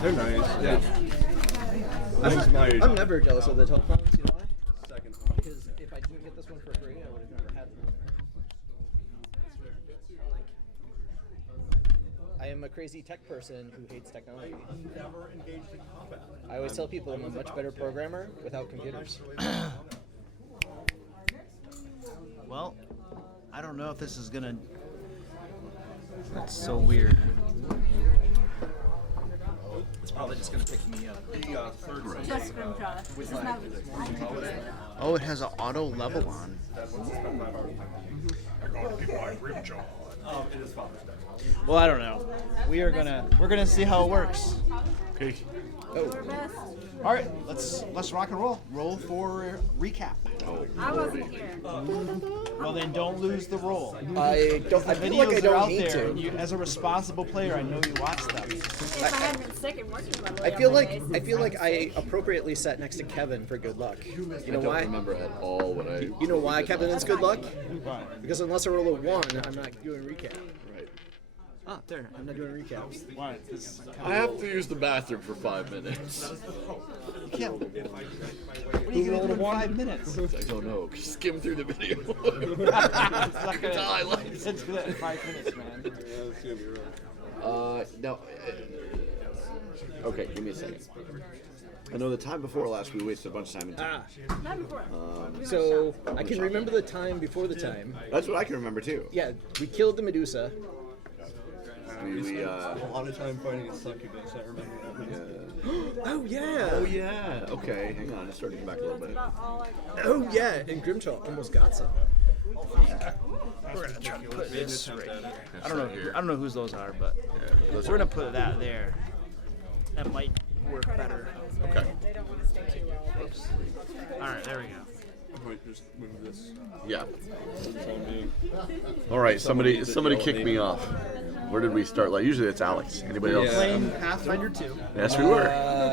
They're nice. Yeah. I'm never jealous of the telephones, you know why? Second. Because if I didn't get this one for free, I would have never had one. I am a crazy tech person who hates technology. Never engaged in combat. I always tell people I'm a much better programmer without computers. Well, I don't know if this is gonna... That's so weird. It's probably just gonna pick me up. The third row. Just Grimjaw. This is not. Oh, it has an auto level on. That one's spent 5 hours. I gotta get my Grimjaw. It is Father's Day. Well, I don't know. We're gonna see how it works. Okay. All right, let's rock and roll. Roll for recap. I wasn't here. Well, then don't lose the roll. I feel like I Videos are don't out need there. to. You, as a responsible player, I know you watch them. If I hadn't been sick and working my I feel like I appropriately sat next to Kevin for good luck. You know I don't why? remember at all what I... You know why Kevin is good luck? Why? Because unless I roll a 1, I'm not doing recap. Right. Ah, there. I'm not doing recaps. Why? I have to use the bathroom for 5 minutes. You can't. What are you gonna do in 5 minutes? I don't know. Skim through the video. It's not gonna. Highlights. Let's do that in 5 minutes, man. Yeah, that's gonna be right. No. Okay, give me a second. I know the time before last we wasted a bunch of time in time. Not before. So I can remember the time before the time. That's what I can remember too. Yeah, we killed the Medusa. We, A lot of time fighting a succubus, I remember that. Oh yeah. oh yeah. Okay, hang on. It's starting to come back a little bit. About all I Oh yeah. And Grimjaw almost got some. We're gonna try to put this Attempt right at it. I don't know whose those are, but we're gonna put that there. That might work better. Okay. They don't want to stay too well. All right, there we go. Wait, just move this. Yeah. Time being. All right. Somebody kicked me off. Where did we start? Like usually it's Alex. Anybody else? Yeah. Playing Pathfinder 2. Yes, we were.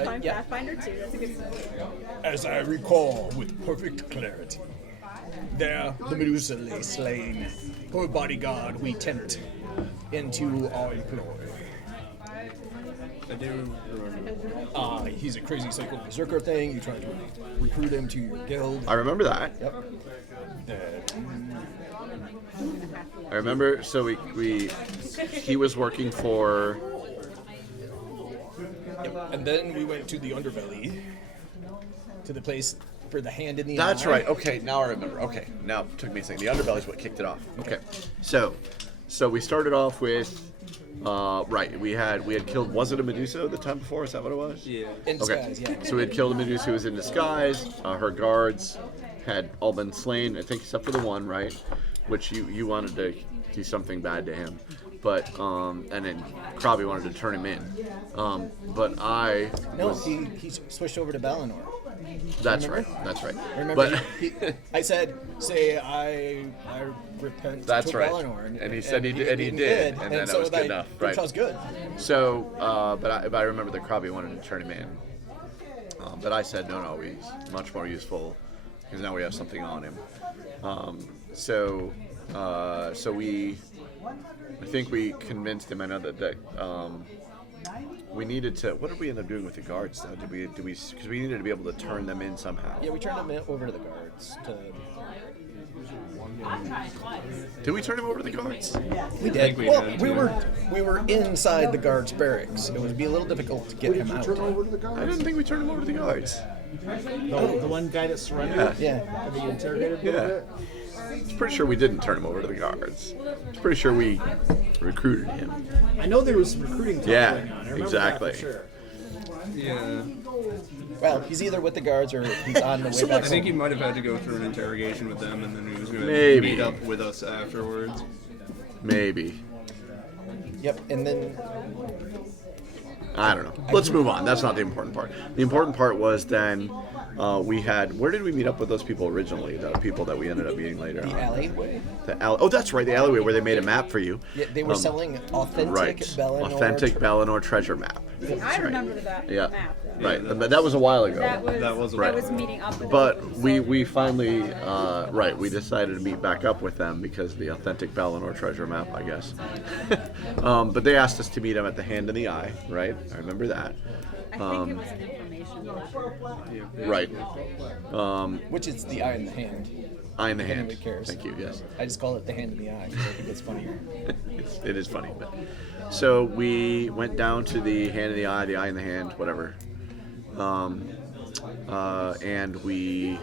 Find yeah. Pathfinder 2. That's a good one. As I recall with perfect clarity, there the Medusa lay slain. Her bodyguard we tempt into our employ. I do remember. He's a crazy psycho berserker thing. You try to recruit him to your guild. I remember that. Yep. I remember. So he was working for. And then we went to the underbelly, to the place for the hand in the That's eye. right. Okay, now I remember. Okay, now it took me a second. The underbelly's what kicked it off. Okay, so we started off with. Right, we had killed. Was it a Medusa the time before? Is that what it was? Yeah. In Okay, disguise, yeah. so we had killed a Medusa who was in disguise. Her guards had all been slain, I think, except for the one, right? Which you wanted to do something bad to him, but and then Krabby wanted to turn him in. But I No, was. he switched over to Balinor. That's right. That's right. Remember, But I said, say I repent That's to right. Balinor. And he said he did, and he did, and then that so was good enough. Right. Grimshaw's good. So, but I remember that Krabby wanted to turn him in. But I said, no, he's much more useful because now we have something on him. So I think we convinced him. I know that we needed to. What did we end up doing with the guards though? Did we? Because we needed to be able to turn them in somehow. Yeah, we turned him over to the guards. Did we turn him over to the guards? We did. Well, we were inside the guards' barracks. It would be a little difficult to get him out. I didn't think we turned him over to the guards. The one guy that surrendered. Yeah. Yeah. Have you interrogated him a Yeah. little bit? I'm pretty sure we didn't turn him over to the guards. I'm pretty sure we recruited him. I know there was some recruiting talk Yeah, going on. I remember exactly. that for sure. Yeah. Well, he's either with the guards or he's on the way back. I think he might have had to go through an interrogation with them, and then he was going to Maybe. meet up with us afterwards. Maybe. Yep, and then I don't know. Let's move on. That's not the important part. The important part was then we had. Where did we meet up with those people originally? The people that we ended up meeting later the on. alleyway. Oh, that's right. The alleyway where they made a map for you. Yeah, they were selling authentic Right. Balinor. Authentic Balinor treasure map. See, I remember that Yeah. map. Though. Right, but that was a while ago. That was Right. meeting up with But them. we finally, we decided to meet back up with them because of the authentic Valinor treasure map, I guess. But they asked us to meet them at the Hand in the Eye, right? I remember that. I think it was an information letter. Right. Which is the eye in the hand. Eye in the If Hand. anybody cares. Thank you, yes. I just call it the hand in the eye because I think it's funnier. It is funny. But. So we went down to the Hand in the Eye in the Hand, whatever. And we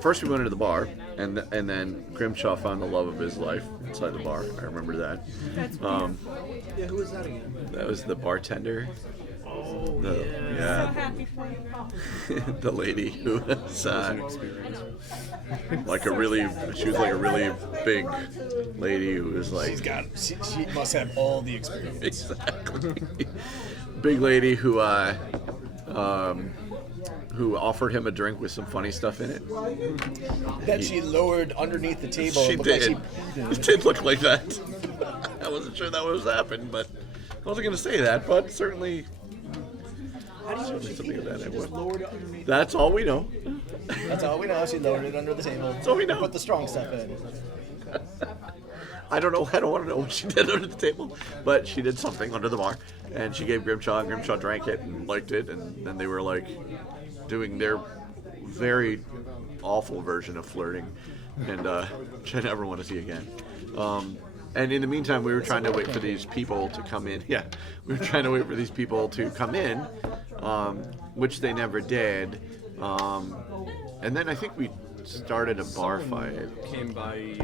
first we went into the bar, and then Grimshaw found the love of his life inside the bar. I remember that. Yeah, who was that again? That was the bartender. Oh, The- So happy for you. The lady who was like a really, she was like a really big lady who was like She must have all the experience. exactly big lady who offered him a drink with some funny stuff in it. That she lowered underneath the table. She and looked did. like she peed in It it. did look like that. I wasn't sure that was happened, but I wasn't going to say that. But certainly, something of that. I would. That's all we know. That's all we know. She lowered it under the table. That's all we know. Put the strong stuff in. I don't know. I don't want to know what she did under the table, but she did something under the bar, and she gave Grimshaw, and Grimshaw drank it and liked it, and then they were like doing their very awful version of flirting, and which I never want to see again. And in the meantime, we were trying to wait for these people to come in. Yeah, we were trying to wait for these people to come in, which they never did. And then I think we started a bar fight. Came by.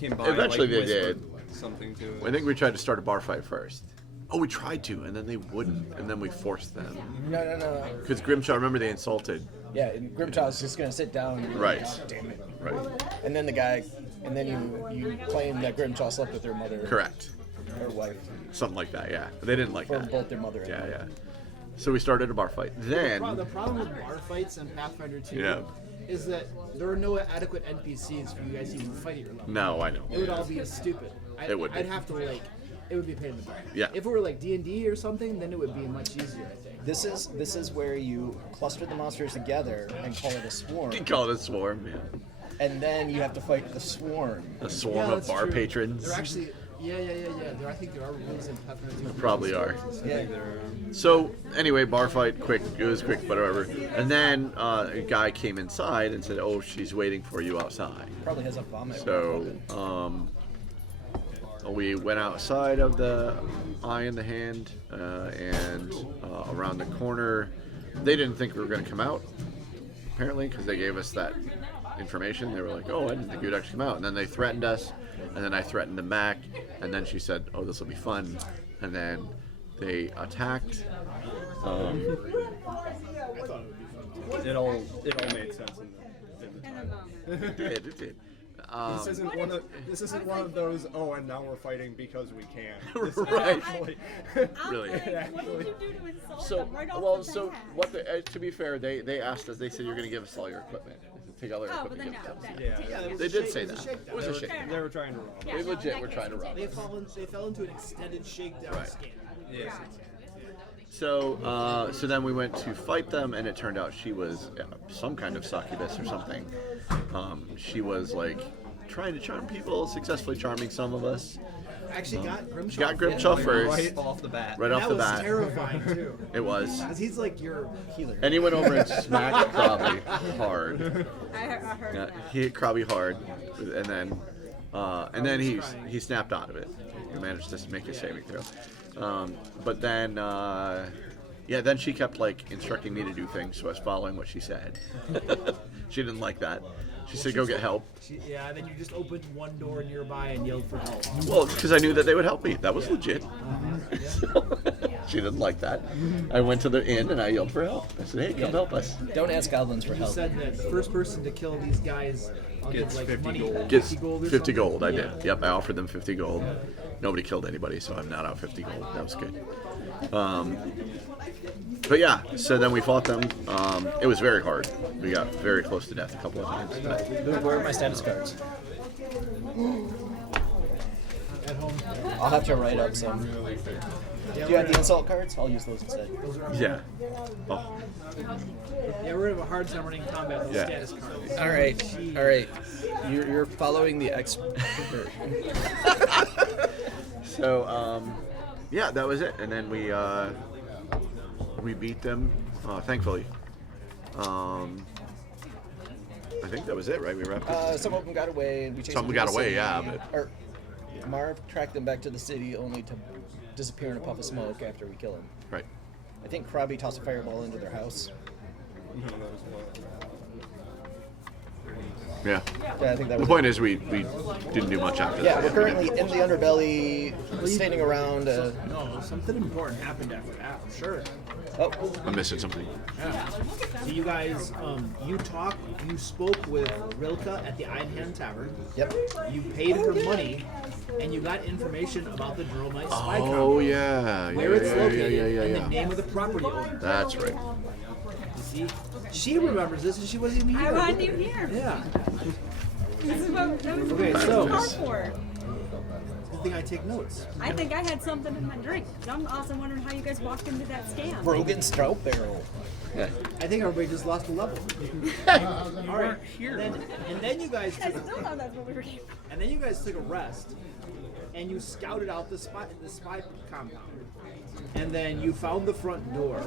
Eventually like, they whispered did. something to it. I think we tried to start a bar fight first. Oh, we tried to, and then they wouldn't, and then we forced them. No. Because Grimshaw, remember they insulted. Yeah, and Grimshaw's just gonna sit down. And, Right. Damn it. Right. And then the guy, and then you claim that Grimshaw slept with her mother. Correct. Her wife. Something like that, yeah. They didn't like For that. both their mother and Yeah, mother. yeah. So we started a bar fight. Then, The problem with bar fights in Pathfinder 2 Yeah. is that there are no adequate NPCs for you guys to even fight at your level. no, I know. It would all be stupid. It would be. I'd have to it would be a pain in the butt. Yeah. If it were like D&D or something, then it would be much easier, I think. This is where you cluster the monsters together and call it a swarm, You call it a swarm, yeah. and then you have to fight the swarm. A swarm Yeah, of that's bar true. patrons. They're actually, yeah. I think there are rules in Pathfinder 2. Probably are. Yeah. So anyway, bar fight, quick. It was quick, but whatever. And then a guy came inside and said, "Oh, she's waiting for you outside." Probably has a vomit. So we went outside of the Eye in the Hand and around the corner. They didn't think we were going to come out, apparently, because they gave us that information. They were like, "Oh, I didn't think you'd actually come out." And then they threatened us, and then I threatened them back, and then she said, "Oh, this will be fun," and then they attacked. It all made sense in the time. It did. This isn't one of those. Oh, and now we're fighting because we can. This Right. actually- Really. What did you do to insult So, them right off well, the so bat? what? To be fair, they asked us. They said you're going to give us all your equipment. Take all their Oh, but equipment. then give no. it to us." Yeah, They did say that. It was a shake. they were trying to rob. Yeah, They no, legit that were case trying to is rob different. They fell into an extended shakedown Right. scam. Yeah. So then we went to fight them, and it turned out she was some kind of succubus or something. She was like trying to charm people, successfully charming some of us. Actually got Grimshaw. She got Grimshaw first, Right off the bat. right off That the was bat. terrifying too. It was. Because he's like your healer. And he went over and smacked Krabby hard. I heard Yeah, that. he hit Krabby hard, and then he snapped out of it. He managed to make a saving throw. But then, then she kept like instructing me to do things, so I was following what she said. She didn't like that. She said, "Go get help." Yeah, then you just opened one door nearby and yelled for help. Well, because I knew that they would help me. That was legit. So, she didn't like that. I went to the inn and I yelled for help. I said, "Hey, come help us." Don't ask goblins for You help. said that the first person to kill these guys I'll Gets give, like 50 money. gold. Gets 50 gold or 50 something? gold. I did. Yep, I offered them 50 gold. Nobody killed anybody, so I'm not out 50 gold. That was good. But yeah, so then we fought them. It was very hard. We got very close to death a couple of times. But Where are my status cards? At home. I'll have to write up some. Do you have the insult cards? I'll use those instead. Yeah. Oh. Yeah, we're gonna have a hard time running combat with Yeah. status cards. All right. You're following the expert. So, yeah, that was it. And then we beat them, thankfully. I think that was it, right? We wrapped it. Some of them got away, and we chased Some them got to the away, city. yeah, Or Marv tracked them back to the city, only to disappear in a puff of smoke after we kill him. Right. I think Krabby tossed a fireball into their house. No, that was what. Yeah. Yeah, I think that The was point is we didn't do much after Yeah, that. we're currently in the underbelly, standing around. No, something important happened after that, for sure. Oh, I'm missing something. Yeah. So you guys, you spoke with Rilka at the Einhand Tavern. yep. You paid her money, and you got information about the Dromite spy Oh, compound. yeah. Where it's located, Yeah. and the name of the property owner. That's right. You see, she remembers this, and she wasn't even here. I wasn't even here. Yeah. This is what that was Okay, what so- it was for. Good thing I take notes. I think I had something in my drink. I'm also wondering how you guys walked into that scam. Brogan Strout Barrel. I think everybody just lost a level. All right, and then you guys I took, still thought that's what we were doing. and then you guys took a rest, and you scouted out the spy compound, and then you found the front door.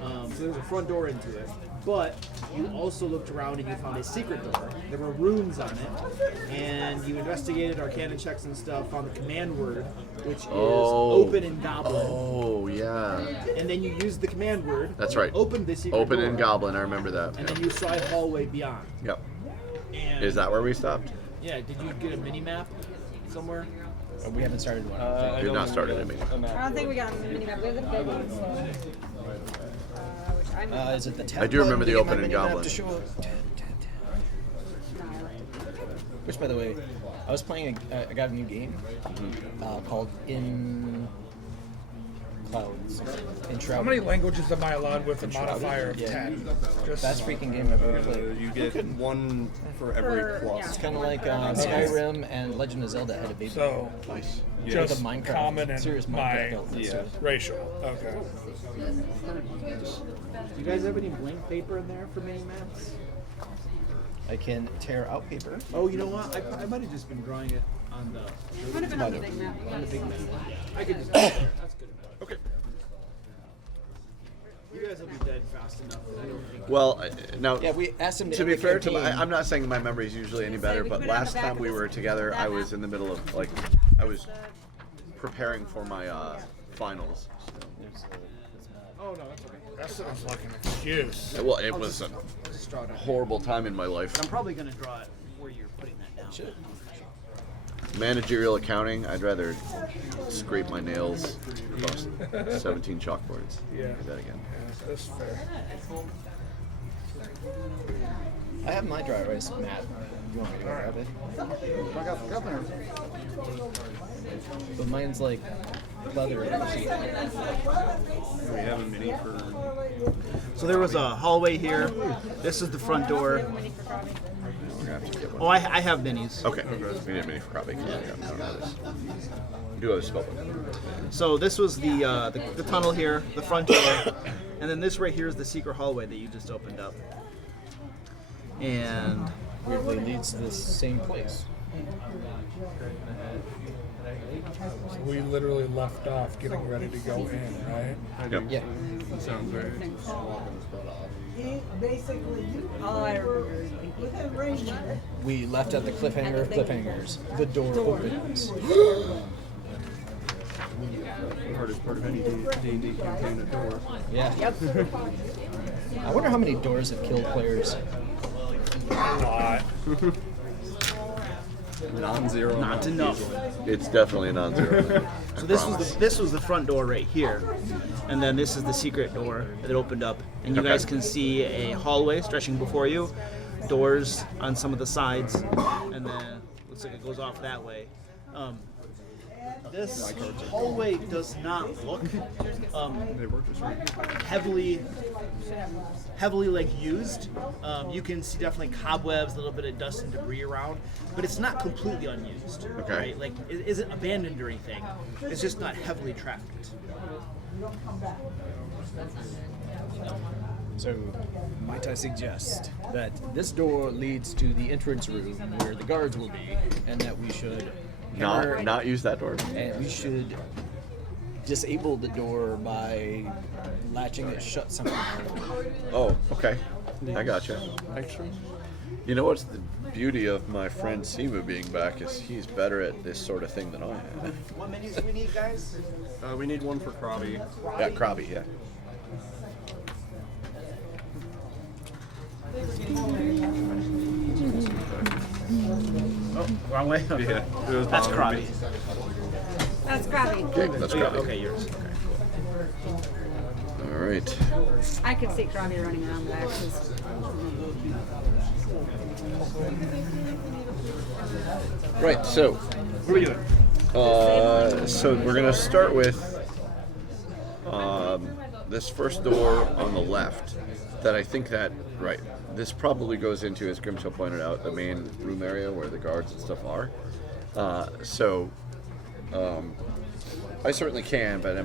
So there was a front door into it, but you also looked around and you found a secret door. There were runes on it, and you investigated Arcana checks and stuff. Found the command word, which is open in Goblin, Oh, yeah. and then you used the command word. That's right. Opened the secret Open door, in Goblin, I remember that. and then you saw a hallway beyond. Yep. And Is that where we stopped? Yeah, did you get a mini map somewhere? We haven't started one. Did not start it, I mean. I don't think we got a mini map. There's a big one. Which I'm Is it the tab I do remember button the in my open in mini-map Goblin. to show- Which, by the way, I was playing. I got a new game called In Clouds. In Shroud. How many languages am I allowed with a modifier of Yeah. 10? Just Best freaking game I've ever played. You get one for every For- class. yeah. It's kind of like Skyrim and Legend of Zelda had a baby. so Nice. just The Minecraft, common and serious my Minecraft elements to it. racial. Okay. Do you guys have any blank paper in there for mini maps? I can tear out paper. Oh, you know what? I might have just been drawing it on the Might have been on the big map. on the big map. I could just. That's good. Okay. You guys will be dead fast enough. I don't think. Well, now, Yeah, we asked him to end be the fair to campaign. I'm not saying my memory is usually any better, we but put it on the last back time of we this- were together, that I was map. in the middle of, I was preparing for my finals. Oh no, that's okay. That sounds like an excuse. Well, it was a Just draw it out. horrible time in my life. But I'm probably gonna draw it where you're putting that down. Shit. Managerial accounting, I'd rather scrape my nails across 17 chalkboards. Yeah. Do that again. Yeah, that's fair. I have my dry erase mat. You want me to go grab it? But mine's like leather. We have a mini for. So there was a hallway here. This is the front door. Mini for Krabby. We're gonna have to get one. Oh, I have minis. Okay. We need a mini for copy. I don't know this. We do have a spell book. So this was the tunnel here, the front door, and then this right here is the secret hallway that you just opened up. And Weirdly leads to the same place. So we literally left off getting ready to go in, right? Yep. Yeah. Sounds very. All I remember is We left at the cliffhanger of cliffhangers. The door opens. The hardest part of any D&D campaign, a door. Yeah. Yep. I wonder how many doors have killed players. A lot. Non-zero. not enough. It's definitely a non-zero. So this was the front door right here, and then this is the secret door that opened up, and you Okay. guys can see a hallway stretching before you, doors on some of the sides, and then looks like it goes off that way. this hallway does not look They work just right. heavily like used. You can see definitely cobwebs, a little bit of dust and debris around, but it's not completely unused. Okay. Right? Like it isn't abandoned or anything. It's just not heavily trafficked. So, might I suggest that this door leads to the entrance room where the guards will be, and that we should Not use that door. and we should disable the door by latching it shut somehow. Oh, okay. I gotcha. You know what's the beauty of my friend Simu being back is he's better at this sort of thing than I am. What menus do we need, guys? We need one for Krabby. Yeah, Krabby, yeah. Oh, wrong way. Okay. Yeah, it was That's bothering Krabby. me. That's Krabby. Okay, that's Krabby. Okay, yours. Okay. All right. I could see Krabby running around the back. Right, so What are we doing? so we're gonna start with this first door on the left. That I think that right. This probably goes into, as Grimshaw pointed out, the main room area where the guards and stuff are. I certainly can, but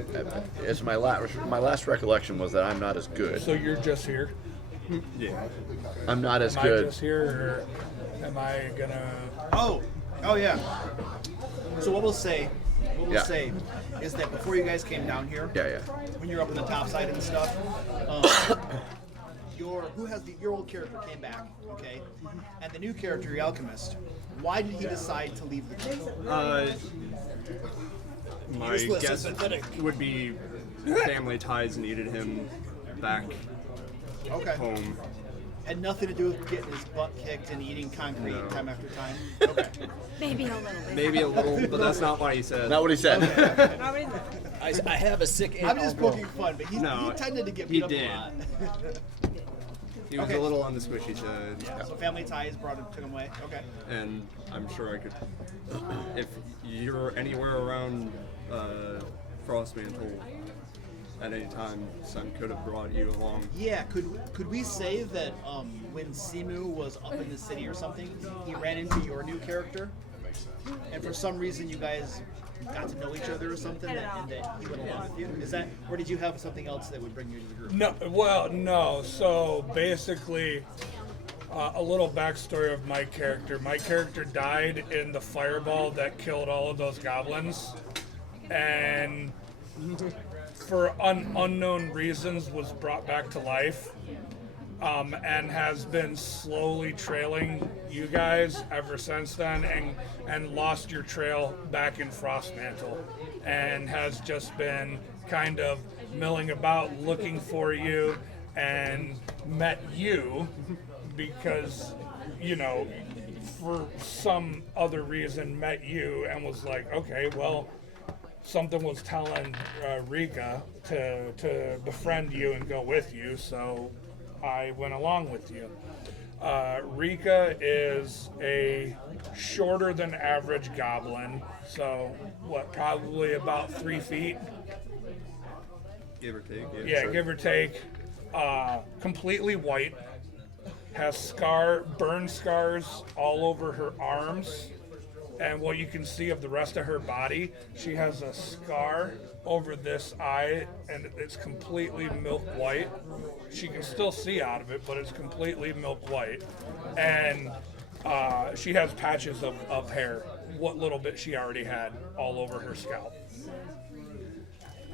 as my last recollection was that I'm not as good. So you're just here? Yeah. I'm not as Am I good. just here, or am I gonna? Oh yeah. So what we'll say Yeah. is that before you guys came down here, Yeah, yeah. when you're up on the top side and stuff, your old character came back, okay, and the new character, your alchemist. Why did he decide to leave the group? My guess would be family ties needed him back Okay. home. Had nothing to do with getting his butt kicked and eating concrete No. time after time. Okay. Maybe a little bit. Maybe a little, but that's not what he said. Not what he said. Not what is it? I have a sick aunt. I'm just poking fun, but he tended to get he beat up did. a lot. He was Okay. a little on the squishy side. Yeah, so family ties took him away. Okay. And I'm sure I could. If you're anywhere around Frostmantle at any time, Sun could have brought you along. Yeah, could we say that when Simu was up in the city or something, he ran into your new character, and for some reason you guys got to know each other or something, and that he went along with you? Is that, or did you have something else that would bring you to the group? No, well, no. So basically, a little backstory of my character. My character died in the fireball that killed all of those goblins, and for unknown reasons was brought back to life, and has been slowly trailing you guys ever since then, and lost your trail back in Frostmantle, and has just been kind of milling about looking for you, and met you because, you know, for some other reason met you and was like, okay, well, something was telling Rika to befriend you and go with you, so I went along with you. Rika is a shorter than average goblin, so probably about 3 feet. Give or take. Yeah, sure. give or take. Completely white. Has burn scars all over her arms. And what you can see of the rest of her body, she has a scar over this eye, and it's completely milk white. She can still see out of it, but it's completely milk white. And she has patches of hair, what little bit she already had, all over her scalp.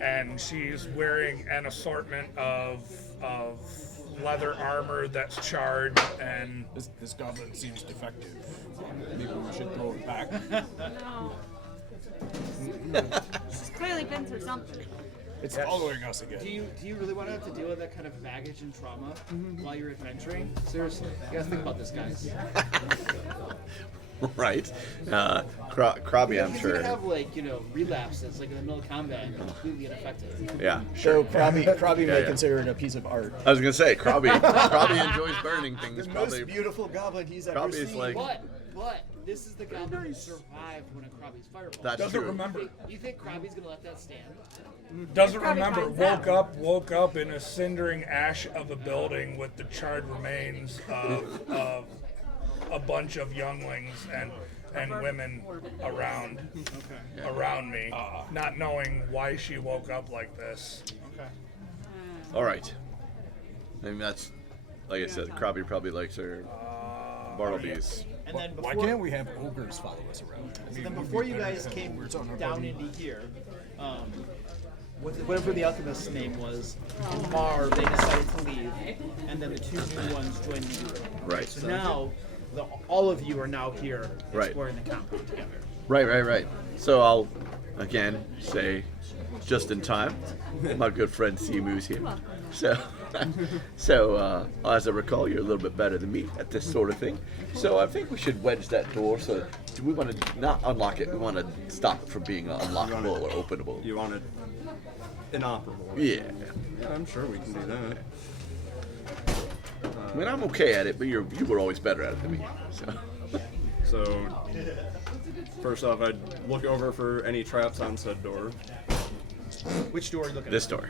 And she's wearing an assortment of leather armor that's charred, and This goblin seems defective. Maybe we should throw it back. No. She's clearly been through something. It's following us again. Do you really want to have to deal with that kind of baggage and trauma while you're adventuring? Seriously, you guys think about this, guys. Right. Krabby, I'm Because sure. you could have relapses like in the middle of combat and completely ineffective. Yeah, So sure. Krabby may yeah. consider it a piece of art. I was gonna say Krabby enjoys burning things. The Probably most beautiful goblin he's ever Krabby is seen. like But This is the goblin who survived one of Krabby's fireballs. That's Doesn't true. remember. You think Krabby's gonna let that stand? Doesn't Probably remember. finds out. Woke up in a cindering ash of a building with the charred remains of a bunch of younglings and women around me, not knowing why she woke up like this. All right. I mean, that's, like I said, Krabby probably likes her Bartleby's. And then Why before, can't we have ogres follow us around? so then before you guys came down into here, whatever the alchemist's name was, Mror, they decided to leave, and then the two new ones joined the group. Right. So now, all of you are now here Right. exploring the compound together. Right. So I'll, again, say, just in time, my good friend Simu's here. So as I recall, you're a little bit better than me at this sort of thing. So I think we should wedge that door. So do we want to not unlock it? We want to stop it from being unlockable or openable. You want it inoperable. Yeah. Yeah, I'm sure we can do that. I mean, I'm okay at it, but you were always better at it than me. So, first off, I'd look over for any traps on said door. Which door are you looking This at? door,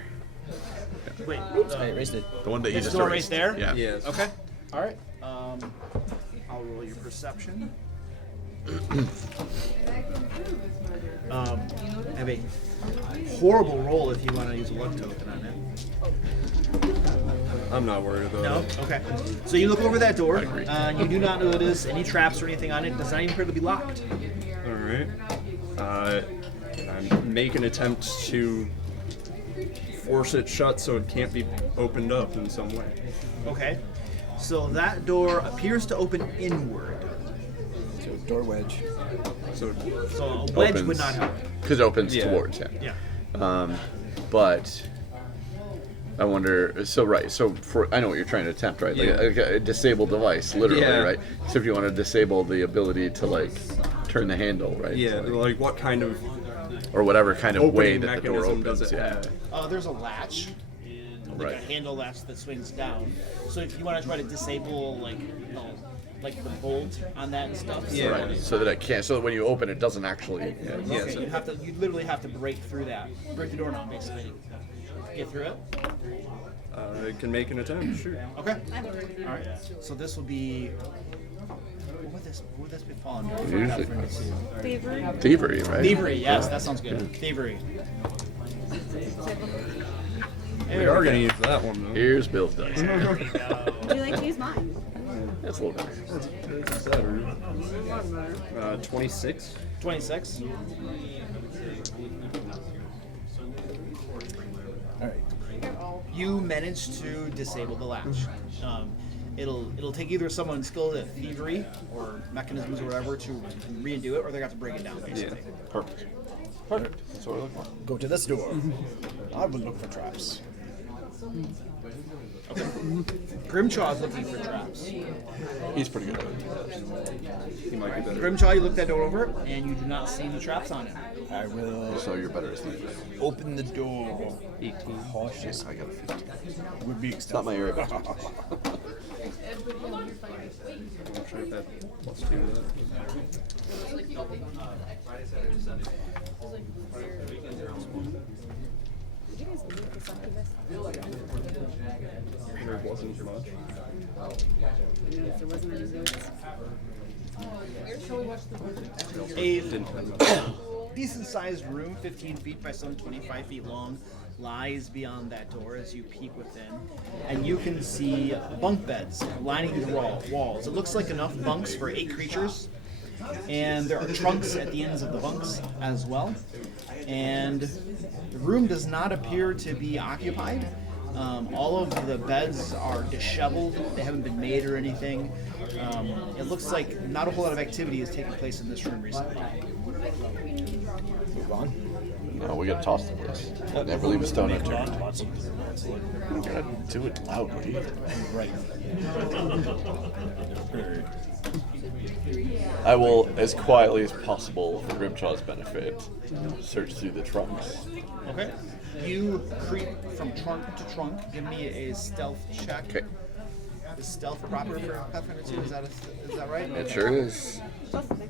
Wait, I erased it. the one that you This just door right erased. there? Yeah. Yes. Okay. All right. I'll roll your perception. I have a horrible roll if you want to use a luck token on it. I'm not worried about No? it. Okay. So you look over that door, agree. and you do not notice any traps or anything on it. It does not even appear to be locked. All right. I make an attempt to force it shut so it can't be opened up in some way. Okay. So that door appears to open inward. So door wedge. So, So a wedge would not help. Because it opens Yeah. towards, yeah. Yeah. But I wonder. So right. So I know what you're trying to attempt, right? Like Yeah. a disabled device, literally, Yeah. right? So if you want to disable the ability to like turn the handle, right? yeah, like what kind of Or whatever kind of way opening that the door mechanism opens. does it Yeah. have? There's a latch, like Right. a handle latch that swings down. So if you want to try to disable, like the bolt on that and stuff, Yeah. Right. So that it can't. So that when you open, it doesn't actually. Yeah. Yeah, okay, so- you literally have to break through that, break the door down basically. Get through it. I can make an attempt, sure. Okay. All right. So this will be. What would this be falling under? Usually- Thievery. Thievery, right? Thievery. Yes, that sounds good. Thievery. We are going to use that one, though. Here's Bill's dice. Would you like to use mine? That's a little better. 26. 26. All right. You managed to disable the latch. It'll take either someone skilled at thievery or mechanisms or whatever to redo it, or they're gonna have to break it down basically. Perfect. Perfect. That's what we're looking for. Go to this door. I would look for traps. Grimchaw's looking for traps. He's pretty good at it. He might be better. Grimchaw, you look that door over, and you do not see any traps on it. I will So you're better at thievery. open the door. 18. Cautious. I got a 15. Would be It's not my area. I'm not sure if that plus 2 to that. Did you guys leave this after this? There wasn't much. I noticed there wasn't any notes. A decent-sized room, 15 feet by some 25 feet long, lies beyond that door as you peek within, and you can see bunk beds lining the walls. It looks like enough bunks for 8 creatures, and there are trunks at the ends of the bunks as well. And the room does not appear to be occupied. All of the beds are disheveled. They haven't been made or anything. It looks like not a whole lot of activity has taken place in this room recently. Move on. No, we gotta toss the place. Never leave a stone Make unturned. lots of We gotta do it loudly. right. I will, as quietly as possible, for Grimchaw's benefit, search through the trunks. Okay. You creep from trunk to trunk. Give me a stealth check. Okay. Is stealth proper for Pathfinder 2? Is that right? It sure is. Plus the thing.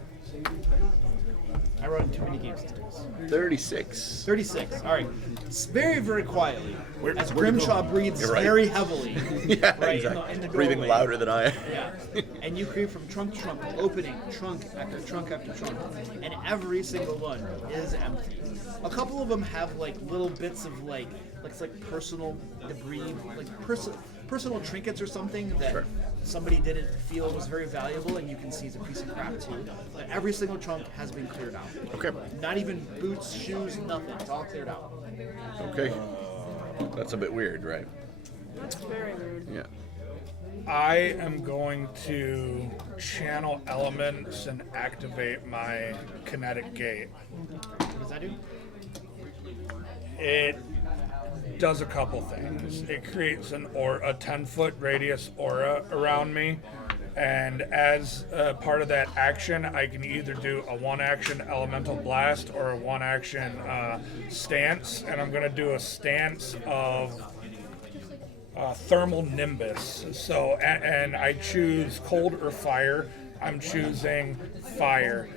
I run too many games today. 36. 36. All right. It's very, very quietly. As where'd you Grimshaw go? breathes You're right. very heavily. Yeah, right, exactly. in the Breathing doorway. louder than I am. Yeah. And you creep from trunk to trunk, opening trunk after trunk after trunk. And every single one is empty. A couple of them have like little bits of like personal debris, like personal trinkets or something that Sure. somebody didn't feel was very valuable, and you can see it's a piece of crap too. But every single trunk has been cleared out. Okay. Not even boots, shoes, nothing. It's all cleared out. Okay. That's a bit weird, right? That's very weird. Yeah. I am going to channel elements and activate my kinetic gate. What does that do? It does a couple things. It creates a 10-foot radius aura around me, and as part of that action, I can either do a 1-action elemental blast or a 1-action stance, and I'm going to do a stance of thermal nimbus. So, and I choose cold or fire. I'm choosing fire.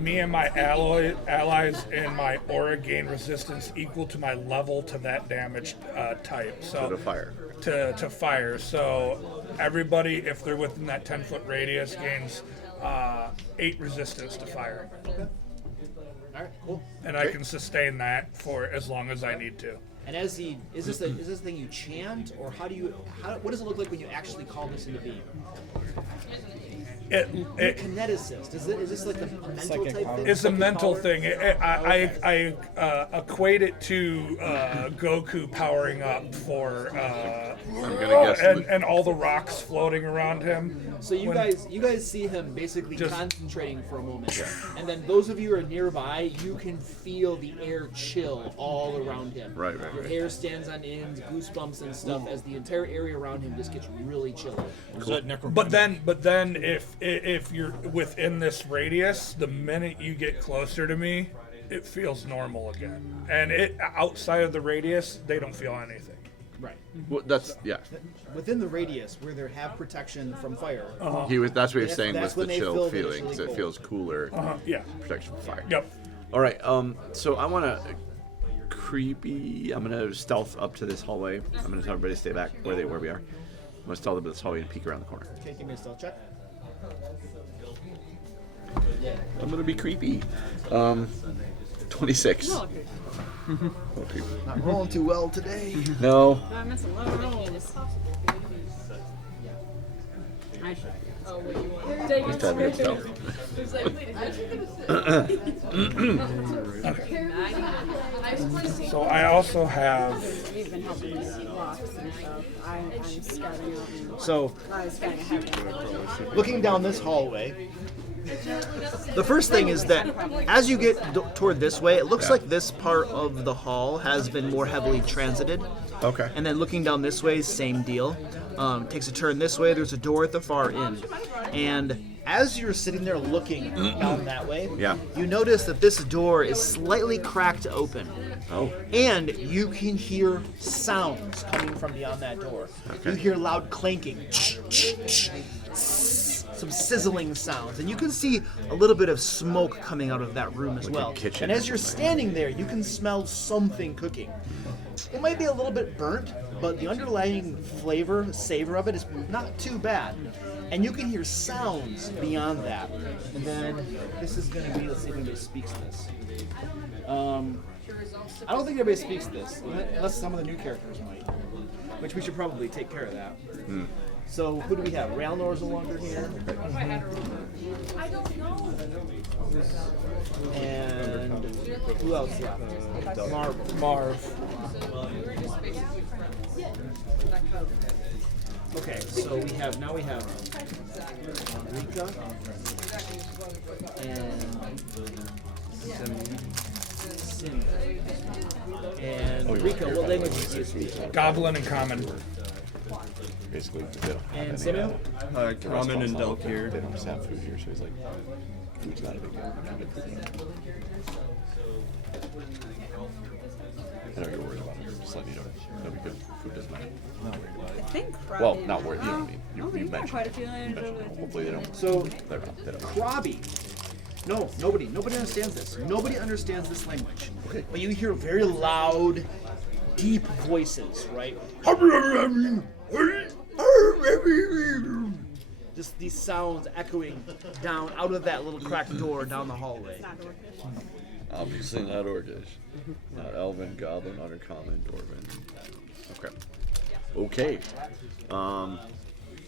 Me and my allies in my aura gain resistance equal to my level to that damage type. So To the fire. To fire. So everybody, if they're within that 10-foot radius, gains 8 resistance to fire, All right, cool. and I can sustain that for as long as I need to. And as he is this a thing you chant, or what does it look like when you actually call this into being? Kineticist. Is this like a mental Psychic type power. thing? It's a Psychic mental power? thing. I equate it to Goku powering up for I'm gonna guess. and all the rocks floating around him. So you guys see him basically Just- concentrating for a moment, and then those of you who are nearby, you can feel the air chill all around him. Right. Your hair stands on ends, goosebumps and stuff, as the entire area around him just gets really chilly. But then if you're within this radius, the minute you get closer to me, it feels normal again. And outside of the radius, they don't feel anything. Right. Well, that's yeah. Within the radius where they have protection from fire. That's what he was saying That's with when the they chill feel that it's feeling. really So it cold. feels cooler. Yeah. Protection from fire. Yep. All right. So I want to creepy. I'm gonna stealth up to this hallway. I'm gonna tell everybody to stay back where we are. I'm gonna stealth up to this hallway and peek around the corner. Okay, give me a stealth check. I'm gonna be creepy. 26. Look, Not rolling too well today. No. I'm missing low rolls. I should. Oh, wait, you want to He's trying to be stealth. So I also have You've been helping me see blocks and stuff. I'm scouting out. And So, I was getting ahead. looking down this hallway, the first thing is that as you get toward this way, it looks like this part of the hall has been more heavily transited. Okay. And then looking down this way, same deal. Takes a turn this way, there's a door at the far end. And as you're sitting there looking down that way, Yeah. you notice that this door is slightly cracked open. Oh. And you can hear sounds coming from beyond that door. Okay. You hear loud clanking, some sizzling sounds, and you can see a little bit of smoke coming out of that room as Like a well. kitchen And or as you're something. standing there, you can smell something cooking. It might be a little bit burnt, but the underlying savor of it is not too bad. And you can hear sounds beyond that. And then this is going to be, let's see if anybody speaks this. I don't think everybody speaks this, unless some of the new characters might. Which we should probably take care of that. So who do we have? Ralnor's no longer here. And who else left? Marv. Okay, so we have Rika and Sim. And Rika, what language do you speak? Goblin and common. Basically, they don't have And any, Samuel? Common and They Delkir. don't just have food here, so he's like, food's not a big deal. I know you're worried about it. Just let me know. No, we good. Food doesn't matter. Not worried about it. think. Well, Probably. not worth. You know what I mean. Oh, You you've got mentioned. quite a few lines mentioned of it. it. Hopefully they don't. So, They're not. They don't. Krabi. No, nobody understands this. Nobody understands this language. Okay. But you hear very loud, deep voices, right? Just these sounds echoing down out of that little cracked door down the hallway. Not Orcish. Obviously not Orcish. Not Elven, Goblin, Undercommon, Dwarven. Okay. Okay.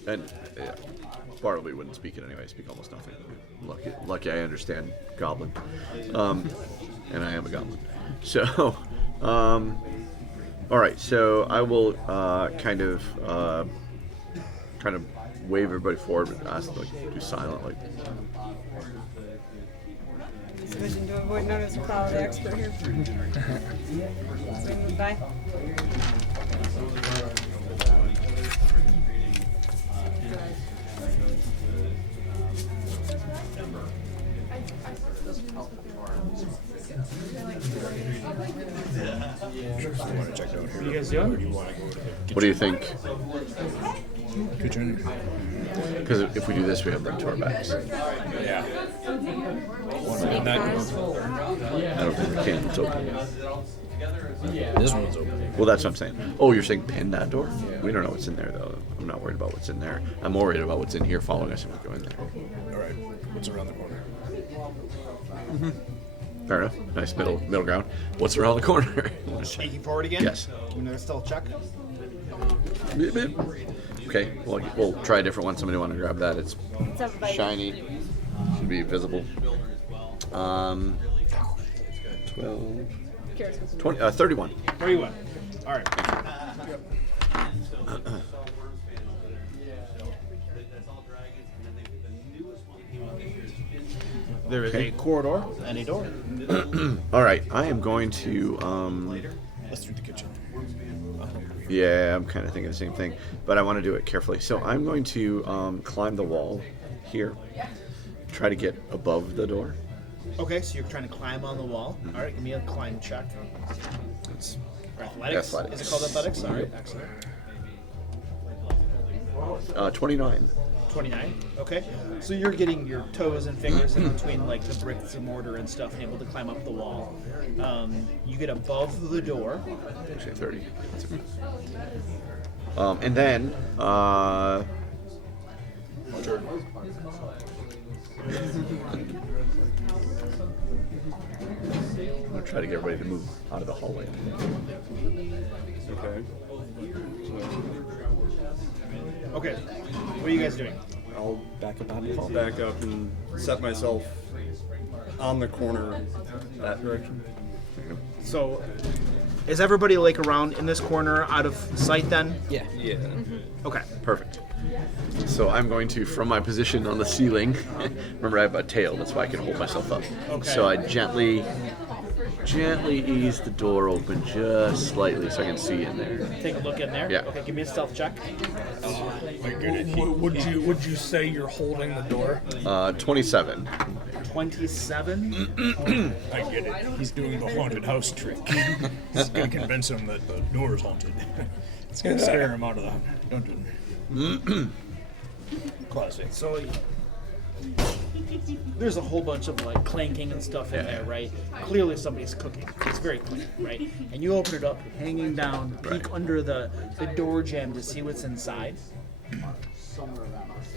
And yeah, Bartleby wouldn't speak it anyway. I speak almost nothing. Lucky I understand Goblin. And I am a Goblin. So, all right. So I will kind of wave everybody forward and ask them to do silent, like. Vision to avoid notice. We'll follow the expert here. So we move by. Want to check out here? What are you guys doing? Or do you want to go to the What do you think? kitchen? Because if we do this, we have them to our backs. Yeah. I don't think we can. It's open. This one's open. Well, that's what I'm saying. Oh, you're saying pin that door? We don't know what's in there, though. I'm not worried about what's in there. I'm more worried about what's in here following us if we go in there. All right. What's around the corner? Fair enough. Nice middle ground. What's around the corner? Sneaking forward again? Yes. Give me another stealth check. Okay, well, we'll try a different one. Somebody want to grab that? It's It's up by shiny. Should be visible. 12, Curious. 20, 31. 31. All right. There is a corridor and a door. All right, I am going to. Let's do the kitchen. Yeah, I'm kind of thinking the same thing, but I want to do it carefully. So I'm going to climb the wall here, try to get above the door. Okay, so you're trying to climb on the wall. All right, give me a climb check. It's Athletics? Athletics. Is it called athletics? All right, Yep. excellent. 29. 29. Okay, so you're getting your toes and fingers in between like the bricks and mortar and stuff, and able to climb up the wall. You get above the door. Actually, 30. That's okay. And then. I'm gonna try to get everybody to move out of the hallway. Okay. Okay, what are you guys doing? I'll back up on the I'll back up and set myself on the corner that direction. So, is everybody like around in this corner out of sight then? Yeah. Yeah. Okay. Perfect. So I'm going to, from my position on the ceiling, remember I have a tail, that's why I can hold myself up. Okay. So I gently ease the door open just slightly so I can see in there. Take a look in there. Yeah. Okay, give me a stealth check. Would you say you're holding the door? 27. 27. I get it. He's doing the haunted house trick. He's gonna convince him that the door's haunted. It's gonna scare him out of the dungeon. Classic. So there's a whole bunch of like clanking and stuff in there, right? Clearly somebody's cooking. It's very clean, right? And you open it up, hanging down, peek under the door jamb to see what's inside. Somewhere around this.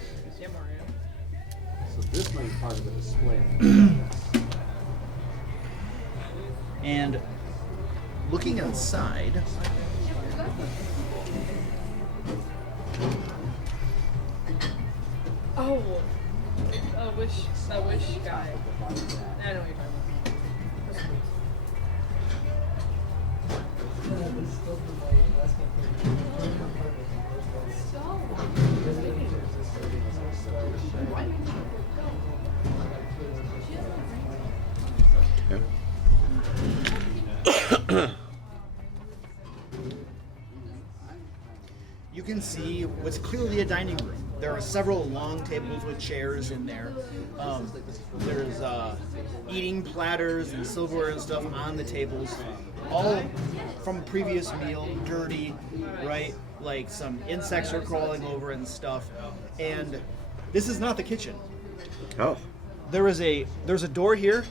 So this might be part of the display. And looking inside, Oh, a wish guy. I know what you're talking you can see what's clearly a dining room. There are several long tables with chairs in there. There's eating platters and silverware and stuff on the tables. all from a previous meal, dirty, right? Like some insects are crawling over and stuff. And this is not the kitchen. Oh. There's a door here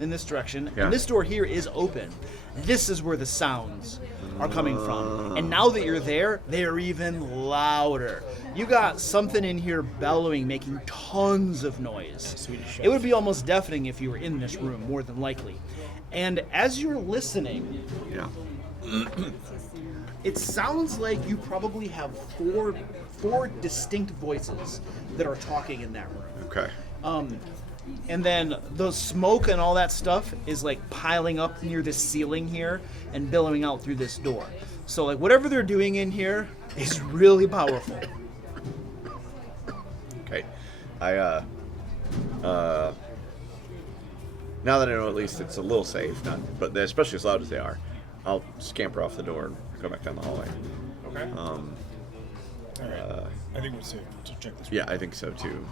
in this direction, Yeah. and this door here is open. This is where the sounds are coming from. And now that you're there, they are even louder. You got something in here bellowing, making tons of noise. It would be almost deafening if you were in this room, more than likely. And as you're listening, Yeah. it sounds like you probably have four distinct voices that are talking in that room. Okay. And then the smoke and all that stuff is like piling up near the ceiling here and billowing out through this door. So like whatever they're doing in here is really powerful. Okay. Now that I know at least it's a little safe, but especially as loud as they are, I'll scamper off the door and go back down the hallway. Okay. All right. I think we're safe to check this. Yeah, I think so too.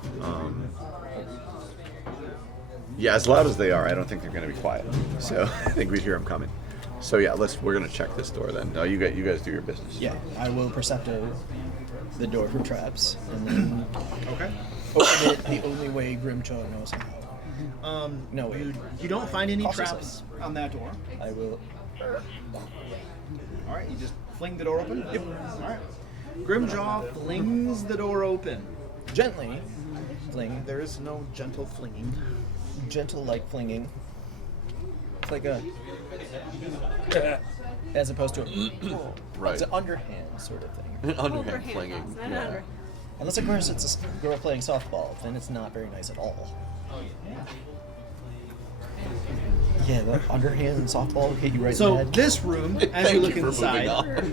Yeah, as loud as they are, I don't think they're going to be quiet. So I think we'd hear them coming. So yeah, we're going to check this door then. You guys do your business. Yeah, I will percepto the door for traps, and then Okay. open it the only way Grimjaw knows how. No way. You don't find any Also traps on that door. I will. All right, you just fling the door open? Yep. All right. Grimjaw flings the door open. Gently fling. There is no gentle flinging. Gentle like flinging. It's like a. As opposed to a. Right. It's an underhand sort of thing. Underhand flinging. Not Yeah. under. Unless, of course, it's a girl playing softball, then it's not very nice at all. Yeah, the underhand softball hit you right in the So head. this room, as Thank you look you for inside,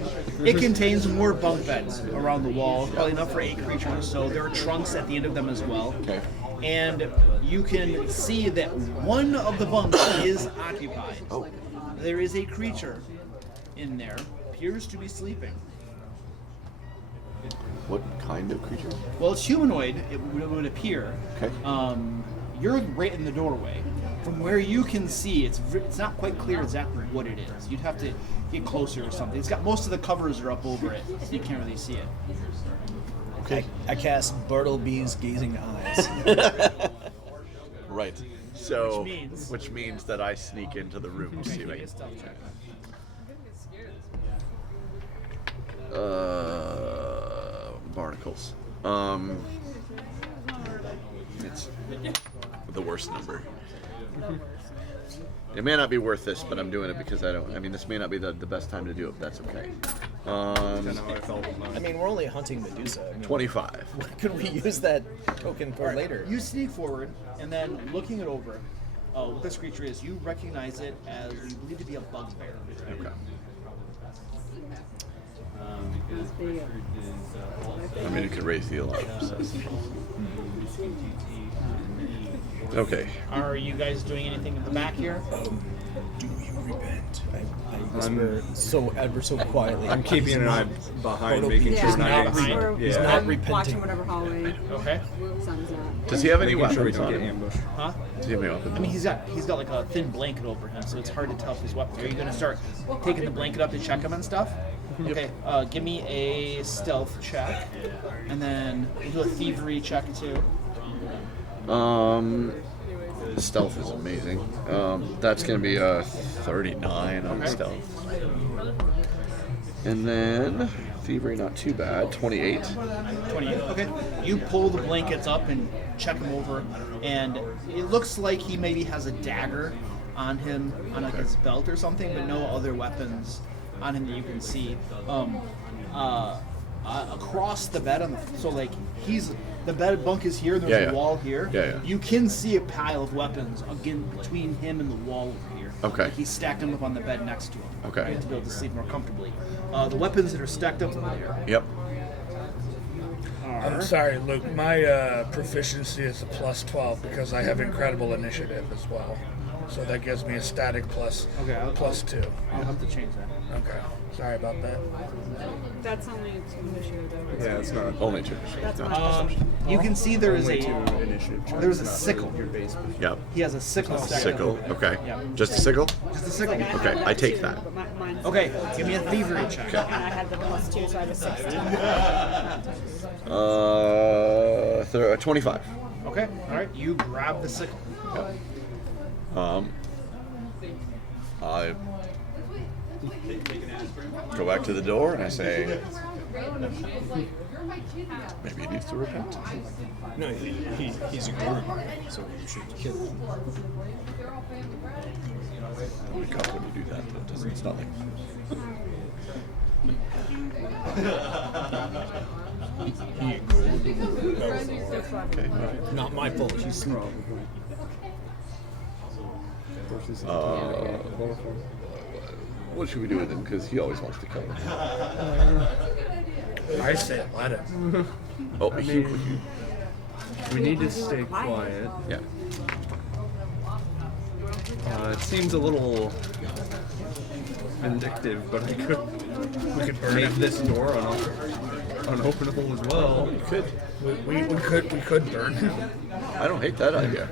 it contains more bunk beds around the wall, probably enough for 8 creatures. So there are trunks at the end of them as well. Okay. And you can see that one of the bunks is occupied. Oh. There is a creature in there, appears to be sleeping. What kind of creature? Well, it's humanoid, it would appear. Okay. You're right in the doorway. From where you can see, it's not quite clear exactly what it is. You'd have to get closer or something. It's got most of the covers are up over it, so you can't really see it. Okay. I cast Bartleby's gazing eyes. Right. So, Which means- that I sneak into the room to see if I can. Barnacles. It's the worst number. It may not be worth this, but I'm doing it because this may not be the best time to do it, but that's okay. Kind of how I felt with mine. I mean, we're only hunting Medusa. I mean, 25. could we use that token for later? You sneak forward, and then looking it over, what this creature is, you recognize it as you believe to be a bugbear. Okay. There I mean, it could raise the alarm. So. Okay. Are you guys doing anything in the back here? Do you repent? I whisper so ever so quietly. I'm keeping an eye behind, making Yeah, sure not behind. He's yeah. not I'm repenting. watching whatever hallway Okay. sun's at. Does he have any Making sure we weapons don't on get him? ambushed. Huh? Does he have any weapons? I mean, he's got like a thin blanket over him, so it's hard to tell if his weapons. Are you gonna start taking the blanket up to check him and stuff? Okay. Give me a stealth check, and then we'll do a thievery check too. Stealth is amazing. That's gonna be a 39 on Okay. stealth. And then thievery, not too bad. 28. 28. Okay. You pull the blankets up and check him over, and it looks like he maybe has a dagger on him, on like his belt or something, but no other weapons on him that you can see. Across the bed, so like the bed bunk is here. There's Yeah. a wall here. Yeah. You can see a pile of weapons again between him and the wall over here. Okay. Like he stacked them up on the bed next to him. Okay. To be able to sleep more comfortably. The weapons that are stacked up over there Yep. I'm sorry, Luke. My proficiency is a plus 12 because I have incredible initiative as well. So that gives me a static plus 2. I'll have to change that. Okay. Sorry about that. That's only 2 initiative though. Yeah, it's not. Only 2. That's Yeah. my You can see there is Only a 2 initiative checks. there's a not sickle. Your base. Yep. He has a sickle. stacked Sickle. up. Okay. Yeah. Just a sickle? Just a sickle. Okay, I take that. But mine's Okay, give me a thievery check. And I had the +2, so I was 16. 25. Okay, all right. You grab the sickle. I go back to the door and I say, maybe he needs to repent. No, he's ignoring me, so you should kill him. Oh my God, when you do that, that doesn't, it's not like... He ignored the word. Okay, all right. Not my fault. He's sleeping. What should we do with him? Because he always wants to kill him. I say let it. Oh, We need to stay quiet. yeah. It seems a little vindictive, but we could make this door unopenable as well. You could. We could burn him. I don't hate that idea.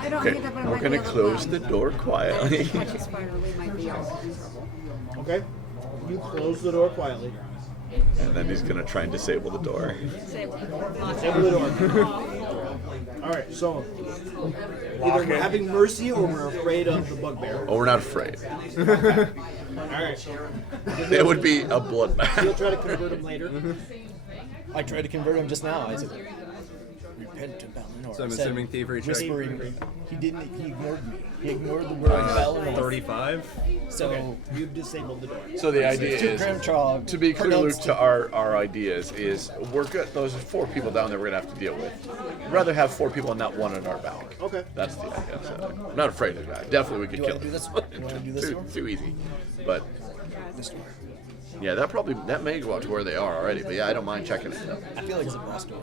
I don't Okay, hate that, but I we're might gonna be able to close run. the door quietly. Catch a spider, we might be all in trouble. Okay. You close the door quietly. And then he's gonna try and disable the door. Disable Disable the door. All right. So either we're having mercy or we're afraid of the bugbear. Oh, we're not afraid. All right. It would be a You'll bloodbath. try to convert him later. I tried to convert him just now. I said, repent to Valinor. So I'm Said, assuming thievery check. whispering. He didn't. He ignored me. He ignored the word Valinor. 35. So You've disabled the door. So the idea to is, Grimtrog, to be clear, Luke, pronounced to our ideas is we're good. Those 4 people down there we're gonna have to deal with. I'd rather have 4 people and not one in our back. Okay. That's the idea. So I'm not afraid of that. Definitely we could Do you kill wanna do him. this one? You wanna do this one? Too easy. But this door. yeah, that may go out to where they are already. But yeah, I don't mind checking it though. I feel like it's a boss door.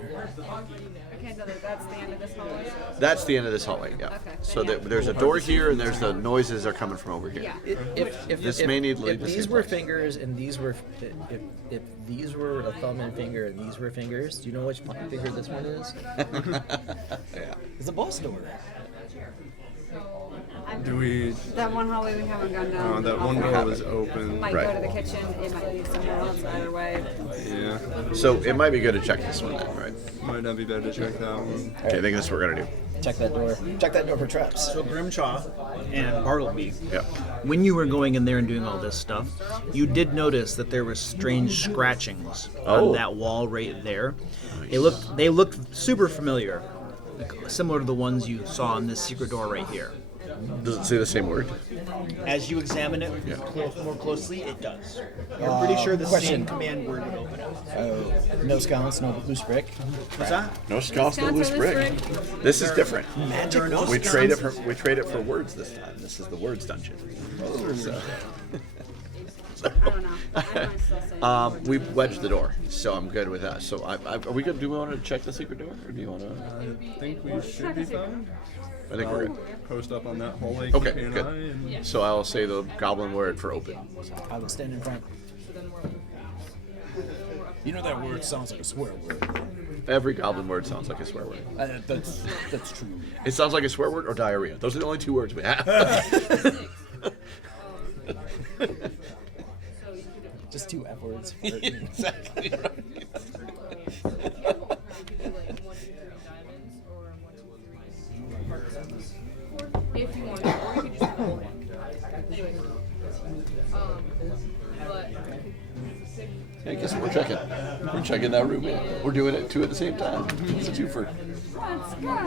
Okay, so that's the end of this hallway. That's the end of this hallway. Yeah. Okay. So there's a door here, and there's the noises are coming from over here. Yeah. If This may need to lead if to these same were place. fingers and these were if these were a thumb and finger and these were fingers, do you know which finger this one is? Yeah. It's a boss door. Do we? That one hallway we haven't gone down. That one door was open. Might Right. go to the kitchen. It might lead somewhere else. Either way. Yeah. So it might be good to check this one then, right? Might not be bad to check that one. Okay, I think that's what we're gonna do. Check that door. Check that door for traps. So Grimshaw and Bartleby, Yeah. When you were going in there and doing all this stuff, you did notice that there was strange scratchings Oh. on that wall right there. They looked super familiar, similar to the ones you saw on this secret door right here. Does it say the same word? as you examine it Yeah. more closely, it does. You're pretty sure the question. same command word would open it. Oh, no sconce, no loose brick. What's that? No sconce, no Sconce or loose loose brick. This is different. There are no We trade it sconces. for words this time. This is the words dungeon. So, I don't know. I might still say. we wedged the door, so I'm good with that. So are we good? Do we want to check the secret door, or do you want to? I think we should be fine. I think we're I'll good. post up on that hallway. Okay, keeping an good. eye, and So I'll say the goblin word for open. I will stand in front. You know that word sounds like a swear word. Every goblin word sounds like a swear word. That's true. It sounds like a swear word or diarrhea. Those are the only 2 words we have. Just 2 F words. Exactly right. If you want to, or you could just have one. Anyway. But I guess we're checking. We're checking that room in. We're doing it 2 at the same time. It's a 2-fer. Let's go.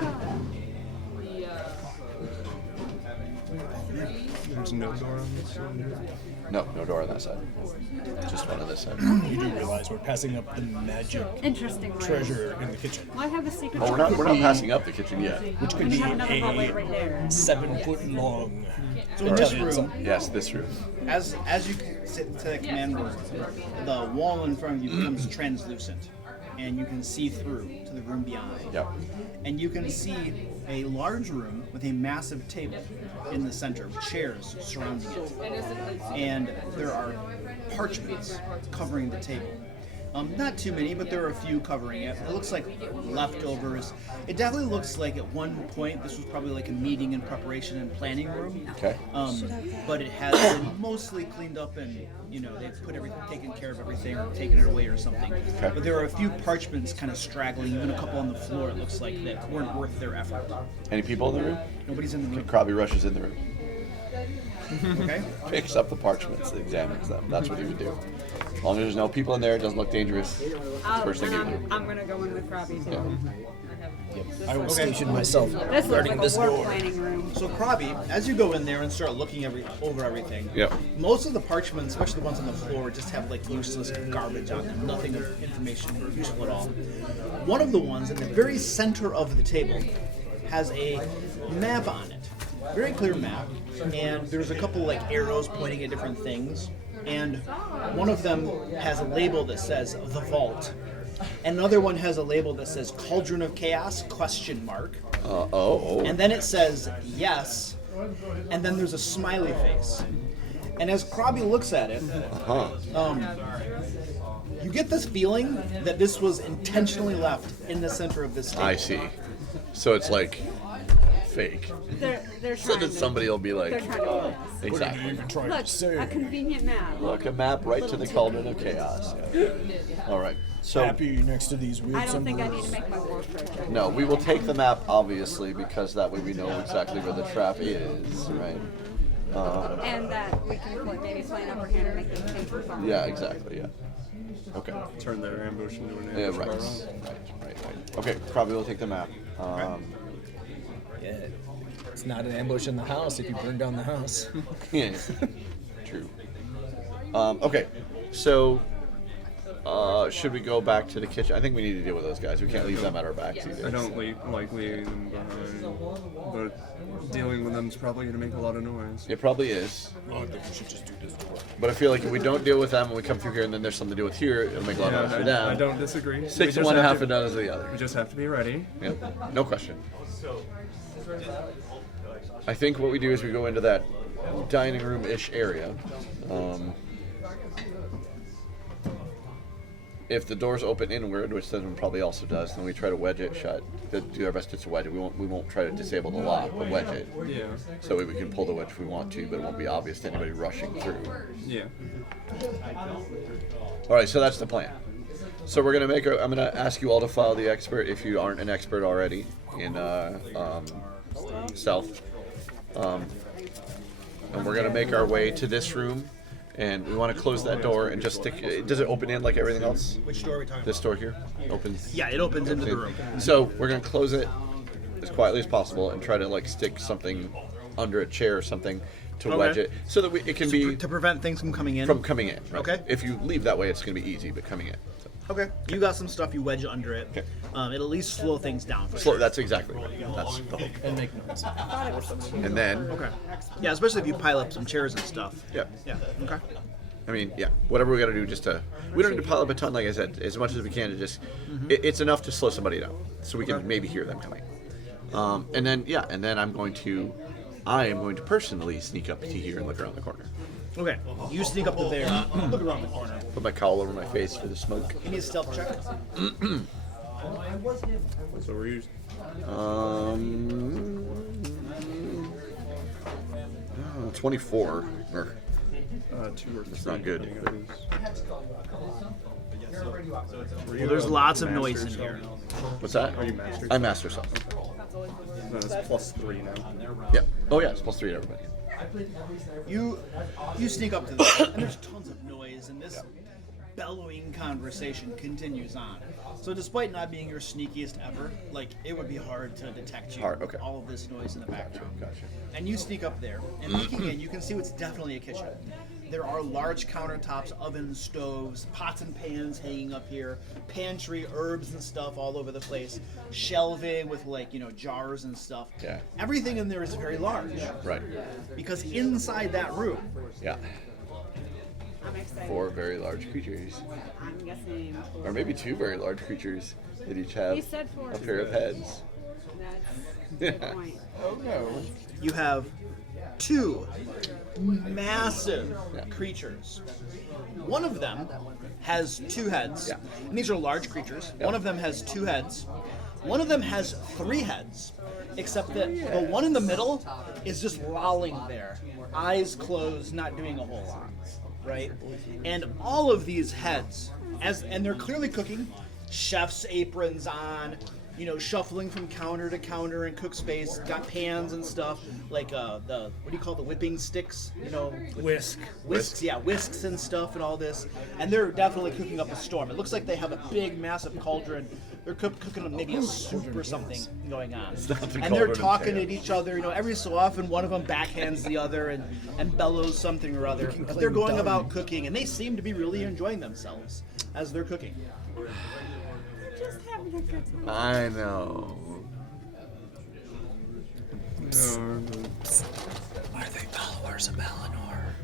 there's no door on this one. No door on that side. Just one on this side. You do realize we're passing up the magic Interesting. treasure in the kitchen, Well, I have the secret. Oh, we're not passing up the kitchen yet. which could We be have another hallway right a there. 7-foot-long. So in this intelligence. room, Yes, this room. as you sit to the command word, the wall in front of you becomes translucent, and you can see through to the room beyond. Yep. And you can see a large room with a massive table in the center, with chairs surrounding it. And there are parchments covering the table. Not too many, but there are a few covering it. It looks like leftovers. It definitely looks like at one point this was probably like a meeting and preparation and planning room. Okay. But it has been mostly cleaned up and, you know, they've put everything, taken care of everything or taken it away or something. Okay. But there are a few parchments kind of straggling, even a couple on the floor, it looks like, that weren't worth their effort. Any people in the room? Nobody's in the room. Krabby rushes in the room. Okay. Picks up the parchments, examines them. That's what he would do. As long as there's no people in there, it doesn't look dangerous. First thing you do. I'm gonna go in with Robbie too. I will station myself This looks guarding like this a war door. planning room. So Krabi, as you go in there and start looking over everything, Yep. most of the parchments, especially the ones on the floor, just have like useless garbage on them, nothing of information useful at all. One of the ones in the very center of the table has a map on it, very clear map, and there's a couple like arrows pointing at different things, and one of them has a label that says the vault. Another one has a label that says Cauldron of Chaos, ? And then it says yes, and then there's a smiley face. And as Krabi looks at it, you get this feeling that this was intentionally left in the center of this table. I see. So it's like fake. They're So trying that somebody will be like, they're trying to oh, exactly. look, a convenient map. Look, a map right to the Cauldron of Chaos. Yeah. All right. So Happy next to these weird I don't think I symbols. need to make my warfare check. no, we will take the map obviously because that way we know exactly where the trap is, right? And that we can maybe play an upper hand and make them think we're fine. Yeah, exactly. Yeah. Okay. Turn their ambush into an Yeah, ambush. right. Okay, probably we'll take the map. Yeah. It's not an ambush in the house if you burn down the house. Yeah, true. Okay, so should we go back to the kitchen? I think we need to deal with those guys. We can't leave them at our backs either. I don't like leaving them behind, but dealing with them is probably going to make a lot of noise. It probably is. Oh, I think we should just do this door. But I feel like if we don't deal with them and we come through here and then there's something to do with here, it'll make a lot of noise for them. I don't disagree. 6 We to 1 just half have a to- dozen of the other. We just have to be ready. Yep, no question. I think what we do is we go into that dining room-ish area. If the door's open inward, which this one probably also does, then we try to wedge it shut. Do our best to wedge it. We won't try to disable the lock, but wedge it. Yeah. So we can pull the wedge if we want to, but it won't be obvious to anybody rushing through. Yeah. All right, so that's the plan. So we're gonna I'm gonna ask you all to file the expert if you aren't an expert already in stealth, and we're gonna make our way to this room, and we want to close that door and just stick. Does it open in like everything else? Which door are we talking This door here opens. Yeah, it opens into the room. So we're gonna close it as quietly as possible and try to like stick something under a chair or something to wedge it, so that it can be To prevent things from coming in? from coming in. Right? Okay. If you leave that way, it's gonna be easy, but coming in. So. Okay. You got some stuff you wedge under it. Okay. It'll at least slow things down. For Slow, sure. that's exactly right. That's the hope. And make noise. And then, Okay. Yeah, especially if you pile up some chairs and stuff. yeah. Yeah. Okay. I mean, yeah, whatever we got to do just to. We don't need to pile up a ton, like I said, as much as we can to just. It's enough to slow somebody down, so we can maybe hear them coming. And then I am going to personally sneak up to here and look around the corner. Okay. You sneak up to there. Look around the corner. Put my cowl over my face for the smoke. Give me a stealth check. So we're using. 24. Or, 2 or 3. It's not good. Well, there's lots of noise in here. what's that? Are you master? I'm master self. No, it's +3 now. Yeah. Oh yeah, it's +3 to everybody. You sneak up to this, and there's tons of noise, and this bellowing conversation continues on. So despite not being your sneakiest ever, like, it would be hard to detect you. Hard, okay. All of this noise in the background. Gotcha. And you sneak up there, and peeking in, you can see what's definitely a kitchen. There are large countertops, ovens, stoves, pots and pans hanging up here, pantry, herbs and stuff all over the place, shelving with, like, jars and stuff. Yeah. Everything in there is very large. Right. Because inside that room, Yeah. I'm excited. 4 very large creatures. I'm guessing. Or maybe 2 very large creatures that each have You said 4. a pair of heads. That's the point. Oh no. You have two massive creatures. One of them has two heads. And these are large creatures. One of them has two heads. One of them has three heads. Except that the one in the middle is just lolling there, eyes closed, not doing a whole lot, right? And all of these heads, and they're clearly cooking, chef's aprons on, you know, shuffling from counter to counter in cook space, got pans and stuff, like the, what do you call the whipping sticks? You know, whisks, yeah, whisks and stuff and all this. And they're definitely cooking up a storm. It looks like they have a big, massive cauldron. They're cooking maybe a soup or something going on. And they're talking at each other, you know, every so often one of them backhands the other and bellows something or other. But they're going about cooking, and they seem to be really enjoying themselves as they're cooking. Just having a good time. I know. Are they followers of Eleanor?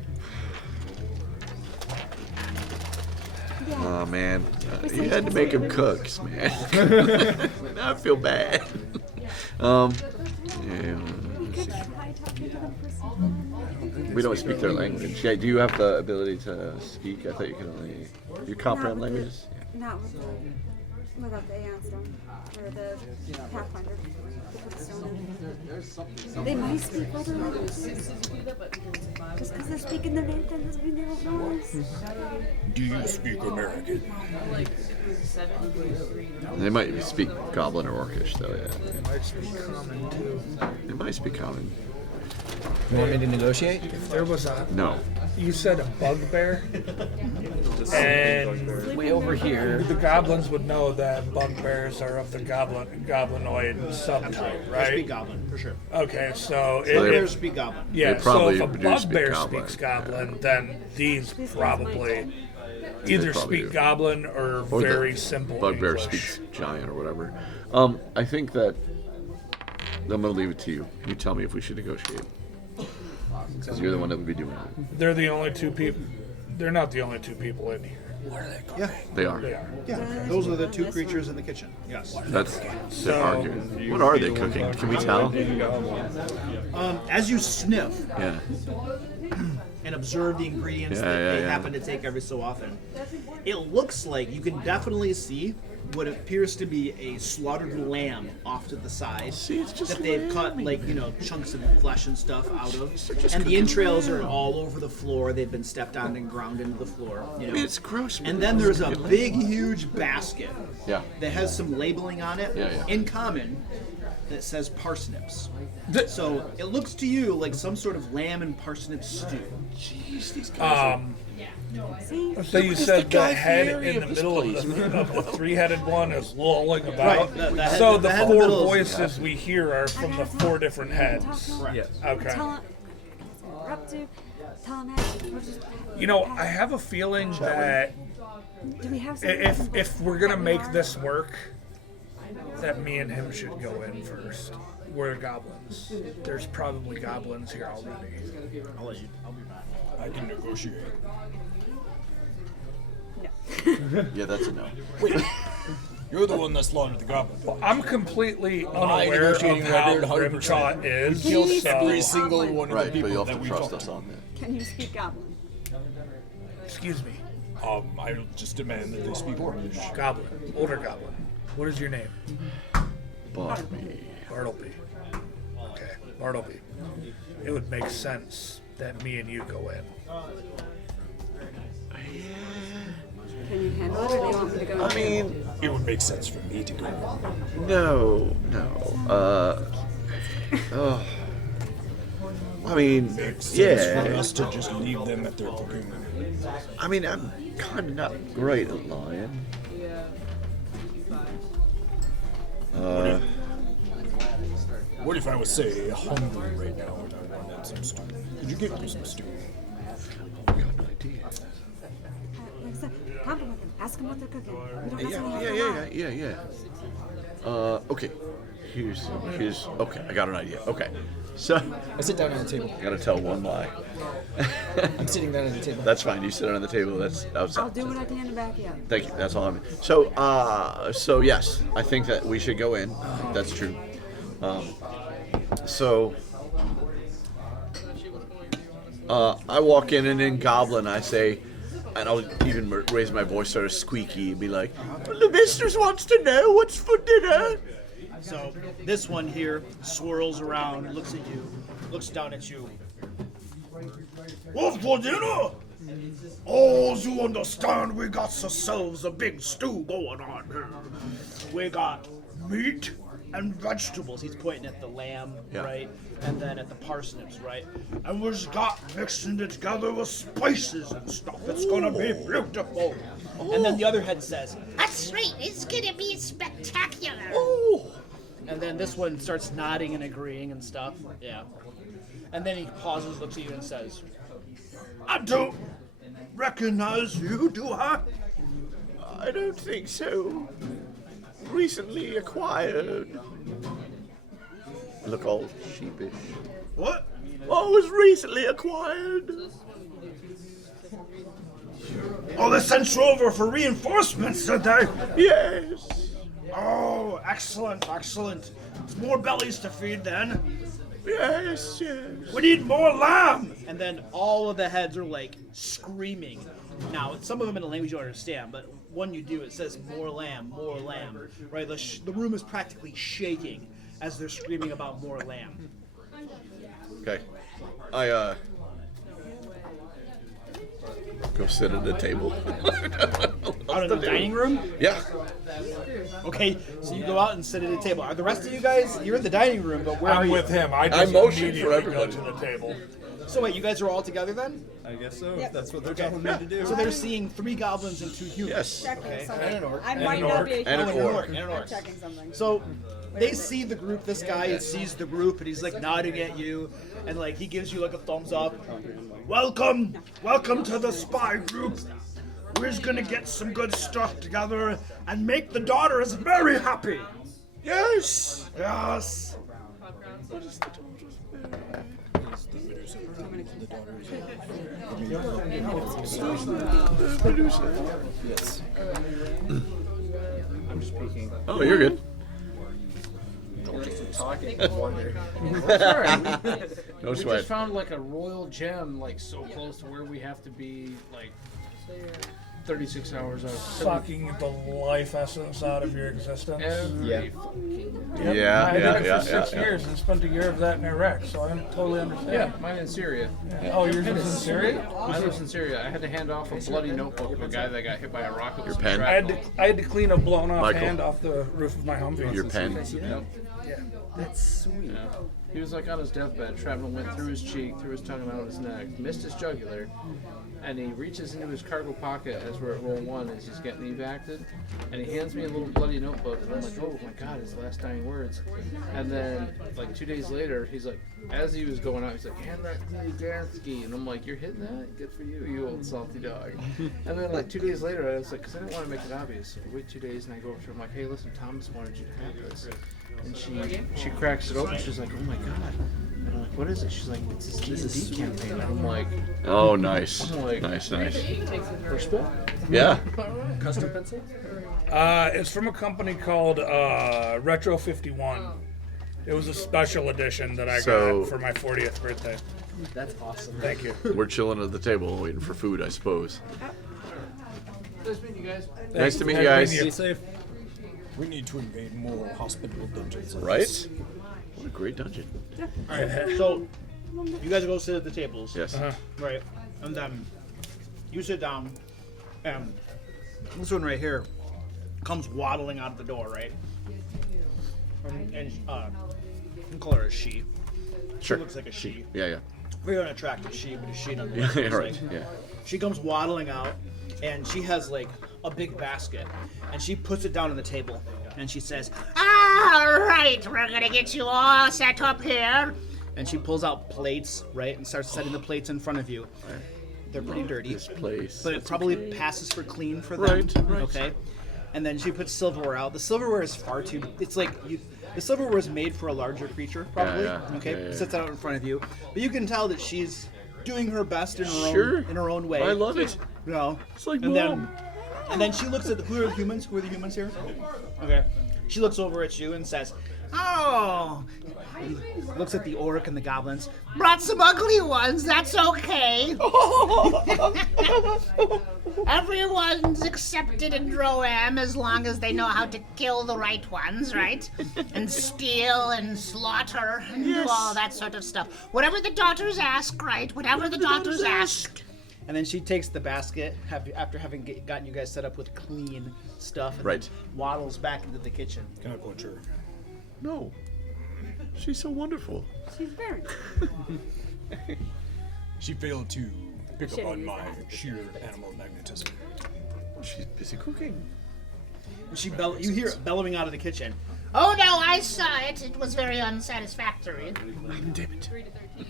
Oh man, you had to make him cooks, man. Now I feel bad. Yeah. You could try talking to them for some. We don't speak their language. Yeah, do you have the ability to speak? I thought you could only. You comprehend languages? Not with without the Aeon Stone or the Pathfinder. They might speak other languages. Just because they're speaking their native doesn't mean they don't know us. Do you speak American? They might speak Goblin or Orcish, though. Yeah. They might speak common too. They might speak Common. You want me to negotiate? If there was a, No. you said a bugbear, and Way over here. the goblins would know that bugbears are of the goblinoid subtype, They right? speak goblin, for sure. Okay, so Bugbears speak goblin. yeah, They so probably if a do speak bugbear goblin. speaks goblin, then these probably either probably speak do. goblin or Or the very simple Bugbear English. speaks giant or whatever. I think that I'm gonna leave it to you. You tell me if we should negotiate. Because you're the one that would be doing it. They're the only two people. They're not the only two people in here. Yeah, They are. They are. yeah. Those are the two creatures in the kitchen. Yes. That's So- they're arguing. What are they cooking? Can we tell? As you sniff Yeah. and observe the ingredients that they happen to take every so often, it looks like you can definitely see what appears to be a slaughtered lamb off to the side. See, it's just that they've cut, like, you know, chunks of flesh and stuff out of. And the entrails are all over the floor. They've been stepped on and ground into the floor. You know? I mean, it's gross. And then there's a big, huge basket Yeah. that has some labeling on it Yeah, yeah. in common that says parsnips. So it looks to you like some sort of lamb and parsnip stew. Jeez, these guys. See? So you said the head in the middle of the three-headed one is lolling about. Right, the head- So the the head in the four middle is- voices we hear are from the four different heads. Yes. Okay. Tell them we're up to. Tell them hey, we're just. You know, I have a feeling that Do we have some? if we're gonna make this work, that me and him should go in first. We're goblins. There's probably goblins here already. I'll let you. I'll be back. I can negotiate. Yeah, that's a no. You're the one that slaughtered the goblin. Well, I'm completely unaware of negotiating how record, 100%. Grimjaw is. Kill So, every single one of Right, the but people you'll that have we to trust talked us to. on that. Can you speak Goblin? excuse me, I just demand that they speak Orcish. goblin, older goblin. What is your name? Bartleby. Bartleby. Okay, Bartleby. It would make sense that me and you go in. Can you handle it, or do you want me to go? I mean, It would make sense for me to go. no. Oh. I mean, Makes sense for yeah. us to just leave them at their cooking. I mean, I'm kind of not great at lying. What if I was, say, hungry right now and I wanted some stew? Could you give me some stew? I got an idea. Like I said, compliment them. Ask them what they're cooking. We don't necessarily have to lie. Okay. Here's. Okay, I got an idea. Okay, so I sit down on the table. I gotta tell one lie. I'm sitting down at the table. That's fine. You sit on the table. That's outside. I'll do what I can to back you up. Thank you. That's all I'm. So yes, I think that we should go in. That's true. So I walk in Goblin, I say, and I'll even raise my voice sort of squeaky and be like, the mistress wants to know what's for dinner. So this one here swirls around, looks at you, looks down at you. What for dinner? Oh, you understand, we got ourselves a big stew going on here. We got meat and vegetables. He's pointing at the lamb, Yeah. right? And then at the parsnips, right? And we've got mixing it together with spices and stuff. It's gonna be beautiful. And then the other head says, That's right, it's gonna be spectacular. and then this one starts nodding and agreeing and stuff. Yeah. And then he pauses, looks at you, and says, I don't recognize you, do I? I don't think so. Recently acquired. Look all sheepish. What? Oh, was recently acquired. Oh, they sent you over for reinforcements, did they? Yes. Oh, excellent, excellent. There's more bellies to feed then. Yes. We need more lamb. and then all of the heads are like screaming. Now, some of them in a language you don't understand, but when you do, it says more lamb, right? The room is practically shaking as they're screaming about more lamb. Okay. I go sit at the table. Out in the dining room? Yeah. Okay, so you go out and sit at a table. Are the rest of you guys, you're in the dining room, but where are I'm you? with him. I I just motion for immediately go everybody. to the table. So wait, you guys are all together then? I guess so. Yep. That's what they're telling me to do. So they're seeing 3 goblins and 2 humans. Yes. Checking something. And an orc. I And might an not orc. be a And an human. orc. And an I'm orc. checking something. So they see the group, this guy sees the group, and he's like nodding at you, and like he gives you like a thumbs up. Welcome to the spy group. We're just gonna get some good stuff together and make the daughters very happy. Yes. Yes. Yes. I'm just peeking. Oh, you're good. Talking. No We sweat. just found like a royal gem, like so close to where we have to be, like 36 hours out. Sucking the life essence out of your existence. Every Yeah. fucking Yep. Yeah, I did yeah, it yeah, for 6 yeah. years and spent a year of that in Iraq, so I totally understand. yeah, mine in Syria. Oh, yours was in Syria? I was in Syria. I had to hand off a bloody notebook to a guy that got hit by a rocket. Your with pen? shrapnel. I had to clean a blown off Michael. hand off the roof of my Humvee. Your pen. Yep. That's sweet. Yeah. He was like on his deathbed. Shrapnel went through his cheek, through his tongue, and out his neck, missed his jugular, and he reaches into his cargo pocket as we're at roll 1 as he's getting evacted, and he hands me a little bloody notebook, and I'm like, oh my god, his last dying words. And then, like 2 days later, he's like, as he was going out, he's like, hand that to me, Gansky. And I'm like, you're hitting that? Good for you, you old salty dog. And then, like 2 days later, I was like, because I didn't want to make it obvious. So I wait 2 days, and I go over to her, I'm like, hey, listen, Thomas wanted you to have this. And she cracks it open. She's like, "Oh my god!" And I'm like, "What is it?" She's like, "It's his D&D campaign." And I'm like, Oh, nice. I'm like, Nice. "First book?" Yeah. Custom pencil? It's from a company called Retro 51. It was a special edition that I So- got for my 40th birthday. That's awesome. Thank you. We're chilling at the table waiting for food, I suppose. Nice meeting you guys. Nice to meet you Nice guys. meeting you. Safe. We need to invade more hospitable dungeons. Right? What a great dungeon. So you guys go sit at the tables. Yes. Right. And then you sit down, and this one right here comes waddling out of the door, right? And we'll call her a she. Sure. She looks like a she. Yeah. Very unattractive she, but a she Yeah, nonetheless. yeah, It's right. like- Yeah. She comes waddling out, and she has like a big basket, and she puts it down on the table, and she says, All right, we're gonna get you all set up here. and she pulls out plates, right, and starts setting the plates in front of you. They're pretty dirty, This place. but it probably passes for clean for them. Right. Okay. And then she puts silverware out. The silverware is far too. It's like the silverware is made for a larger creature, probably. yeah. Okay. Yeah. Sits out in front of you, but you can tell that she's doing her best in her Sure. own way. I love it. You know. It's like and Mom. And then she looks at who are the humans? Who are the humans here? Okay. She looks over at you and says, Oh, looks at the orc and the goblins. brought some ugly ones. That's okay. Everyone's accepted in Droam as long as they know how to kill the right ones, right? And steal and slaughter and do all that sort of stuff. Whatever the daughters ask, right? Whatever the daughters ask. And then she takes the basket after having gotten you guys set up with clean stuff, and Right. then waddles back into the kitchen. Can I punch her? No. She's so wonderful. She's very. She failed to pick up Should've on used my that. sheer animal magnetism. She's busy cooking. You hear it bellowing out of the kitchen. Oh no, I saw it. It was very unsatisfactory. Damn it. 3 to 13.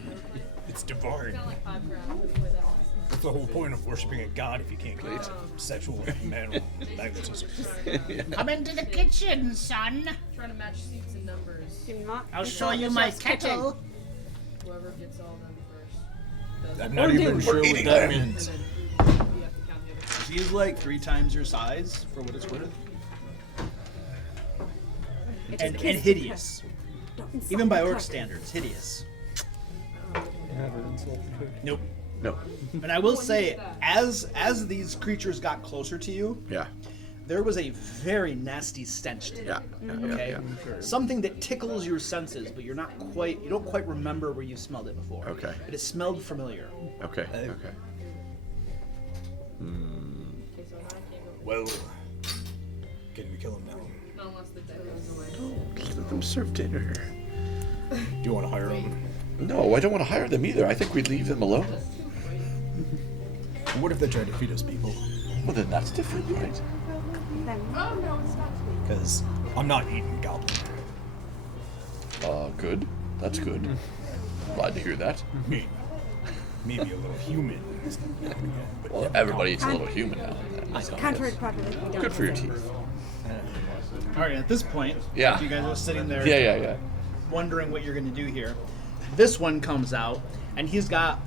It's divine. Kind of like 5 grams. That's why that was. That's the whole point of worshiping a god if you can't get sexual animal magnetism. Come into the kitchen, son. Trying to match seats and numbers. Do not I'll control show you the my chef's kitchen. kettle. Whoever gets all of them first. I'm not even sure what that And means. then you have to count the other. She's like 3 times your size, for what it's worth. And hideous. Even by orc standards, hideous. Nope. No. And I will say, as these creatures got closer to you, Yeah. there was a very nasty stench to them. Yeah. Okay, Yeah. something that tickles your senses, but you don't quite remember where you smelled it before. Okay. But it smelled familiar. Okay. Okay. Okay, so now I can't go. Well, can we kill him now? Not unless the deck goes away. Let them serve dinner. Do you want to hire him? No, I don't want to hire them either. I think we'd leave them alone. What if they try to feed us people? Well, then that's different, right? Because I'm not eating goblin. Good. That's good. Glad to hear that. Maybe a little human. But Well, everybody eats a little human now and then. so Contrary to popular, we don't. Good for your teeth. All right, at this point, Yeah. you guys are sitting there Yeah. wondering what you're going to do here. This one comes out, and he's got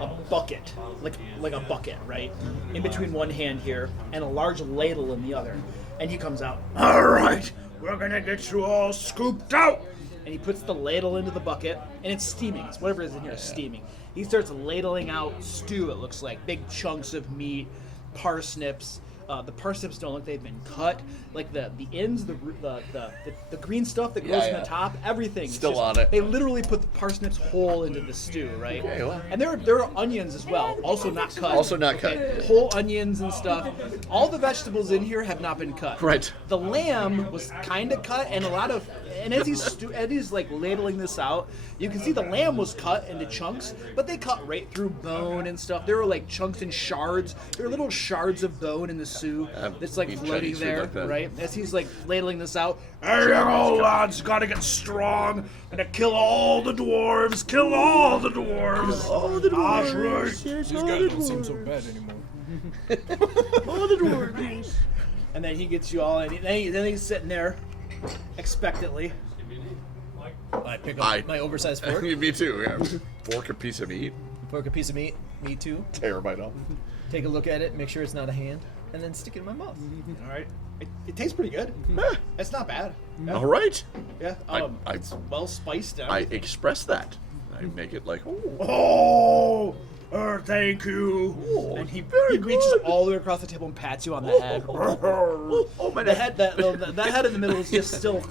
a bucket, like a bucket, right? In between one hand here, and a large ladle in the other. And he comes out, all right, we're going to get you all scooped out. And he puts the ladle into the bucket, and it's steaming. It's whatever is in here is steaming. He starts ladling out stew, it looks like. Big chunks of meat, parsnips. The parsnips don't look like they've been cut. Like the ends, the green stuff that grows in the top, everything. Still on it. They literally put the parsnips whole into the stew, right? Okay, well. And there are onions as well, also not cut. Also not cut. Whole onions and stuff. All the vegetables in here have not been cut. Right. The lamb was kind of cut, and as he's like ladling this out, you can see the lamb was cut into chunks, but they cut right through bone and stuff. There were like chunks and shards. There were little shards of bone in the stew that's like eat floating Chinese food there, like that. right? As he's like ladling this out. Hey, you go, lads, gotta get strong. Gonna kill all the dwarves. Kill all the dwarves. All the dwarves. These guys don't seem so bad anymore. All the dwarves. And then he gets you all, and then he's sitting there expectantly. I pick up my oversized fork. Me too. Yeah. Fork a piece of meat. Fork a piece of meat. Me too. Tear a bite off. Take a look at it, make sure it's not a hand, and then stick it in my mouth. All right. It tastes pretty good. It's not bad. Yeah. All right. Yeah. It's well spiced. And I everything. express that. I make it like, Thank you. And he very reaches good. all the way across the table and pats you on the head. my The head, that head in the middle is just still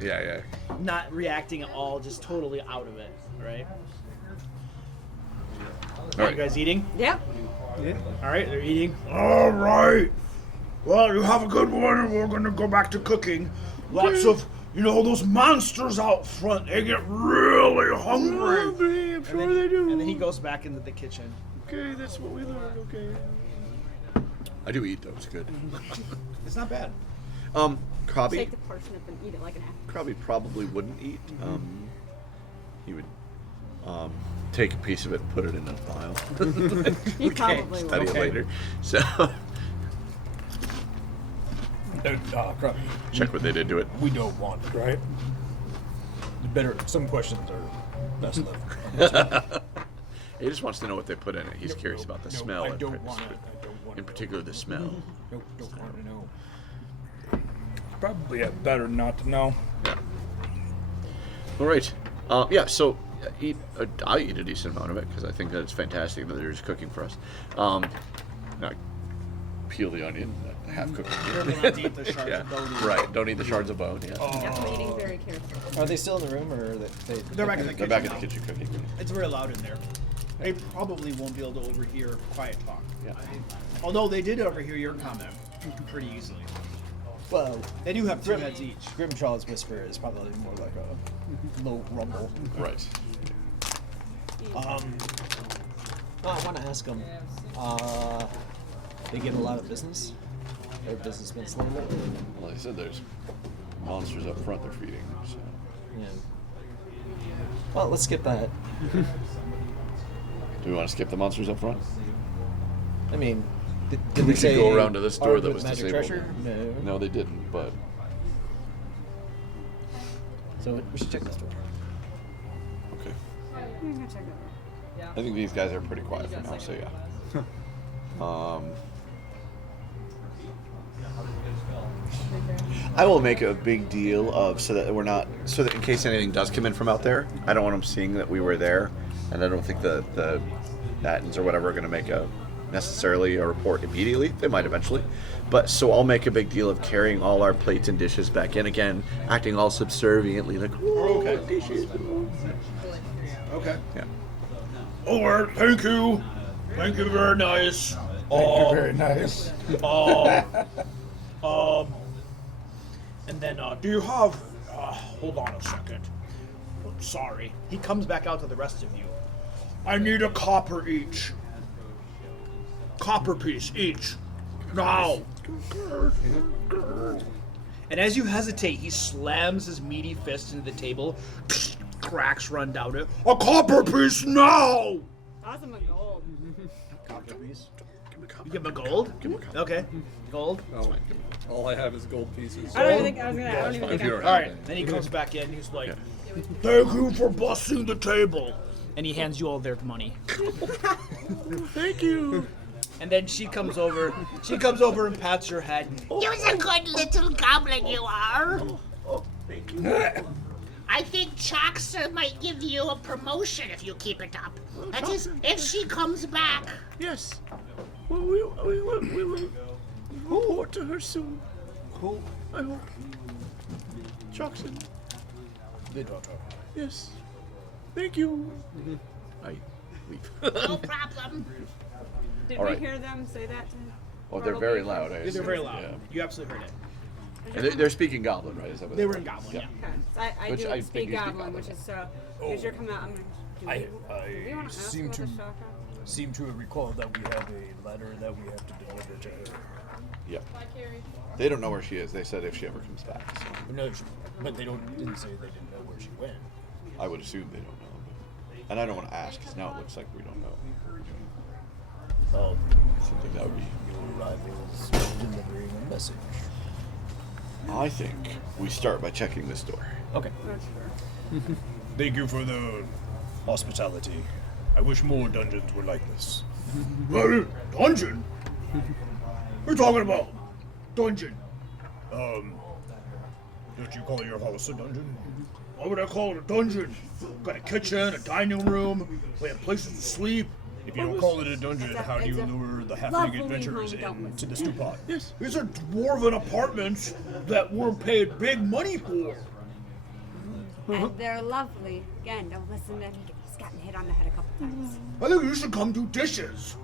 Yeah. not reacting at all, just totally out of it, right? All You right. guys eating? Yeah. All right, they're eating. All right. Well, you have a good one, and we're gonna go back to cooking. Lots of, those monsters out front. They get really hungry. I'm sure they do. And then he goes back into the kitchen. Okay, that's what we learned. Okay. I do eat though. It's good. It's not bad. Krabby. Take the parsnip and eat it like an apple. Krabby probably wouldn't eat. He would take a piece of it and put it in a file. He probably Study will. it later. So Krabby. check what they did to it. We don't want it, right? Some questions are best left. He just wants to know what they put in it. He's curious about the smell. I and don't purpose. want it. I don't In particular, the smell. Nope, don't want to know. Probably better not to know. All right. Yeah. So I eat a decent amount of it because I think that it's fantastic that they're just cooking for us. Not peel the onion, half cooked. Careful not to eat the shards Yeah. of bone. Right. Don't eat the shards of bone. Yeah. Definitely eating very carefully. Are they still in the room, or are they? They're back in the They're kitchen. back in the now. kitchen cooking. It's very loud in there. They probably won't be able to overhear quiet talk. Yeah. Although they did overhear your comment pretty easily. Well, They do have 2 heads each. Grimshaw's whisper is probably more like a low rumble. Right. I want to ask them. They get a lot of business. Their business been slow lately. Well, they said there's monsters up front they're feeding. So. Yeah. Well, let's skip that. Do we want to skip the monsters up front? I mean, did We they should say go around to this door armed that with was magic disabled. treasure? No. No, they didn't. But So we should check this door. okay. I'm gonna check it out. I think these guys are pretty quiet for now. So yeah. I will make a big deal of so that in case anything does come in from out there, I don't want them seeing that we were there, and I don't think the Attons or whatever are going to make necessarily a report immediately. They might eventually, but so I'll make a big deal of carrying all our plates and dishes back in again, acting all subserviently like, oh, okay, dishes. Okay. Yeah. All right, thank you. Thank you, very nice. Thank you, very nice. And then, do you have... hold on a second. Sorry. He comes back out to the rest of you. I need a copper each. Copper piece each. Now. And as you hesitate, he slams his meaty fist into the table. Cracks run down it. A copper piece now! Awesome with gold. Copper piece. You give him a gold? Okay. Gold. Oh, all I have is gold pieces. I don't even think I was gonna. I don't even think I. Alright, then he comes back in. He's like, thank you for busting the table. And he hands you all their money. Thank you. And then she comes over. She comes over and pats your head. You're a good little goblin, you are. Oh, thank you. I think Choxa might give you a promotion if you keep it up. That is, if she comes back. Yes. Well, we will report to her soon. Who? I hope. Jackson. The daughter. Yes. Thank you. I leave. No problem. Did All we right. hear them say that to him? Oh, they're very loud. I They're assume. very loud. Yeah. You absolutely heard it. And they're speaking Goblin, right? Is that what They were in Goblin, yeah. Okay. So I Which do I think speak you speak Goblin, Goblin. which is so. Because you're coming out. I'm like, do we want to ask seem about to the shotgun? seem to recall that we have a letter that we have to deliver to her. Yeah. They don't know where she is. They said if she ever comes back. So No, but they didn't say they didn't know where she went. I would assume they don't know. But, and I don't want to ask because now it looks like we don't know. Oh, Something that would be. your arrivals delivering a message. I think we start by checking this door. Okay. Oh, sure. Thank you for the hospitality. I wish more dungeons were like this. Dungeon? What are you talking about? Dungeon. Don't you call your house a dungeon? Why would I call it a dungeon? Got a kitchen, a dining room, we have places to sleep. If you don't call it a dungeon, It's a- how do you it's a lure the halfling lovely adventurers home, don't into the listen. stew pot? Yes. These are dwarven apartments that we're paid big money for. And they're lovely. Again, don't listen to him. He's gotten hit on the head a couple times. I think you should come do dishes.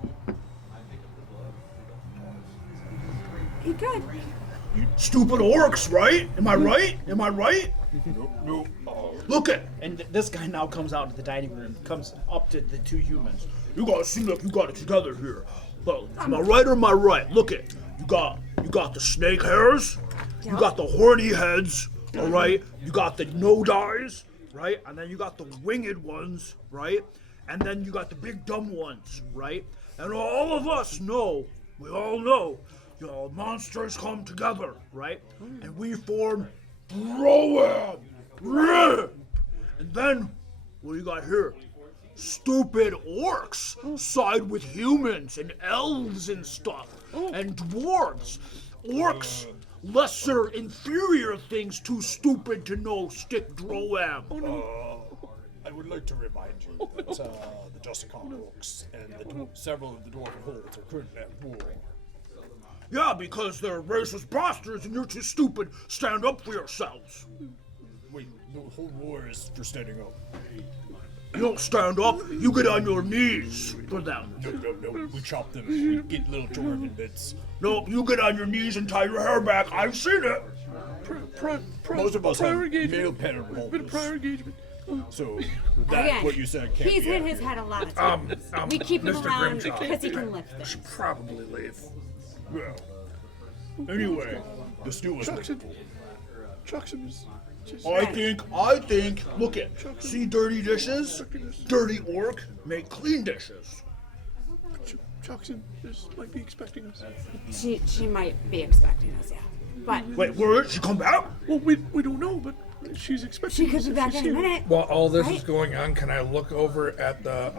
He could. You stupid orcs, right? Am I right? Am I right? No. Look at. And this guy now comes out to the dining room, comes up to the two humans. You guys seem like you got it together here. Well, am I right or am I right? Look at. You got the snake hairs. You got the horny heads. All right. You got the no-dies, right? And then you got the winged ones, right? And then you got the big dumb ones, right? And all of us know, we all know, monsters come together, right? And we form Rowan. And then, what do you got here? stupid orcs side with humans and elves and stuff, and dwarves. Orcs, lesser, inferior things too stupid to know stick Droam. I would like to remind you that the Justicon orcs and several of the dwarven holds are currently at war. Yeah, because they're racist bastards and you're too stupid. Stand up for yourselves. Wait, the whole war is for standing up. You don't stand up, you get on your knees for them. No, we chop them. We get little dwarven bits. No, you get on your knees and tie your hair back. I've seen it. Most of us have prior male pattern Been a prior engagement. So that what you said can't He's be hit his head a lot of times. We keep him Mr. around Grimjaw. because he can lift things. Should probably leave. Well, anyway, the stew was Chuckson was just... I think, look it. See dirty dishes? Dirty orc make clean dishes. Chuckson might be expecting us. She might be expecting us, yeah. But Wait, where is she come back? Well, we don't know, but she's expecting she could us be if back she's in a here. minute. While all this Right? is going on, can I look over at the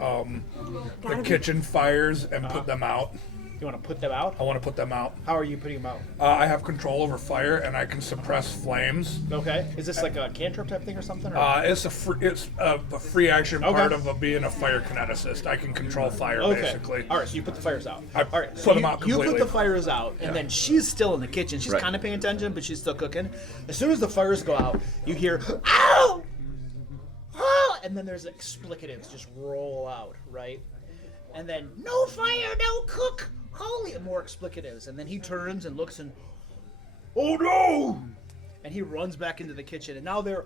Gotta be- kitchen fires and put them out? You want to put them out? I want to put them out. How are you putting them out? I have control over fire, and I can suppress flames. Okay. Is this like a cantrip type thing or something? Or? It's a free action part of being a fire kineticist. I can control fire basically. All right, so you put the fires out. I All right, so put them out you completely. put the fires out, and then she's still in the kitchen. She's Right. kind of paying attention, but she's still cooking. As soon as the fires go out, you hear, ow! Oh! And then there's explicatives just roll out, right? And then, no fire, no cook! Holy, more explicatives. And then he turns and looks and, oh no! And he runs back into the kitchen, and now they're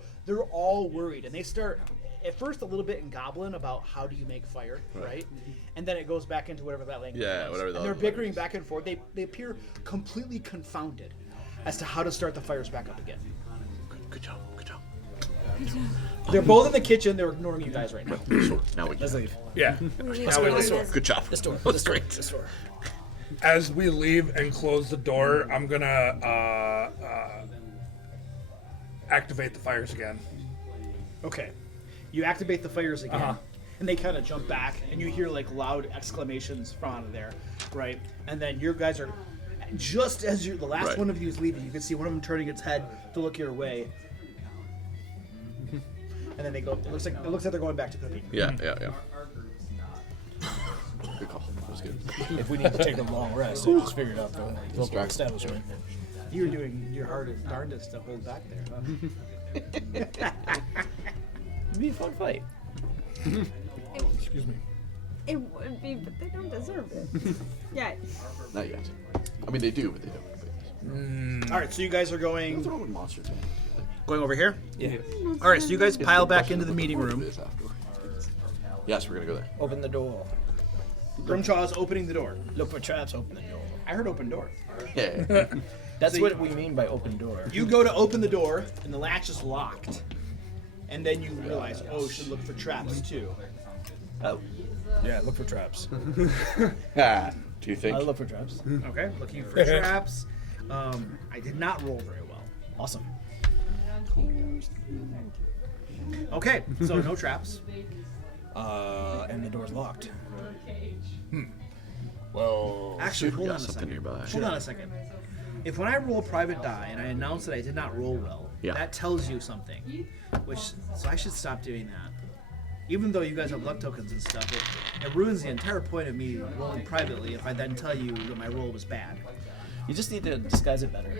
all worried, and they start at first a little bit in Goblin about how do you make fire, right? And then it goes back into whatever that language Yeah, is. whatever that And they're language bickering back and forth. They appear completely confounded as to how to start the fires back up again. Good job. They're both in the kitchen. They're ignoring you guys right now. So now we Let's leave. Yeah. Let's go to this door. Good job. This door. That's This door. great. This door. As we leave and close the door, I'm gonna activate the fires again. Okay. You activate the fires again, Uh-huh. and they kind of jump back, and you hear like loud exclamations from out of there, right? And then your guys are, just as the last Right. one of you is leaving, you can see one of them turning its head to look your way, and then they go. It looks like they're going back to cooking. Yeah. Good call. That was good. If we need to take a long rest, I just figured out the local Distract. establishment. You're doing your hardest, darndest to hold back there. Huh? It'd be a fun fight. Excuse me. It would be, but they don't deserve it. Yeah. Not yet. I mean, they do, but they don't. All right, so you guys are going Throw in monster tank. Going over here? Yeah. All right, so you guys pile back into the meeting room. This afterwards. Yes, we're gonna go there. Open the door. Grimshaw's opening the door. Look for traps. Open the door. I heard open door. Yeah. That's So what we mean by open door. You go to open the door, and the latch is locked. And then you realize, oh, should look for traps too. Oh, Yeah, look for traps. Do you think? I look for traps. Okay, looking for traps. I did not roll very well. Awesome. Okay, so no traps. And the door's locked. Well, Actually, we hold got on a something second. nearby. Hold on a second. If when I roll private die and I announce that I did not roll well, Yeah. that tells you something. So I should stop doing that. Even though you guys have luck tokens and stuff, it ruins the entire point of me rolling privately if I then tell you that my roll was bad. You just need to disguise it better.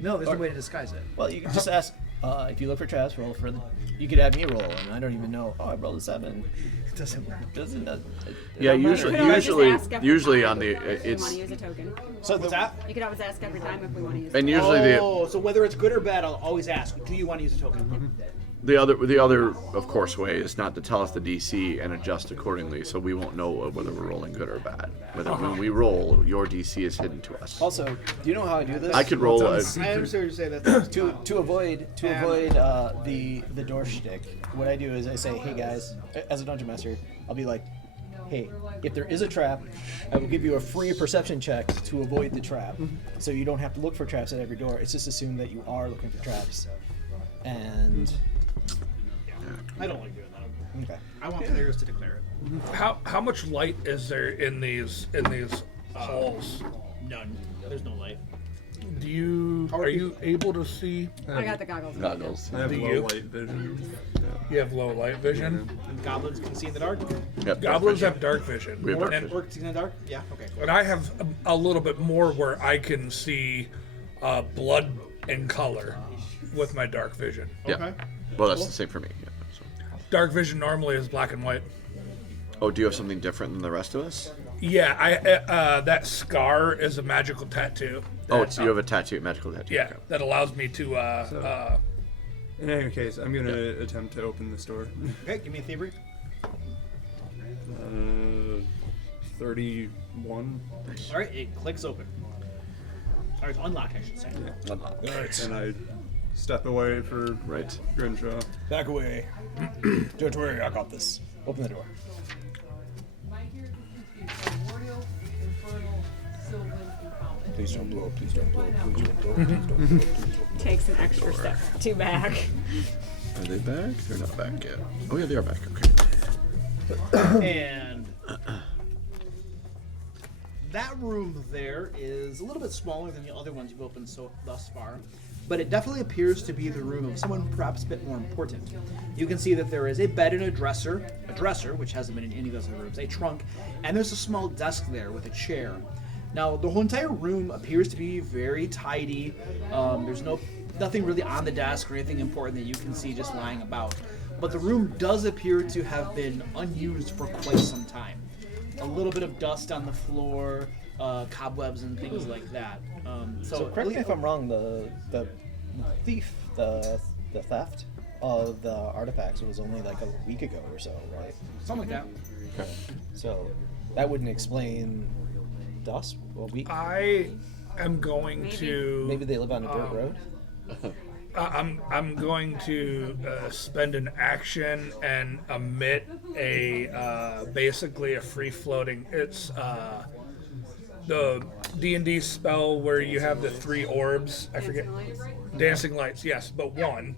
No, there's no way to disguise it. Well, you can just ask. If you look for traps, roll for the. You could have me roll, and I don't even know. Oh, I rolled a 7. It doesn't work. Doesn't. Yeah, You could always just ask every usually time on the if we want it's to use a token. So what's that? You could always ask every time if we want to use. and a usually So whether it's good or bad, I'll always ask, do you want to use a token? the other of course way is not to tell us the DC and adjust accordingly, so we won't know whether we're rolling good or bad. Whether when we roll, your DC is hidden to us. Also, do you know how I do this? I could roll a I understand what you're saying. That's to avoid the door shtick, what I do is I say, hey guys, as a dungeon master, I'll be like, hey, if there is a trap, I will give you a free perception check to avoid the trap. So you don't have to look for traps at every door. It's just assumed that you are looking for traps. And I don't like doing that. Okay. I want players to declare it. How much light is there in these halls? None. There's no light. Are you able to see? I got the goggles. Goggles. I have Do low you? light vision. You have low light vision. And goblins can see in the dark. Yep, Goblins have dark vision. We have dark And- vision. Orcs in the dark. Yeah. Okay. Cool. But I have a little bit more where I can see blood and color with my dark vision. Yeah. Okay. Well, that's the same for me. Yeah, so. Dark vision normally is black and white. Oh, do you have something different than the rest of us? Yeah, I that scar is a magical tattoo. Oh, that, so you have a tattoo, magical tattoo. Yeah, Okay. that allows me to. In any case, I'm going to attempt to open this door. Okay. Give me a thievery. 31. All right. It clicks open. Or it's unlocked, I should say. Yeah. Alright. And I step away for Grimshaw. Back away. Don't worry, I got this. Open the door. Please don't blow, please don't blow, please don't blow, please don't blow, please don't blow. Takes an extra step to back. Are they back? They're not back yet. Oh yeah, they are back. Okay. And that room there is a little bit smaller than the other ones you've opened thus far, but it definitely appears to be the room of someone perhaps a bit more important. You can see that there is a bed and a dresser, which hasn't been in any of those other rooms, a trunk, and there's a small desk there with a chair. Now, the whole entire room appears to be very tidy. There's nothing really on the desk or anything important that you can see just lying about. But the room does appear to have been unused for quite some time. A little bit of dust on the floor, cobwebs and things like that. So correct me if I'm wrong. The thief, the theft of the artifacts was only like a week ago or so, right? Something like that. Okay. So that wouldn't explain dust. A week. I am going to. Maybe they live on a dirt road. I'm going to spend an action and emit a basically a free floating. It's the D&D spell where you have the 3 orbs. I forget. Dancing lights, yes, but one.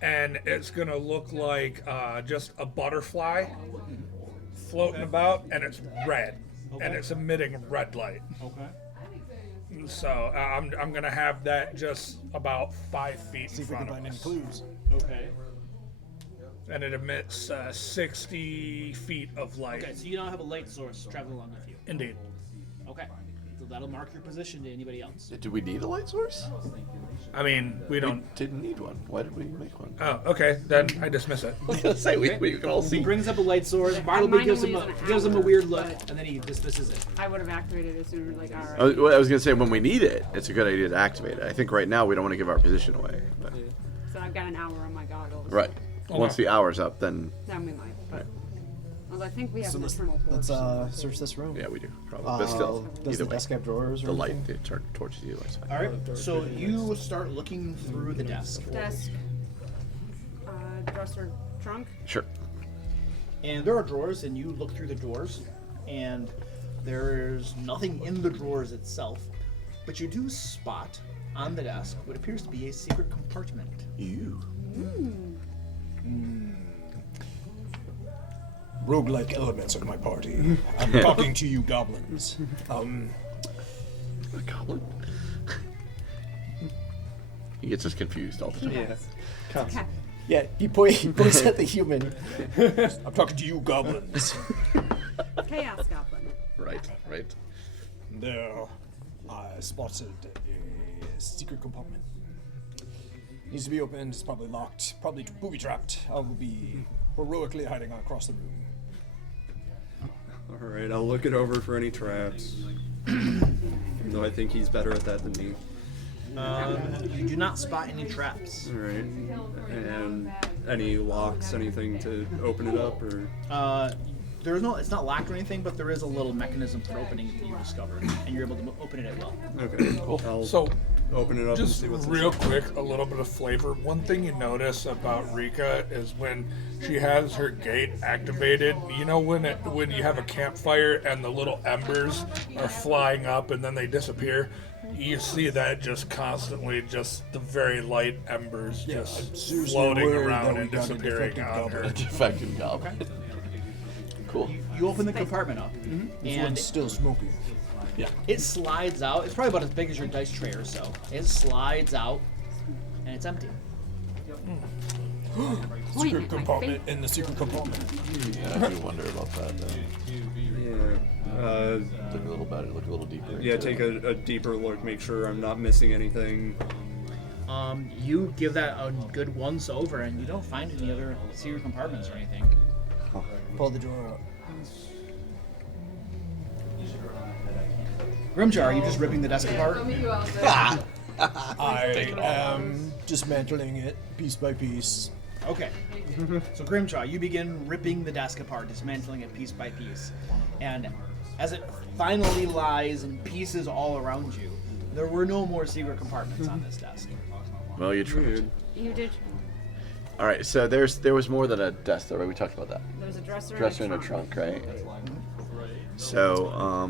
And it's gonna look like just a butterfly floating about, and it's red, and it's emitting red light. Okay. So I'm gonna have that just about 5 feet See in if we front can of find any us. clues. Okay. And it emits 60 feet of light. Okay, so you now have a light source traveling along with you. Indeed. Okay. So that'll mark your position to anybody else. Do we need a light source? I mean, we don't. Didn't need one. Why did we make one? Oh, okay. Then I dismiss it. I was gonna say we can all He see. brings up a light source. Bartleby Mine gives only him is an a hour, weird look, but- and then he dismisses it. I would have activated it sooner. Like, all right. I was gonna say when we need it, it's a good idea to activate it. I think right now we don't want to give our position away. But. So I've got an hour on my goggles. Right. Once the hour's up, then. Then we might. But well, I think we have So an let's eternal torch. search this room. Yeah, we do. Probably. But still, does either the way. desk have drawers or The light, anything? the torches either way. is fine. All right. So you start looking through the desk. Desk. Dresser, trunk. Sure. And there are drawers, and you look through the drawers, and there's nothing in the drawers itself, but you do spot on the desk what appears to be a secret compartment. You. Roguelike elements of my party. I'm talking to you goblins. A goblin? He gets us confused all the time. Yeah. Yeah, he points at the human. I'm talking to you goblins. Chaos goblin. Right. There, I spotted a secret compartment. Needs to be opened. It's probably locked. Probably booby-trapped. I will be heroically hiding across the room. Alright, I'll look it over for any traps. Even though I think he's better at that than me. You do not spot any traps. Alright. And any locks, anything to open it up, or? There's no. It's not locked or anything, but there is a little mechanism for opening it that you discover, and you're able to open it at will. Okay. I'll So, open it up and just see what's real inside. quick, a little bit of flavor. One thing you notice about Rika is when she has her gate activated. You know when you have a campfire and the little embers are flying up and then they disappear. you see that just constantly, just the very light embers Yeah, I'm just seriously floating worried around that we and got a disappearing defective on her. goblin. Defective goblin. Cool. You open the compartment up, This and one's still smoking. Yeah. it slides out. It's probably about as big as your dice tray or so. It slides out, and it's empty. Secret compartment in the secret compartment. Yeah, I do wonder about that. Yeah. Look a little better. Look a little deeper. Yeah, take a deeper look, make sure I'm not missing anything. You give that a good once over, and you don't find any other secret compartments or anything. Pull the drawer up. Grimjar, are you just ripping the desk apart? I am dismantling it piece by piece. Okay. So Grimjaw, you begin ripping the desk apart, dismantling it piece by piece. And as it finally lies in pieces all around you, there were no more secret compartments on this desk. Well, you tried. You did. All right, so there was more than a desk, though, right? We talked about that. There was a dresser, Dresser and a trunk, right? So,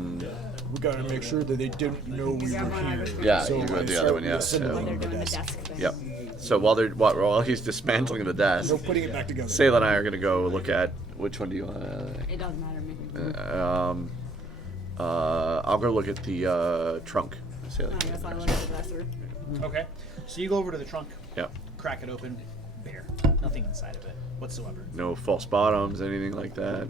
we gotta make sure that they didn't know we were here. yeah, so you got the I other one, start yeah. assembling So, the desk. yep. So while he's dismantling the desk, No putting it back together. Sayla and I are gonna go look at which one do you want? It doesn't matter to me. I'll go look at the trunk. Sayla. I guess I look at the dresser. Okay. So you go over to the trunk, Yep. crack it open, bare. Nothing inside of it whatsoever. No false bottoms, anything like that.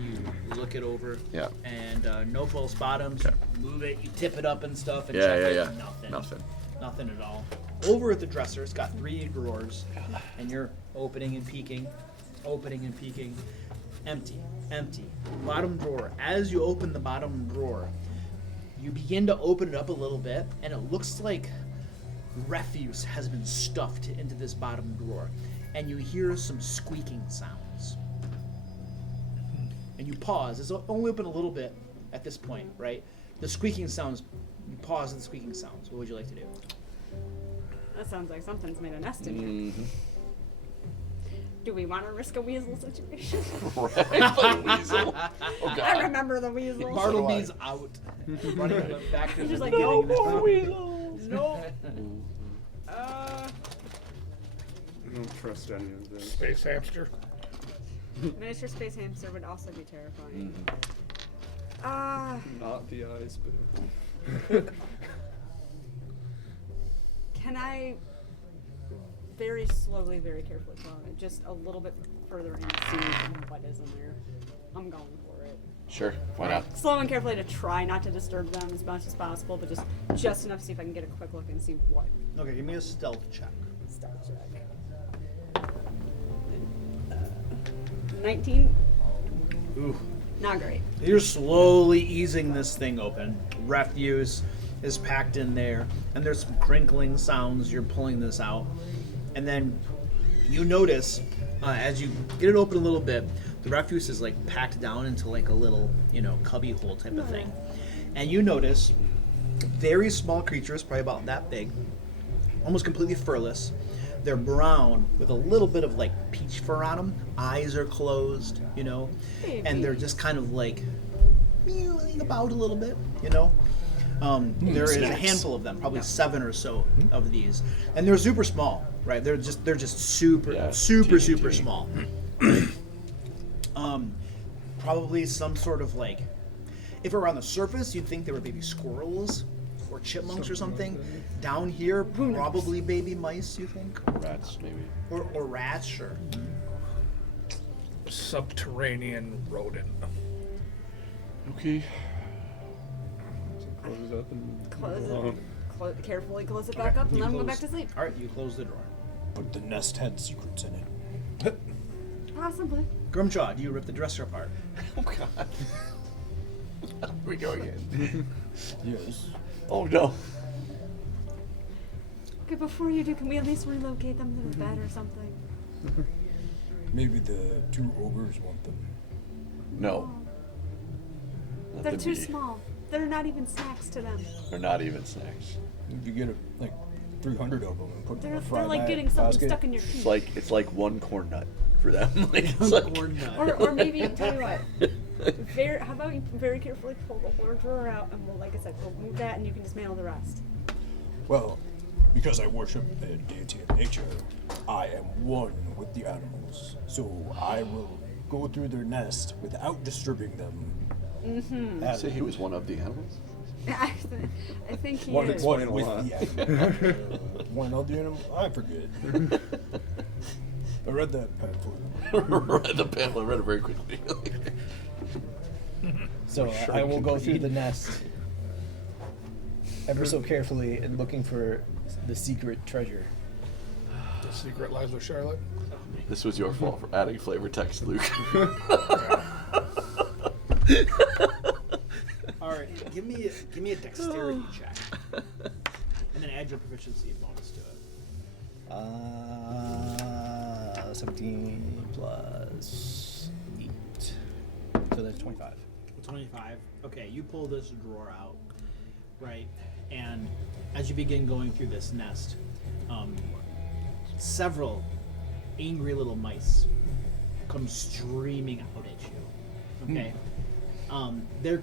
You look it over. Yeah. And no false bottoms. Okay. You move it, you tip it up and stuff, and Yeah, check yeah, it. yeah. Nothing. Nothing. Nothing at all. Over at the dresser, it's got 3 drawers, and you're opening and peeking, empty, empty. Bottom drawer. As you open the bottom drawer, you begin to open it up a little bit, and it looks like refuse has been stuffed into this bottom drawer, and you hear some squeaking sounds. And you pause. It's only open a little bit at this point, right? The squeaking sounds. You pause at the squeaking sounds. What would you like to do? That sounds like something's made a nest in here. Mm-hmm. Do we want to risk a weasel situation? Right, the weasel. Oh, God. I remember the weasel. Bartleby's out. Running back to He's the just like, beginning. no more weasels. No. I don't trust any of this. Space hamster. Miniature space hamster would also be terrifying. Not the eyes, but... Can I very slowly, very carefully clone it just a little bit further and see what is in there? I'm going for it. Sure, why not? Slow and carefully to try not to disturb them as much as possible, but just enough to see if I can get a quick look and see what. Okay, give me a stealth check. Stealth check. 19. Ooh. Not great. You're slowly easing this thing open. Refuse is packed in there, and there's some crinkling sounds. You're pulling this out, and then you notice as you get it open a little bit, the refuse is like packed down into like a little, cubby hole type of thing, and you notice very small creatures, probably about that big, almost completely furless. They're brown with a little bit of like peach fur on them. Eyes are closed, and they're just kind of like mewing about a little bit, There is a handful of them, probably 7 or so of these, and they're super small, right? They're just super small. Probably some sort of like, if it were on the surface, you'd think they were baby squirrels or chipmunks or something. Down here, probably baby mice, you think? Rats, maybe. Or rats, sure. Subterranean rodent. Okay. Close it up and Close it. Carefully close it back up, and then I'm going back to sleep. All right, you close the drawer. But the nest had secrets in it. Possibly. Grimjaw, do you rip the dresser apart? Oh, God. Here we go again. Yes. Oh, no. Okay, before you do, can we at least relocate them to the bed or something? Maybe the 2 ogres want them. No. Let They're them too be. small. They're not even snacks to them. They're not even snacks. If you get like 300 of them and put them in a They're like getting something stuck in your teeth. It's like one corn nut for them. Like, it's like corn nut. Or maybe, tell you what, How about you very carefully pull the ore drawer out, and we'll, like I said, we'll move that, and you can dismantle the rest. Well, because I worship the deity of nature, I am one with the animals. So I will go through their nest without disturbing them. Mm-hmm. So he was one of the animals? I think he One is. with the animal. One of the animal? I forget. I read that pamphlet. Read the pamphlet. Read it very quickly. So I will go through the nest ever so carefully and looking for the secret treasure. The secret lies with Charlotte. This was your fault for adding flavor text, Luke. All right, give me a dexterity check, and then add your proficiency bonus to it. 17 plus 8. So that's 25. 25. Okay, you pull this drawer out, right? And as you begin going through this nest, several angry little mice come streaming out at you. Okay. They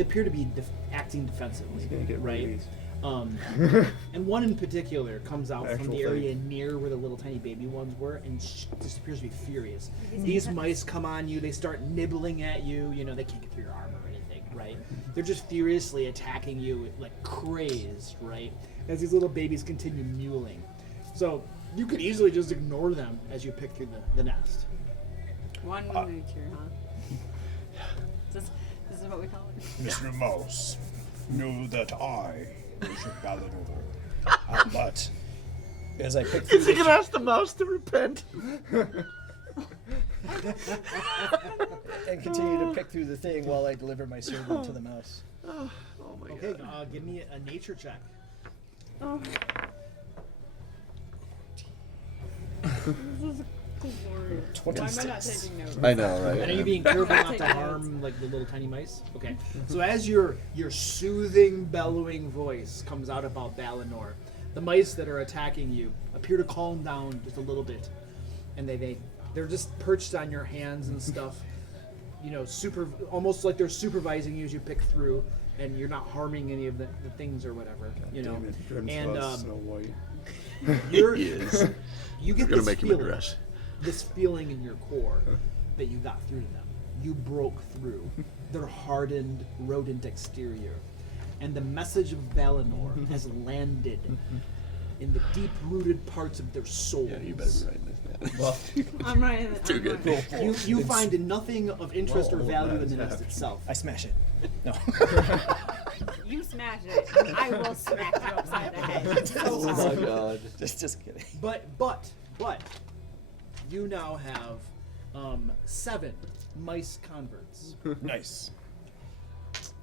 appear to be acting defensively, right? And one in particular comes out from the area near where the little tiny baby ones were and just appears to be furious. These mice come on you, they start nibbling at you, you know, they can't get through your armor or anything, right? They're just furiously attacking you like crazed, right? As these little babies continue mewling. So you could easily just ignore them as you pick through the nest. One nature, huh? This is what we call it. Mr. Mouse, know that I worship Balador. But as I pick through Is he gonna ask the mouse to repent? And continue to pick through the thing while I deliver my servant to the mouse. Oh my Okay, give me a nature check. Oh. This is glorious. Why am I not taking notes? I know, right? And are you being careful not to harm like the little tiny mice? Okay. So as your soothing, bellowing voice comes out about Balinor, the mice that are attacking you appear to calm down just a little bit, and they're just perched on your hands and stuff. You know, almost like they're supervising you as you pick through, and you're not harming any of the things or whatever. You know, and Snow White. you get We're gonna this make him feeling, address. this feeling in your core that you got through to them. You broke through their hardened, rodent exterior, and the message of Valinor has landed in the deep-rooted parts of their souls. Yeah, you better be writing this down. Well, I'm writing it. Too good. You find nothing of interest or value in the nest itself. I smash it. No. You smash it. I will smack you upside the head. Oh my god. Just kidding. But you now have 7 mice converts. Nice.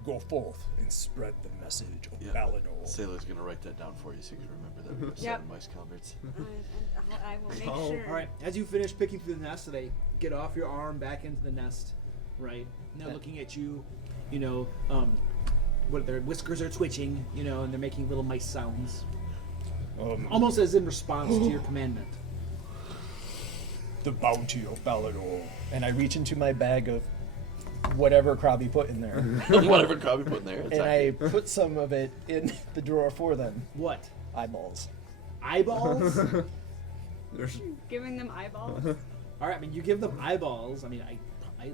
Go forth and spread the message of Balador. Sailor's gonna write that down for you so you can remember that we have 7 mice converts. I will make sure. All right. As you finish picking through the nest, so they get off your arm back into the nest, right? And they're looking at you, you know, what their whiskers are twitching, you know, and they're making little mice sounds, almost as in response to your commandment. The bounty of Balador. And I reach into my bag of whatever Krabby put in there. Whatever Krabby put in there. And I put some of it in the drawer for them. What? Eyeballs. Eyeballs? Giving them eyeballs? All right. I mean, you give them eyeballs. I mean,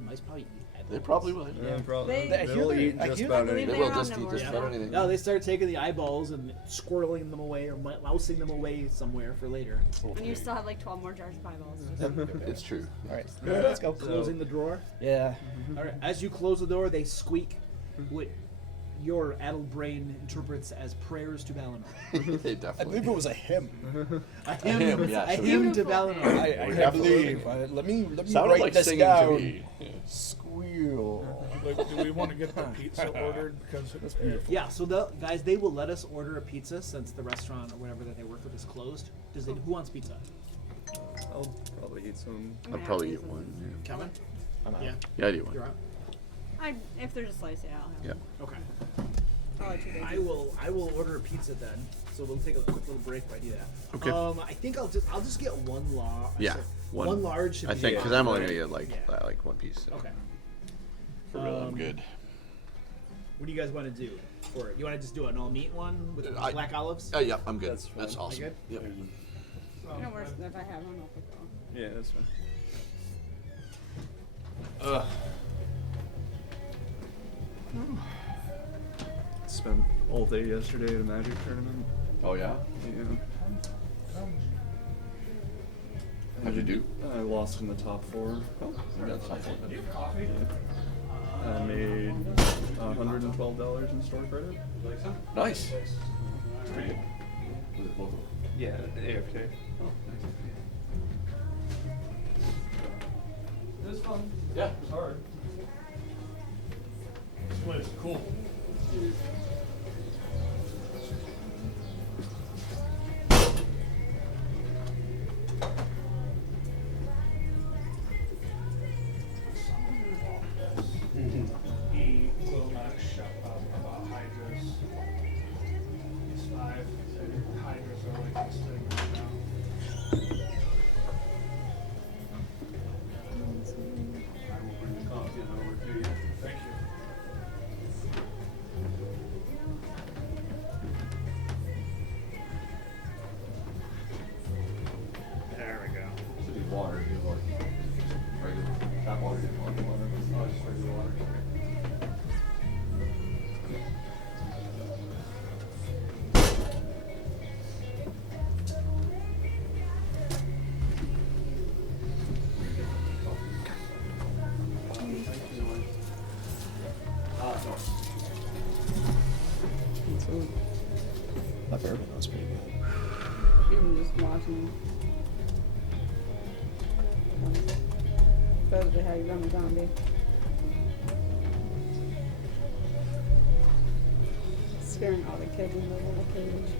mice probably eat eyeballs. They probably would. Yeah, probably. They'll eat just about anything. They will just eat just about anything. No, they start taking the eyeballs and squirreling them away or mousing them away somewhere for later. And you still have like 12 more jars of eyeballs. It's true. All right, let's go. Closing the drawer. Yeah. All right. As you close the door, they squeak, what your addled brain interprets as prayers to Valinor. They I definitely. believe it was a hymn. A hymn, yeah, a sure. hymn to Valinor. I believe. Let me Sounded write like this singing down. to me. Squeal. Like, do we want to get the pizza ordered? Because it's beautiful. Yeah, so the guys, they will let us order a pizza since the restaurant or whatever that they work with is closed. Who wants pizza? I'll probably eat some. I'll probably eat one. Kevin? I'm out. Yeah. Yeah, I do one. You're out. If there's a slice, yeah, I'll have Yeah. Okay. I'll let you guys I will order a pizza then. So we'll take a quick little break while I do that. Okay. I think I'll just get one large. Yeah, one large. should I be think fine. because I'm only gonna get like Yeah. like one piece. So. Okay. For real, I'm good. What do you guys want to do for it? You want to just do an all meat one with black olives? Yeah, I'm good. That's awesome. You good? Yep. No worse than if I have one, I'll pick it off. Yeah, that's fine. Spent all day yesterday at a Magic tournament. Oh yeah? Yeah. How'd you do? I lost in the top 4. Oh, that's not fun. I made $112 in store credit. Nice. Pretty good. Was it local? Yeah, AFK. Oh, nice. It was fun. Yeah. It was hard. This place is cool. He will not shut up about hydras. He's 5, and hydras are like this thing right now. I will bring the coffee and over to you. Thank you. There we go. So do you water? Do you like regular tap water? Do you want water? Oh, just regular water. That bourbon was pretty good. Even just watching. Supposedly how you run a zombie. Scaring all the kids in the little cage.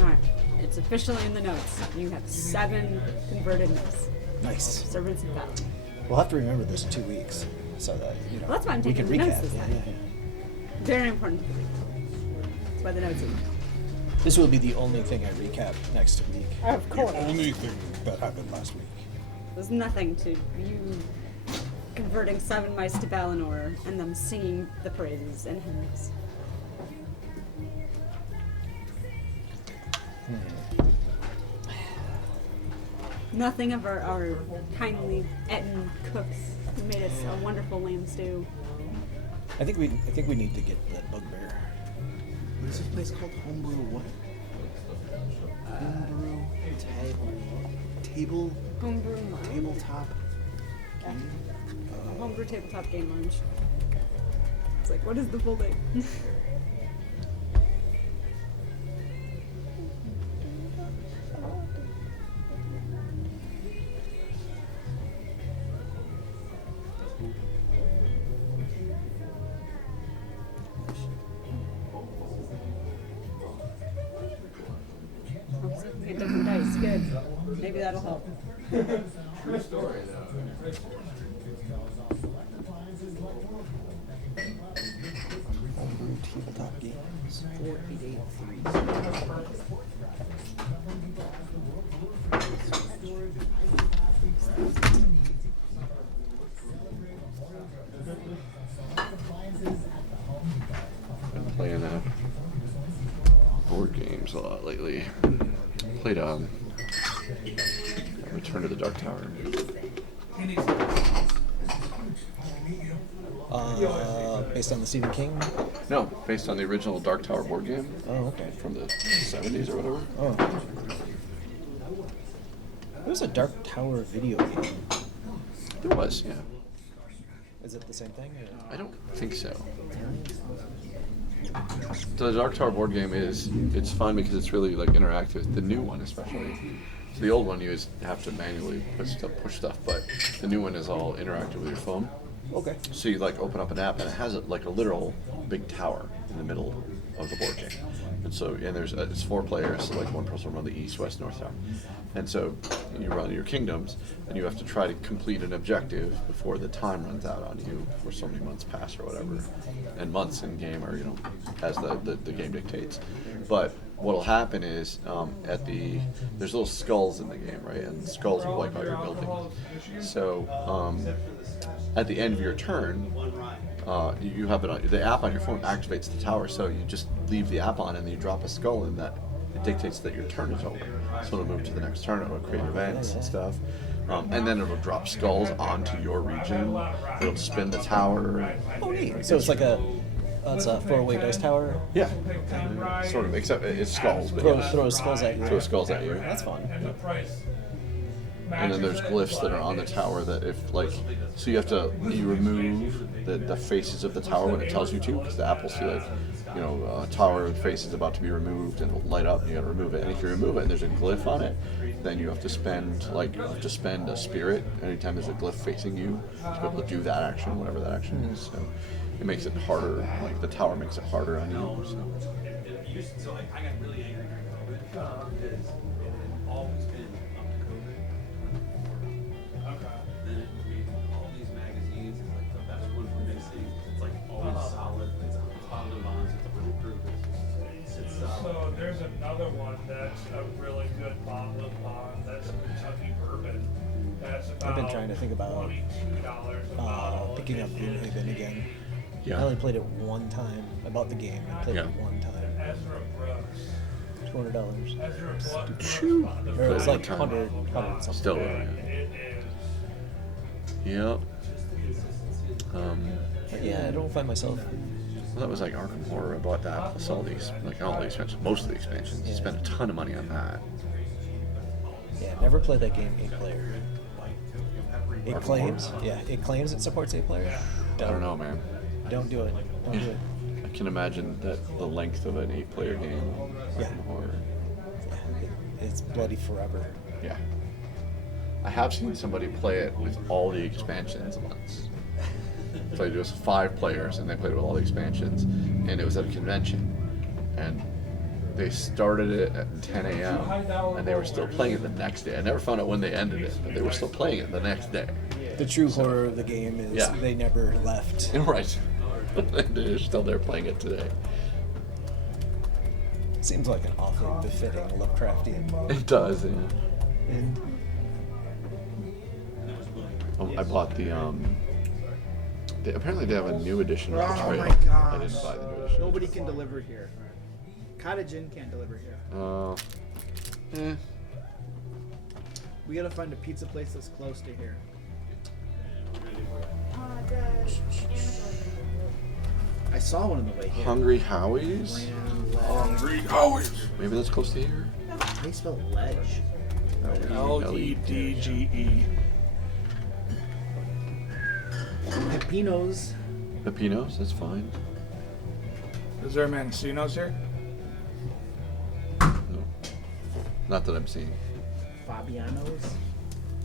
Alright, it's officially in the notes. You have 7 converted myths. Nice. Servants of God. We'll have to remember this in 2 weeks, so that Well, that's why I'm we taking can the recap. notes this Yeah, time. yeah, yeah. Very important to read. That's why the notes are there. This will be the only thing I recap next week. Of course. The only thing that happened last week. There's nothing to you converting 7 mice to Valinor and them singing the praises and hymns. Nothing of our kindly Etten cooks who made us a wonderful lamb stew. I think we need to get that bugbear. What is this place called? Homebrew what? Homebrew table Homebrew lounge? tabletop. Yeah. Homebrew tabletop game lounge. It's like, what is the full name? Get different dice, good. Maybe that'll help. True story, though. Homebrew tabletop games. 4883. Been playing board games a lot lately. Played Return to the Dark Tower. Based on the Stephen King? No, based on the original Dark Tower board game. Oh, okay. From the 70s or whatever. Oh. There was a Dark Tower video game. There was, yeah. Is it the same thing? Or? I don't think so. The Dark Tower board game it's fun because it's really like interactive. The new one especially. So the old one you just have to manually push stuff, but the new one is all interactive with your phone. Okay. So you like open up an app and it has like a literal big tower in the middle of the board game. And so, and it's 4 players, so like one person will run the east, west, north, south. And so you run your kingdoms, and you have to try to complete an objective before the time runs out on you, before so many months pass or whatever. And months in game are, as the game dictates. But what'll happen is there's little skulls in the game, right? And the skulls will wipe out your buildings. So at the end of your turn, you have the app on your phone activates the tower, so you just leave the app on and then you drop a skull, and that it dictates that your turn is over. So it'll move to the next turn. It'll create events and stuff, and then it'll drop skulls onto your region. It'll spin the tower. Oh, neat. So it's like it's a 4-way dice tower. Yeah, sort of. Except it's skulls. But Throw skulls at you. Throw skulls at you. That's fun. And then there's glyphs that are on the tower that so you remove the faces of the tower when it tells you to, because the app will see tower face is about to be removed and it'll light up and you gotta remove it. And if you remove it and there's a glyph on it, then you have to spend a spirit anytime there's a glyph facing you to be able to do that action, whatever that action is. So it makes it harder, like the tower makes it harder on you. So I got really angry because always been solid. It's positive bonds. It's a really proof. So there's another one that's a really good bottle bond. That's Kentucky bourbon. That's about I've been trying to think about $22 a bottle. picking up Gloomhaven again. Yeah. I only played it one time. I bought the game. I played it one time. Ezra Brooks. $200. Ezra Brooks. Or it was like 100 something. Still, yeah. It is. Yep. But yeah, I don't find myself. Well, that was like Arkham Horror. I bought that plus all these, like all the expansions, most of the expansions. Yeah. Spent a ton of money on that. Yeah, never played that game 8-player. It Arkham claims, Horror? yeah, it claims it supports 8-player. I don't know, man. Don't do it. Don't do it. I can imagine that the length of an 8-player game. Yeah. Arkham Horror. It's bloody forever. Yeah. I have seen somebody play it with all the expansions once. So it was 5 players, and they played with all the expansions, and it was at a convention, and they started it at 10 a.m. and they were still playing it the next day. I never found out when they ended it, but they were still playing it the next day. The true horror of the game is they never left. Right. They're still there playing it today. Seems like an awfully befitting Lovecraftian. It does, yeah. And I bought apparently they have a new edition of the Oh Trail. my gosh. I didn't buy the new edition. Nobody can deliver here. Cottage Inn can't deliver here. We gotta find a pizza place that's close to here. I saw one on the way here. Hungry Howie's? Hungry Howie's! Maybe that's close to here? How do you spell ledge? L-E-D-G-E. Pepinos. Pepinos, that's fine. Is there Mancino's here? No. Not that I'm seeing. Fabiano's.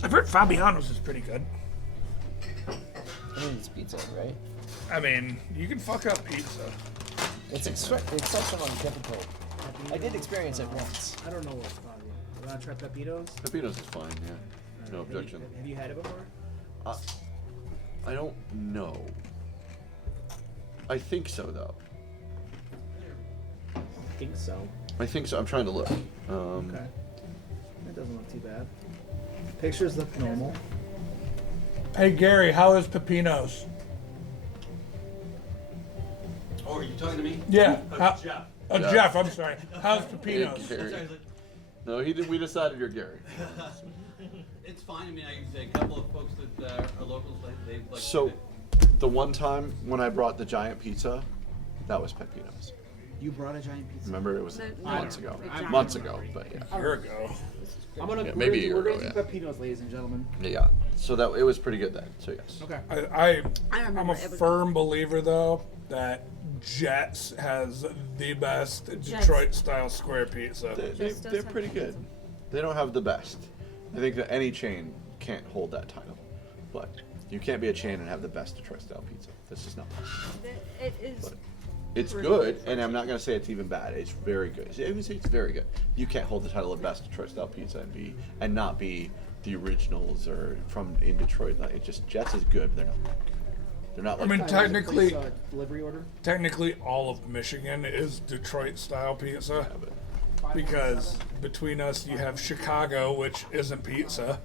I've heard Fabiano's is pretty good. I mean, it's pizza, right? I mean, you can fuck up pizza. It's exceptionally difficult. I did experience it once. I don't know what's Fabiano. You wanna try Pepinos? Pepinos is fine, yeah. No objection. Have you had it before? I don't know. I think so, though. I think so. I think so. I'm trying to look. Okay. That doesn't look too bad. Pictures look normal. Hey Gary, how is Pepinos? Oh, are you talking to me? Yeah. Jeff. Jeff, I'm sorry. How's Pepinos? Hey, Gary. No, we decided you're Gary. It's fine. I mean, a couple of folks that are locals, they like. So, the one time when I brought the giant pizza, that was Pepinos. You brought a giant pizza. Remember, it was months ago. I'm- Months ago, but yeah. A year ago. I'm gonna, Yeah, we're maybe gonna, a we're year gonna ago, do Pepinos, ladies and gentlemen. Yeah. So that it was pretty good then. So yes. Okay. I'm a firm believer though that Jets has the best Detroit-style square pizza. They're pretty good. They don't have the best. I think that any chain can't hold that title, but you can't be a chain and have the best Detroit-style pizza. This is not. It is. It's good, and I'm not going to say it's even bad. It's very good. I would say it's very good. You can't hold the title of best Detroit-style pizza and not be the originals or from in Detroit. Like, it's just as good. But they're not. Like, I mean, technically, delivery order. Technically, all of Michigan is Detroit-style pizza, because between us, you have Chicago, which isn't pizza.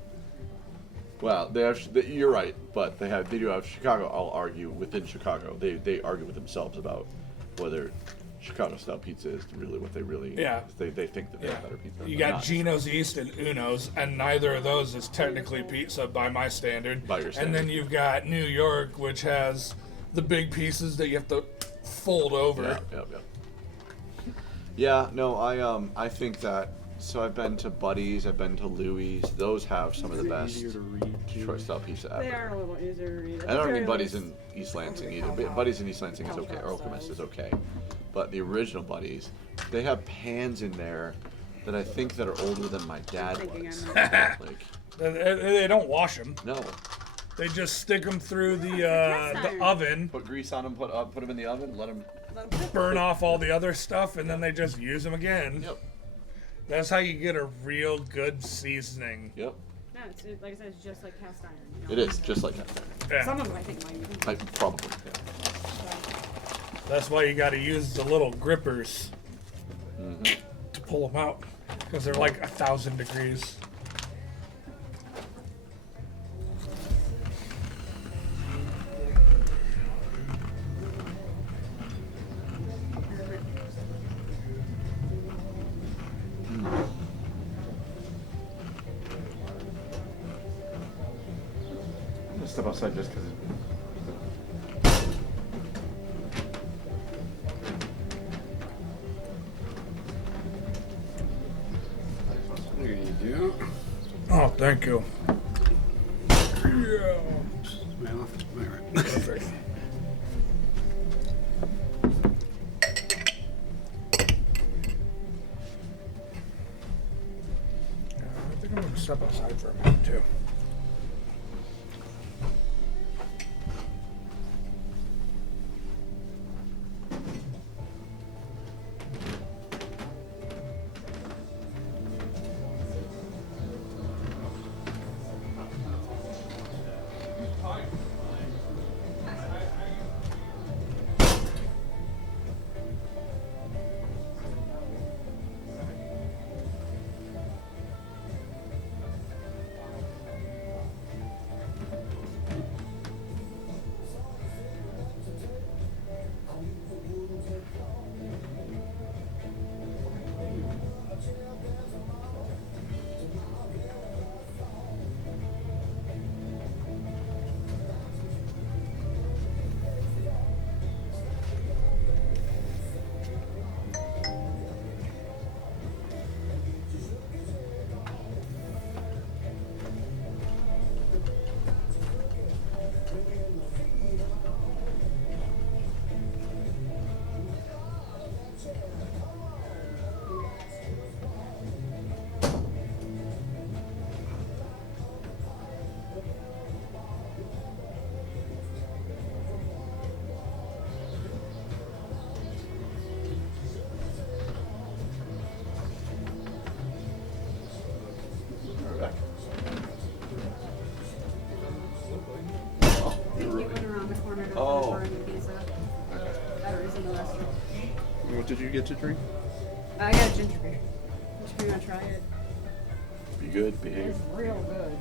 Well, they have. You're right, but they do have Chicago. I'll argue within Chicago. They argue with themselves about whether Chicago-style pizza is really what they really. Yeah. They think that they have better pizza. You They're got not. Geno's East and Uno's, and neither of those is technically pizza by my standard. By your standard. And then you've got New York, which has the big pieces that you have to fold over. Yeah. Yeah. No, I think that. So I've been to Buddy's, I've been to Louie's. Those have some of the best Detroit-style pizza ever. They are a little easier to read. I don't mean Buddy's in East Lansing either. Buddy's in East Lansing is okay, or Okemos is okay. But the original Buddy's, they have pans in there that I think that are older than my dad was. Like, They don't wash them. no. They just stick them through the oven. Put grease on them, put them in the oven, let them burn off all the other stuff, and then they just use them again. Yep. That's how you get a real good seasoning. Yep. No, it's, like I said, it's just like cast iron. You know? It is, just like that. Yeah. Some of them I think might even. Probably, yeah. That's why you got to use the little grippers Mm-hmm. to pull them out, because they're like 1,000 degrees. I'm gonna step outside just because. There you go. Oh, thank you. Yeah. My office. All right. Perfect. I think I'm gonna step outside for a minute too. What did you get to drink? I got ginger beer. You wanna try it? Be good, behave. It's real good.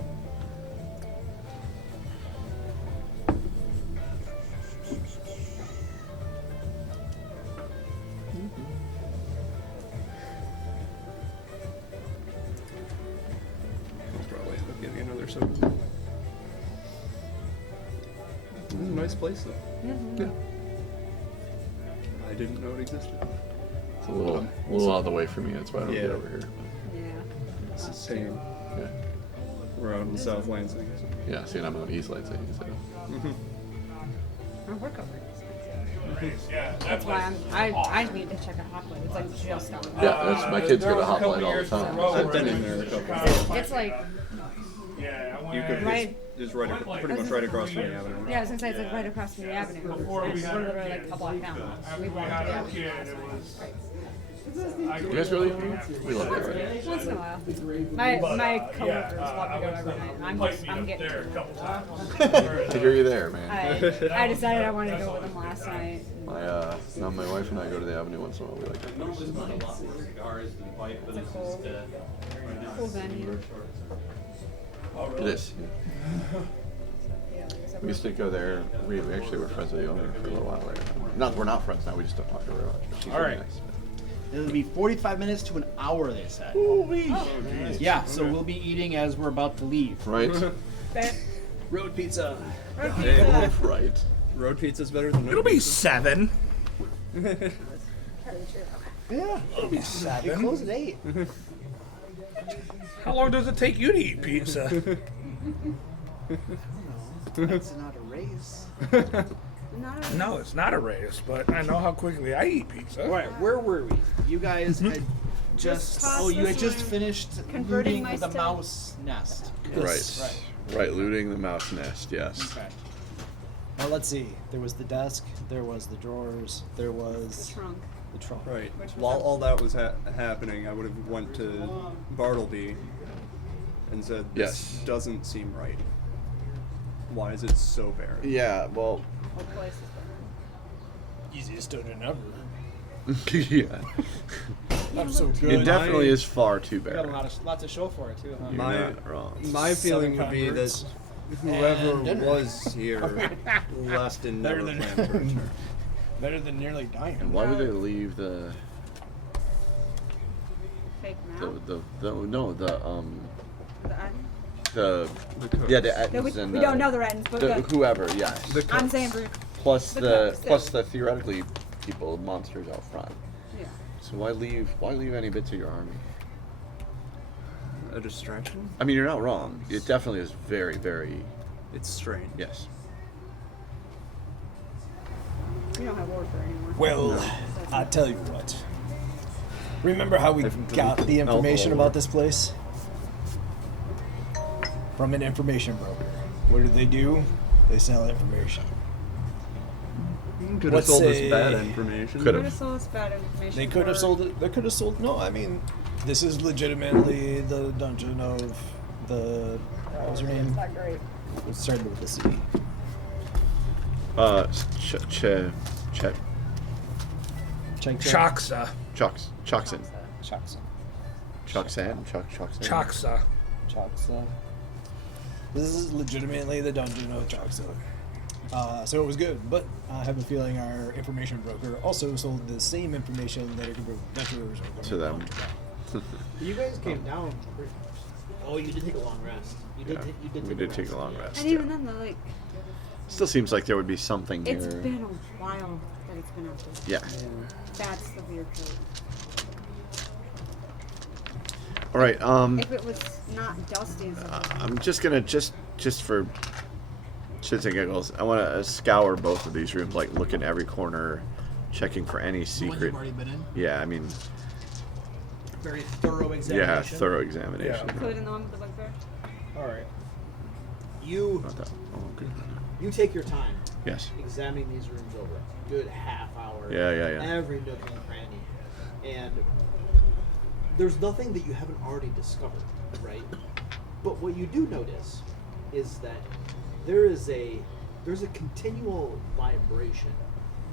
I'll probably end up getting another soda. Nice place though. Mm-hmm. Yeah. I didn't know it existed. It's a little out of the way for me. That's why I don't get over here. Yeah. It's the same. Yeah. We're out in South Lansing. So. Yeah, see, and I'm on East Lansing. So. Oh, we're covering this. That's why I need to check out Hoplite. It's like just on. Yeah, that's, my kids go to Hoplite all the time. I've been in there a couple times. It's like You could my Is right, pretty much right across from the avenue. Yeah, I was gonna say it's like right across from the avenue. Before we We're had literally like a block down. We walked to the avenue. You guys really? We love it, right? Once in a while. My coworkers want me to go every night. I'm getting there a couple times. To hear you there, man. I decided I wanted to go with them last night. My wife and I go to the avenue once in a while. We like that place. It's a cool venue. It is. We used to go there. We actually were friends with the owner for a little while there. We're not friends now. We just don't talk to her very much. But she's All really right. nice. It'll be 45 minutes to an hour, they said. Yeah, so we'll be eating as we're about to leave. Right. Road pizza. Right. Road pizza's better than. It'll be 7. Yeah, It'll be 7. close at 8. How long does it take you to eat pizza? That's not a race. No, it's not a race, but I know how quickly I eat pizza. All right, where were we? You guys had Just you had just finished converting looting my the stuff. mouse nest. Right, looting the mouse nest, yes. Okay. Now let's see. There was the desk. There was the drawers. There was The trunk. the trunk. Right. While all that was happening, I would have went to Bartleby and said, "This Yes. doesn't seem right. Why is it so barren?" Yeah, well, Whole place is there. Easiest dungeon ever. yeah. I'm so good. It definitely is far too We got a bad. lot to show for it too, huh? You're not wrong. My feeling 7 would be that converts. whoever And dinner. was here left and Better never than- planned to return. Better than nearly dying. And why would they leave the Fake map. the The yeah the No, Ettins we and don't know the Ettins, but the, the- whoever, yes. I'm saying for Plus the the cooks, plus still. the theoretically people monsters out front. Yeah. So why leave any bits of your army? A distraction? I mean, you're not wrong. It definitely is very, very. It's strange. Yes. We don't have warfare anymore. Well, I tell you what. Remember how we got the information about this place? From an information broker. What do? They sell information. Could have Let's sold us say- bad information. Could have sold us bad information. They could have for- sold it. They could have sold. No, I mean, this is legitimately the dungeon of the. What was her name? It's not great. It started with the C. Chaksa. Choxin. Choxin. Choxan. Chaksa. Choxa. This is legitimately the dungeon of Choxa. So it was good, but I have a feeling our information broker also sold the same information that a group of adventurers were To them. You guys came down. Oh, you did take a long rest. You did. We did take a long rest. And even then, though, like, Still seems like there would be something here. it's been a while that it's been out there. Yeah. That's the weird part. All right. If it was not dusty and stuff. I'm just gonna just for shits and giggles. I want to scour both of these rooms, like look in every corner, checking for any secret. you've already been in? Yeah, I mean. Very thorough examination. Yeah, thorough examination. Including the one with the bugbear? All right. You. Not that. Oh, okay. You take your time. Yes. Examining these rooms over. Good half hour. Yeah. Every nook and cranny. And there's nothing that you haven't already discovered, right? But what you do notice is that there's a continual vibration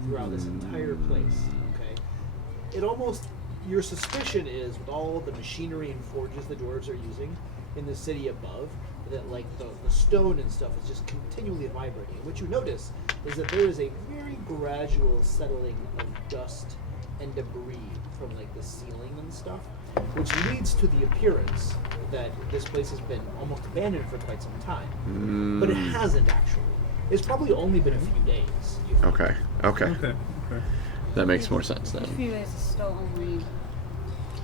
throughout this entire place. Okay. It almost, your suspicion is, with all of the machinery and forges the dwarves are using in the city above, that like the stone and stuff is just continually vibrating. And what you notice is that there is a very gradual settling of dust and debris from like the ceiling and stuff, which leads to the appearance that this place has been almost abandoned for quite some time. But it hasn't actually. It's probably only been a few days. Okay. That makes more sense A then. few days is still only.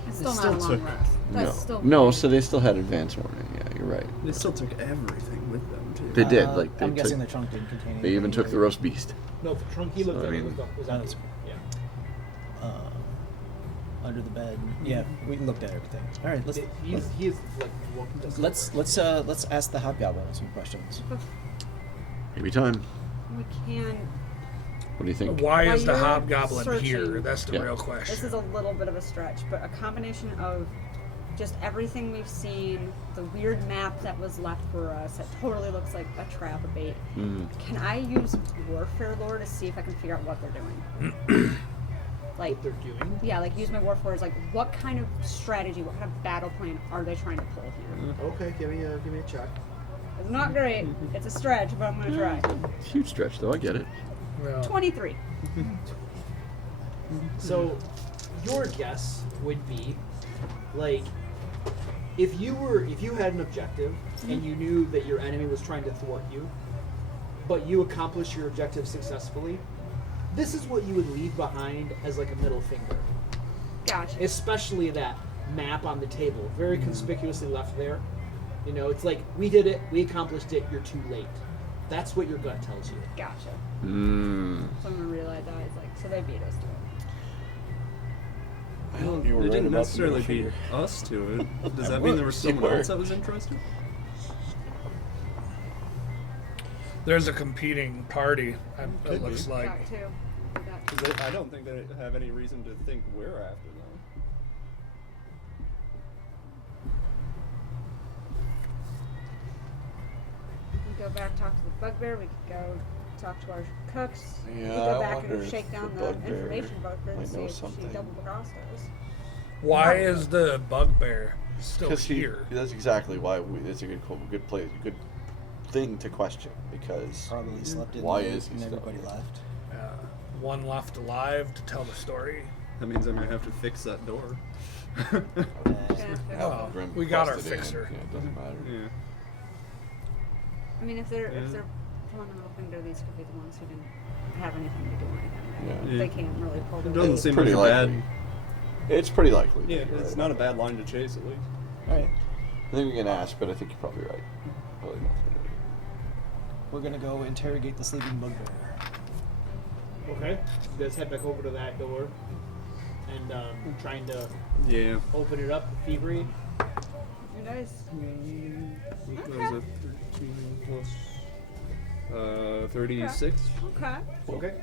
It's still still not a long took- rest. That's still. No, so they still had advance warning. Yeah, you're right. They still took everything with them too. They did. Like they I'm guessing took, the trunk didn't contain They even took the roast beast. No, the trunk he looked So, I at mean- was empty. Yeah. under the bed. Yeah, we looked at everything. All right, He's like walking us let's ask the hobgoblin some questions. Maybe time. We can. What do you think? Why is the you're hobgoblin searching- here? That's the Yeah. real question. This is a little bit of a stretch, but a combination of just everything we've seen, the weird map that was left for us that totally looks like a trap, a bait. Can I use warfare lore to see if I can figure out what they're doing? Like what they're doing. Yeah, like use my warfare as like what kind of strategy, what kind of battle plan are they trying to pull here? Okay, give me a check. It's not great. It's a stretch, but I'm gonna try. Huge stretch, though. I get it. 23. So, your guess would be, like, if you had an objective and you knew that your enemy was trying to thwart you, but you accomplished your objective successfully, this is what you would leave behind as like a middle finger. Gotcha. Especially that map on the table, very conspicuously left there. You know, it's like, we did it, we accomplished it, you're too late. That's what your gut tells you. Gotcha. Mm. So I'm gonna realize that it's like, so they beat us to it. Well, You were it right didn't about the necessarily middle beat finger. us to it. Does that mean there was someone else that was interested? There's a competing party. Could It looks be. like. Got two. We got two. 'Cause I don't think they have any reason to think we're after them. We could go back, talk to the bugbear. We could go talk to our cooks. we Yeah, could go I back wonder and if shake down the the bugbear information bugbear and might see know if she something. double crossed us. Why is the bugbear still Because here? that's exactly why it's a good place, good thing to question. Because Probably slept in why there is he and still everybody here? left. One left alive to tell the story. That means I'm gonna have to fix that door. Well, Grim we got our busted in. fixer. Yeah, it doesn't matter. Yeah. I mean, if they're pulling the middle finger, these could be the ones who didn't have anything to do with anything. Yeah. They can't really pull the It doesn't It's seem pretty like a likely. bad. It's pretty likely. Yeah, it's not a bad line to chase at least. All right, I think we can ask, but I think you're probably right. Probably not. we're gonna go interrogate the sleeping bugbear. Okay. You guys head back over to that door and trying to Yeah. open it up, thievery. Your dice. What was it? 13 plus 36. Okay. Okay.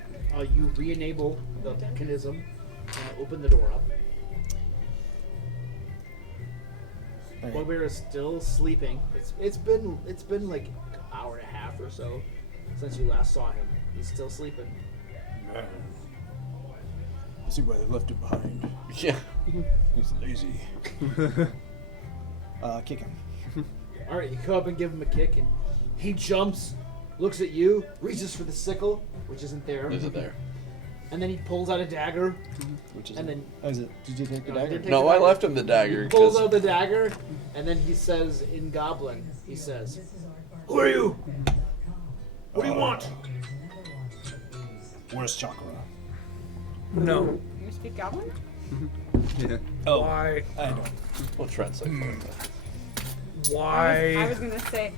You re-enable the mechanism and open the door up. All right. Bugbear is still sleeping. It's been like an hour and a half or so since you last saw him. He's still sleeping. Man. I see why they left him behind. Yeah. He's lazy. Kick him. All right, you come up and give him a kick, and he jumps, looks at you, reaches for the sickle, which isn't there. Is it there? And then he pulls out a dagger, Which is and then oh, is it? Did you take the No, I dagger? didn't take No, the I dagger. left him the dagger. He pulls 'cause- out the dagger, and then he says in Goblin, he says, "Who are you? What do you want?" Where's Chakra? No. You speak Goblin? Yeah. Oh, Why? I don't. We'll translate for him. I Why? was gonna say,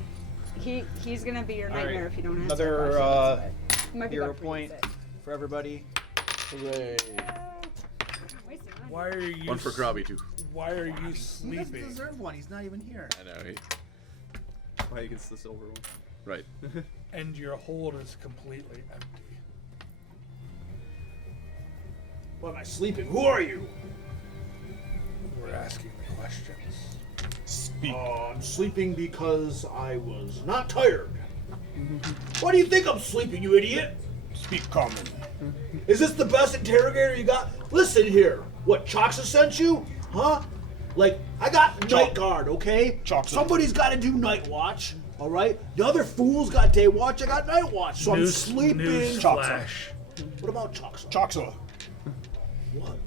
he's gonna be your All right. nightmare if you don't answer Another questions. but it might be hero better for you to point say. for everybody. Hooray. Wasting money. Why are you? One for Grobby, too. Why are you He doesn't sleeping? deserve one. He's not even here. I know. Why he gets the silver one? Right. And your hold is completely empty. Why am I sleeping? Who are you? We're asking the questions. Speak. I'm sleeping because I was not tired. Why do you think I'm sleeping, you idiot? Speak common. Is this the best interrogator you got? Listen here. What, Choxa sent you? Huh? Like, I got night guard, okay? Choxa. Somebody's got to do night watch, all right? The other fools got day watch. I got night watch, so I'm sleeping. News flash. What about Choxa? Choxa. What?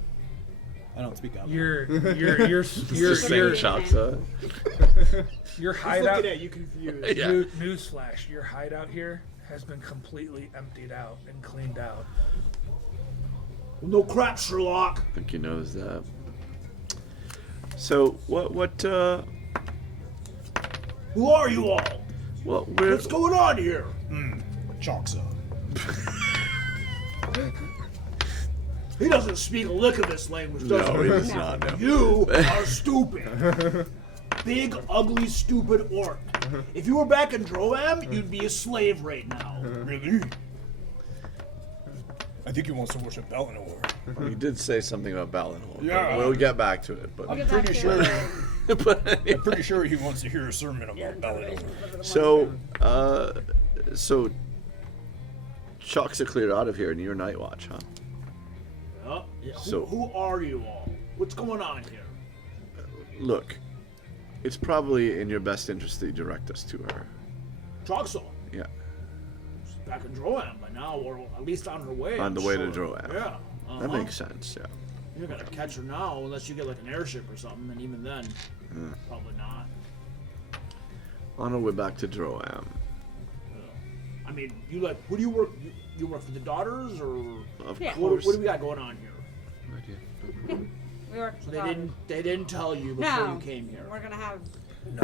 I don't speak Goblin. Your Just saying Chaksa. your He's hideout. looking at you confused. Yeah. Newsflash: your hideout here has been completely emptied out and cleaned out. No crap, Sherlock. I think he knows that. So what Who are you all? What's going on here? Choxa. He doesn't speak a lick of this language, does he? No, he does not. No. You are stupid. Big, ugly, stupid orc. If you were back in Droam, you'd be a slave right now. Really? I think he wants to worship Balinor. Well, he did say something about Balinor. Yeah. We'll get back to it. But I'm pretty sure. but I'm pretty sure he wants to hear a sermon about Balinor. So Chalks are cleared out of here, and you're night watch, huh? Yeah. So- Who are you all? What's going on here? Look, it's probably in your best interest to direct us to her. Troxel. Yeah. She's back in Droam by now, or at least on her way. On the I'm way sure. to Droam. Yeah. That makes sense, yeah. You're gonna catch her now, unless you get like an airship or something, and even then, probably not. On our way back to Droam. I mean, you like, who do you work? You work for the daughters, or Of what, course. what do we got going on here? We were. So they didn't tell you before No. you came here. We're gonna have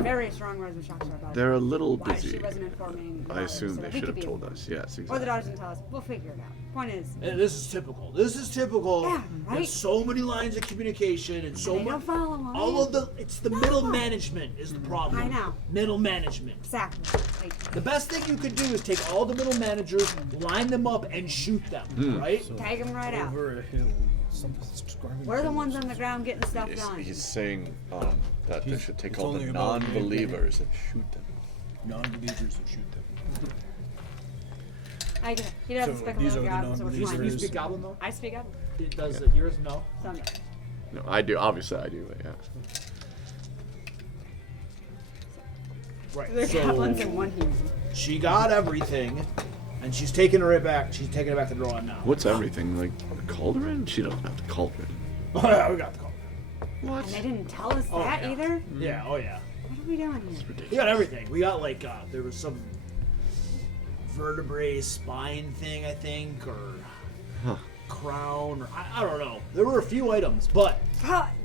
very strong words with Shakespeare about They're a little why busy. she wasn't informing. the I daughters assume so they that we should could have be told informed. us. Yes, Or the exactly. daughters didn't tell us. We'll figure it out. Point is. This is typical. This is typical. Yeah, right? There's so many lines of communication and so They much. don't follow 'em, All of right? it's the middle management is the problem. I know. Middle management. Exactly. Like, The best thing you could do is take all the middle managers, line them up, and shoot them. Right? tag them right out. Over a hill, something's describing. We're the ones on the ground getting stuff done. He's saying that they should take it's all the only about non-believers and shoot them. Non-believers and shoot them. He doesn't So speak these a are little the goblin, so we're You fine. speak Goblin though? I speak Goblin. It does Yeah. yours no? Some. No, I do. Obviously, I do. But yeah. Right. There's goblins and one human. She got everything, and she's taking it right back. She's taking it back to Drowan now. What's everything? Like the cauldron? She doesn't have the cauldron. Oh yeah, we got the call. And they didn't tell us that yeah. either. Yeah. Oh yeah. What are we doing here? We got everything. We got like there was some vertebrae spine thing, I think, or crown, or I don't know. There were a few items, but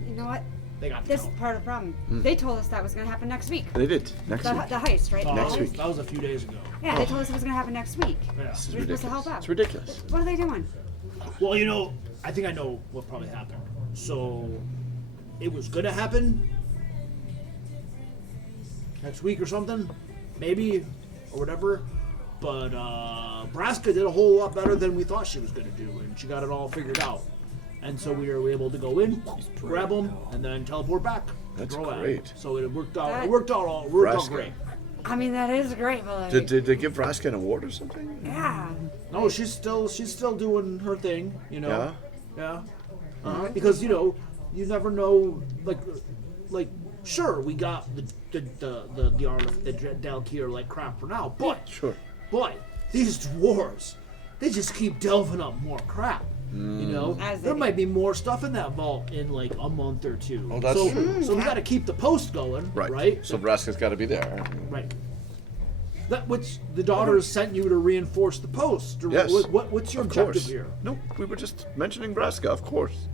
You know what? they got This is part of the problem. They told us that was going to happen next week. They did next The week. heist, right? Oh, Next The heist? week. That was a few days ago. Yeah, they told us it was going to happen next week. Yeah. This is We're supposed to help ridiculous. out. It's ridiculous. What are they doing? Well, you know, I think I know what probably happened. So it was gonna happen next week or something, maybe, or whatever. But Braska did a whole lot better than we thought she was gonna do, and she got it all figured out. And so we were able to go in, grab them, and then teleport back. That's Throw at 'em. great. So it worked out. That- It worked out Braska. great. I mean, that is great, but like, Did they give Vraska an award or something? yeah. No, she's still doing her thing. You know. Yeah. Yeah. Because you know, you never know. Like, sure, we got the Dalkier like crap for now, but Sure. but these dwarves, they just keep delving up more crap. You know, As they there do. might be more stuff in that vault in like a month or two. Oh, that's so, true. So we got to keep the post going, Right. right? So Vraska's got to be there. Right. That which the daughters sent you to reinforce the post. Or Yes. What's your Of objective course. here? No, we were just mentioning Vraska, of course.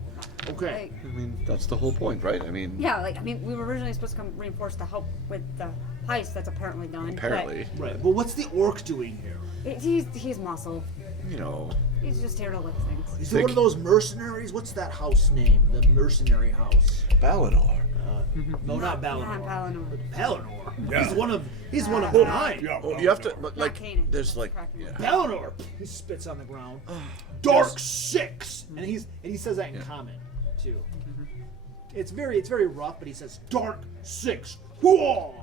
Okay. I mean, that's the whole point, right? I mean, Yeah, like, I mean, we were originally supposed to come reinforce to help with the heist that's apparently done. apparently, Right. But what's the orc doing here? But he's muscle. you know, He's just here to lift things. Is it one of those mercenaries? What's that house name? The mercenary house. Balinor. No, not Not Balinor. Balinor. Balinor. Yeah. He's one of the nine. Yeah. Oh, you have to like. Kanan. There's like. Correct. Yeah. Balinor. He spits on the ground. Dark Six. And he says that in common too. It's very rough, but he says Dark Six. Whoa!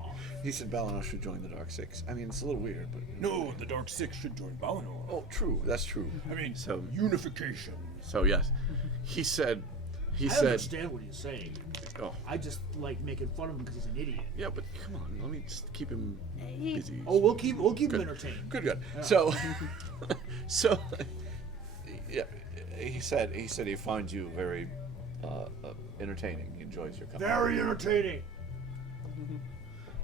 He said Balinor should join the Dark Six. I mean, it's a little weird, but. No, the Dark Six should join Balinor. Oh, true. That's true. I mean, So- unification. So yes, he said. He I said. understand what he's saying. Oh. I just like making fun of him because he's an idiot. Yeah, but come on, let me just keep him busy. Oh, we'll keep him Good. entertained. Good. Yeah. So, yeah, he said he finds you very entertaining. He enjoys your company. Very entertaining.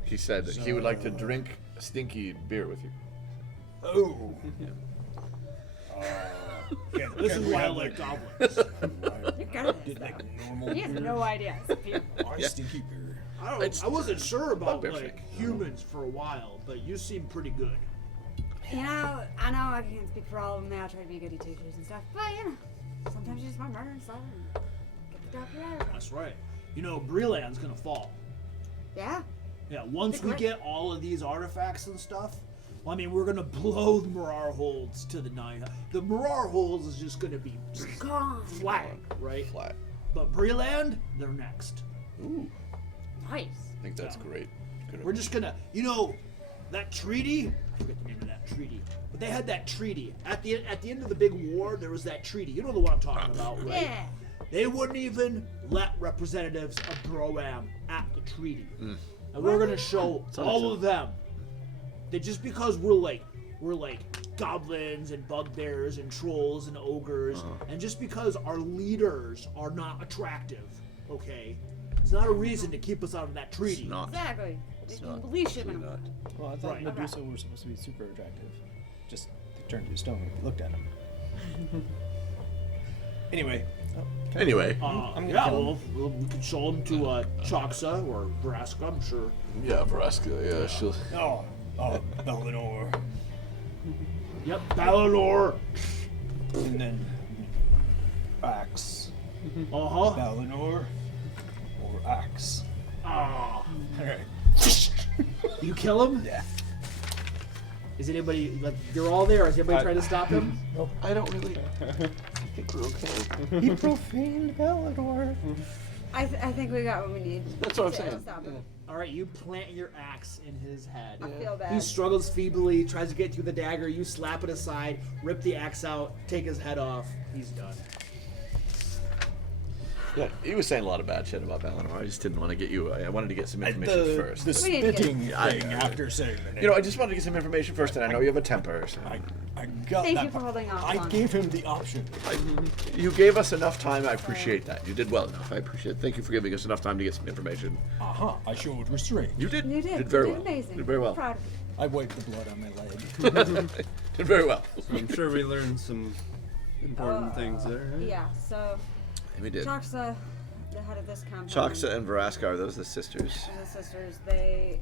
He said that he would like to drink stinky beer with you. Oh. This is why I like goblins. You're good at this, though. He has no idea. Stinky beer. I wasn't sure about Bugbear like thing. humans for a while, but you seem pretty good. You know, I know I can't speak for all of them. They all try to be goody teachers and stuff, but you know, sometimes you just want murder and stuff and get the job right. That's right. You know, Breland's gonna fall. Yeah. Yeah, once Big we risk. get all of these artifacts and stuff, well, I mean, we're gonna blow the Mror Holds to the 9. The Mror Holds is just gonna be Gone. flat, right? Flat. But Breland, they're next. Ooh. Nice. I think that's great. Good We're just gonna, you know, that treaty. I forget the name of that treaty, but they had that treaty at the end of the big war. There was that treaty. You know the one I'm talking about, right? Yeah. They wouldn't even let representatives of Droam at the treaty, Mm. and we're gonna show Sounds all so- of them that just because we're like goblins and bugbears and trolls and ogres, and just because our leaders are not attractive, okay, it's not a reason to keep us out of that treaty. Exactly. not. We should have been. Well, I thought Right. Medusa were supposed to be super attractive. Just they turned to stone when we looked at them. Anyway. Anyway. I'm gonna Yeah, kill well, we could show them to Choxa or Vraska, I'm sure. Yeah, Vraska, yeah, she'll... Oh, Valinor. Yep, Valinor. And then Axe. Uh-huh. Valinor or Axe. Ah. Alright. You kill him? Yeah. Is anybody, like, you're all there. Is anybody trying to stop him? Nope. I don't really... I think we're okay. He profaned Valinor. I think we got what we need. That's what I'm to saying. stop him. All right, you plant your axe in his head. I feel bad. He struggles feebly, tries to get through the dagger. You slap it aside, rip the axe out, take his head off. He's done. Yeah, he was saying a lot of bad shit about Valinor. I just didn't want to get you... I wanted to get some information first. The spitting thing after saying the name. You know, I just wanted to get some information first, and I know you have a temper. So. I got Thank that you for part. holding off I on gave him the option. You gave us enough time. I appreciate that. You did well enough. I appreciate it. Thank you for giving us enough time to get some information. Uh-huh. I showed restraint. You did. You did. Did very you well. did amazing. Did very well. I'm proud of you. I wiped the blood on my leg. Did very well. I'm sure we learned some important things there. Right? Yeah, so We did. Choxa, the head of this compound. Choxa and Vraska, are those the sisters? And the sisters, they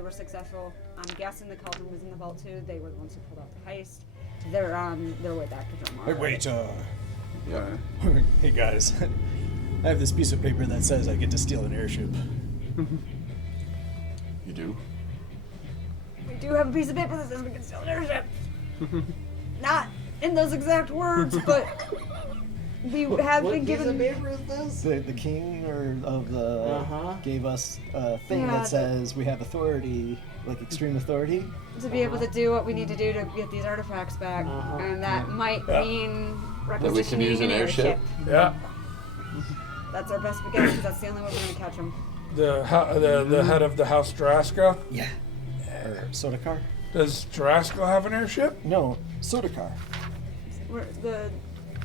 were successful. I'm guessing the cauldron was in the vault too. They were the ones who pulled off the heist. They're on their way back to Dromar. Wait, Yeah. Hey guys, I have this piece of paper that says I get to steal an airship. You do? We do have a piece of paper that says we can steal an airship. Not in those exact words, but we have been given. The king of the gave us a thing Yeah, that says we have authority, like extreme authority. To be able to do what we need to do to get these artifacts back, and that might mean That we can use requisitioning an airship? Yeah. That's our best guess, because that's the only way we're gonna catch them. The head of the House Draska. Yeah. Or Sodakar? Does Draska have an airship? No, Sodakar. We're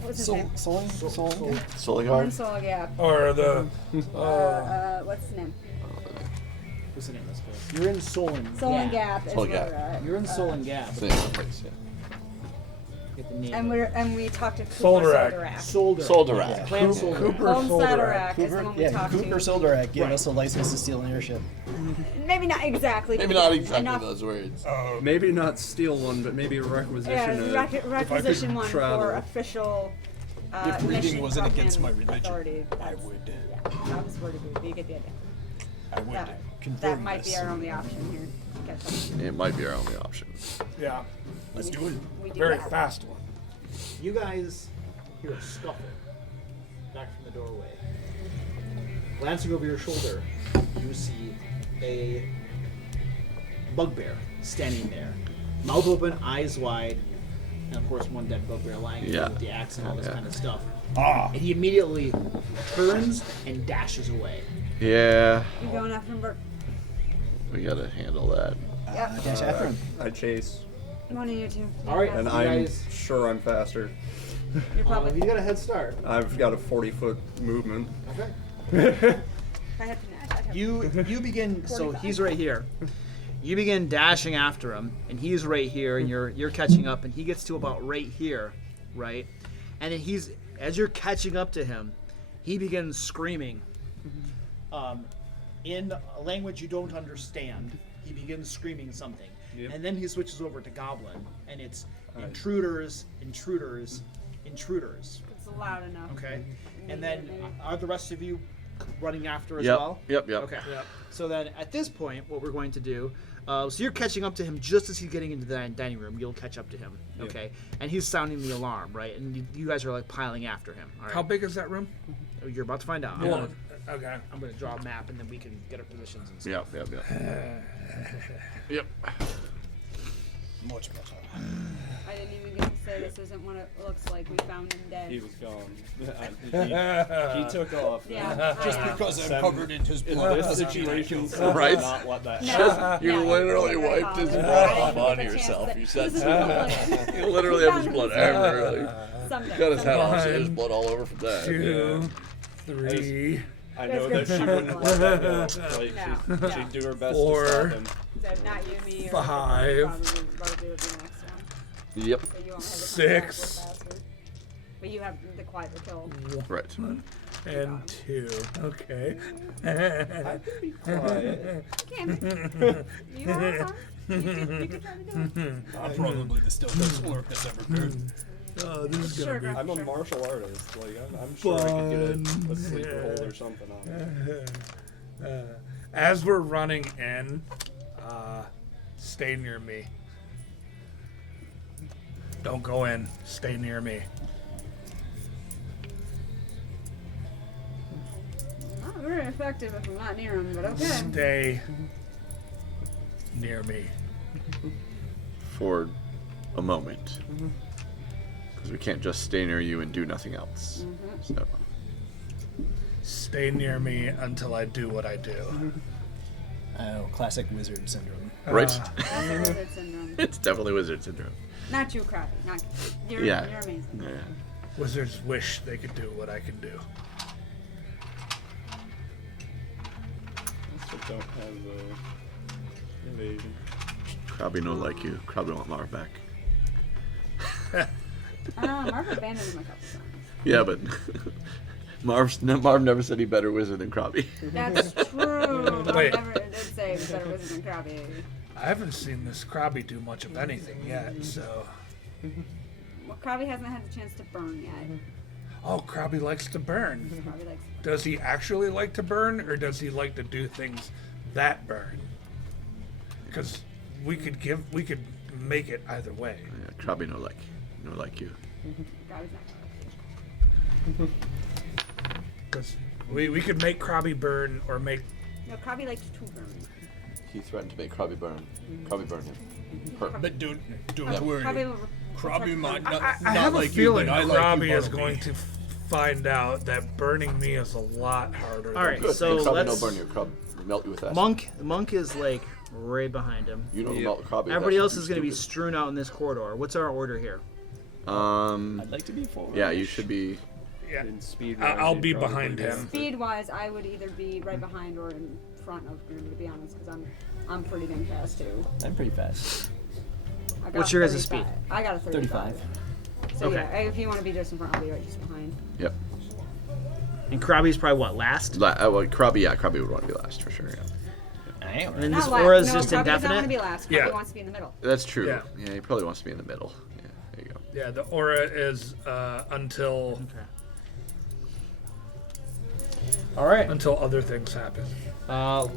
what's his name? Soligar? We're in Solagap. Or the What's his name? What's the name of this place? You're in Solon. Solon Gap is Solon where Gap. we're at. You're in Solon Gap. That's the name of the place, yeah. Get the name. And we talked to Cooper Soldarak. Soldarak. Clan Soldarak. Cooper Colm Soldarak. Soldarak is the one we talked Cooper to. Soldarak gave us a license to steal an airship. Maybe not exactly. Maybe but not exactly enough. those words. Maybe not steal one, but maybe requisition Requisition one travel. for official If reading mission wasn't from against him my religion, authority. I would. Yeah, that was worded. You get the idea. I would That confirm might this. be our only option here. Get them. It might be our only option. Yeah. Let's do it. We do Very that. fast one. You guys hear a scuffle back from the doorway. Glancing over your shoulder, you see a bugbear standing there, mouth open, eyes wide, and of course one dead bugbear lying there with the axe and all this kind of stuff. And he immediately turns and dashes away. Yeah, You going after him, Bert? we gotta handle that. Yep. Dash after him. I chase, One of you two. All right, and you I'm guys. sure I'm faster. You're probably. You got a head start. I've got a 40-foot movement. Okay. If I had finesse, I'd have You begin. So he's right here. You begin dashing after him, and he's right here, and you're catching up, and he gets to about right here, right? And then as you're catching up to him, he begins screaming. In a language you don't understand, he begins screaming something. Yep. and then he switches over to goblin, and it's intruders, intruders, intruders. It's loud enough. Okay, and then are the rest of you running after as Yep. well? Yep. Okay. So then at this point, what we're going to do, so you're catching up to him just as he's getting into the dining room. You'll catch up to him, Yep. okay? And he's sounding the alarm, right? And you guys are like piling after him. All right? How big is that room? You're about to find out. Well, okay. I'm going to draw a map, and then we can get our positions and stuff. Yep. Yep. Much better. I didn't even get to say this isn't what it looks like. We found him dead. He was gone. he took off. Yeah. Just because I'm covered in his blood. In this doesn't mean I situation, killed him. Right. not let that No. happen. You Yeah, literally you wiped his apologize. blood I off didn't onto get a yourself. chance You to- said This is so. what You literally have his blood everywhere. Someday. Got his hat off, so One, there's blood all over from that. 2, 3, I know that she wouldn't let that go. Like, Yeah. she'd do her best 4, to stop him. So not you, me, or 5, probably would be the next one. Yep. So you won't have to come back 6, faster. But you have the quieter kill. Right. and 2. Okay. I can be quiet. Can you are fine. You can try to do it. I'm probably the stealthiest orc that's ever heard. Oh, this is gonna be I'm a martial artist. Like I'm sure I could get a sleeper hold or something on it. As we're running in, stay near me. Don't go in. Stay near me. Not very effective if I'm not near him, but okay. Stay near me. For a moment. Because we can't just stay near you and do nothing else. So. Stay near me until I do what I do. Oh, classic wizard syndrome. Right. That's a wizard syndrome. It's definitely wizard syndrome. Not you, Crappy. Not you're, Yeah. you're amazing. Yeah. Wizards wish they could do what I can do. Also don't have evasion. Probably no like you. Probably want Marv back. Marv abandoned him a couple times. Yeah, but Marv never said he better wizard than Krabby. That's true. Wait. Marv never did say he was better wizard than Crappy. I haven't seen this Krabby do much of anything yet, so. Well, Crappy hasn't had the chance to burn yet. Oh, Krabby likes to burn. Crappy likes Does he actually like to burn, or does he like to do things that burn? Because we could make it either way. Yeah, Krabby no like you. Crappy's not. Because we could make Krabby burn or make. No, Crappy likes to burn. He threatened to make Krabby burn. Krabby burn him. Her. But don't Crappy worry. will Krabby might not, I not have like a feeling you, but I like Krabby you, is Bartleby. going to find out that burning me is a lot harder. All right, Good. so Krabby let's. no burn you. Krabby melt you with acid. Monk is like right behind him. You don't melt Krabby. Everybody that's else is going to be stupid. strewn out in this corridor. What's our order here? I'd like to be forward. Yeah, you should be. Yeah. In speed I'll wise, be he'd probably behind be him. Speed wise, I would either be right behind or in front of Grim, to be honest, because I'm pretty dang fast too. I'm pretty fast. I got What's your guys' 35. speed? I got a 35. So Okay. yeah, if you want to be just in front, I'll be right just behind. Yep. And Krabby's probably what, last? Well, Krabby, yeah, Krabby would want to be last for sure. Yeah. And then this Not last. aura is No, just Crappy doesn't want indefinite? to be last. Yeah. Crappy wants to be in the middle. That's true. Yeah. Yeah, he probably wants to be in the middle. Yeah, there you go. Yeah, the aura is until until other things happen.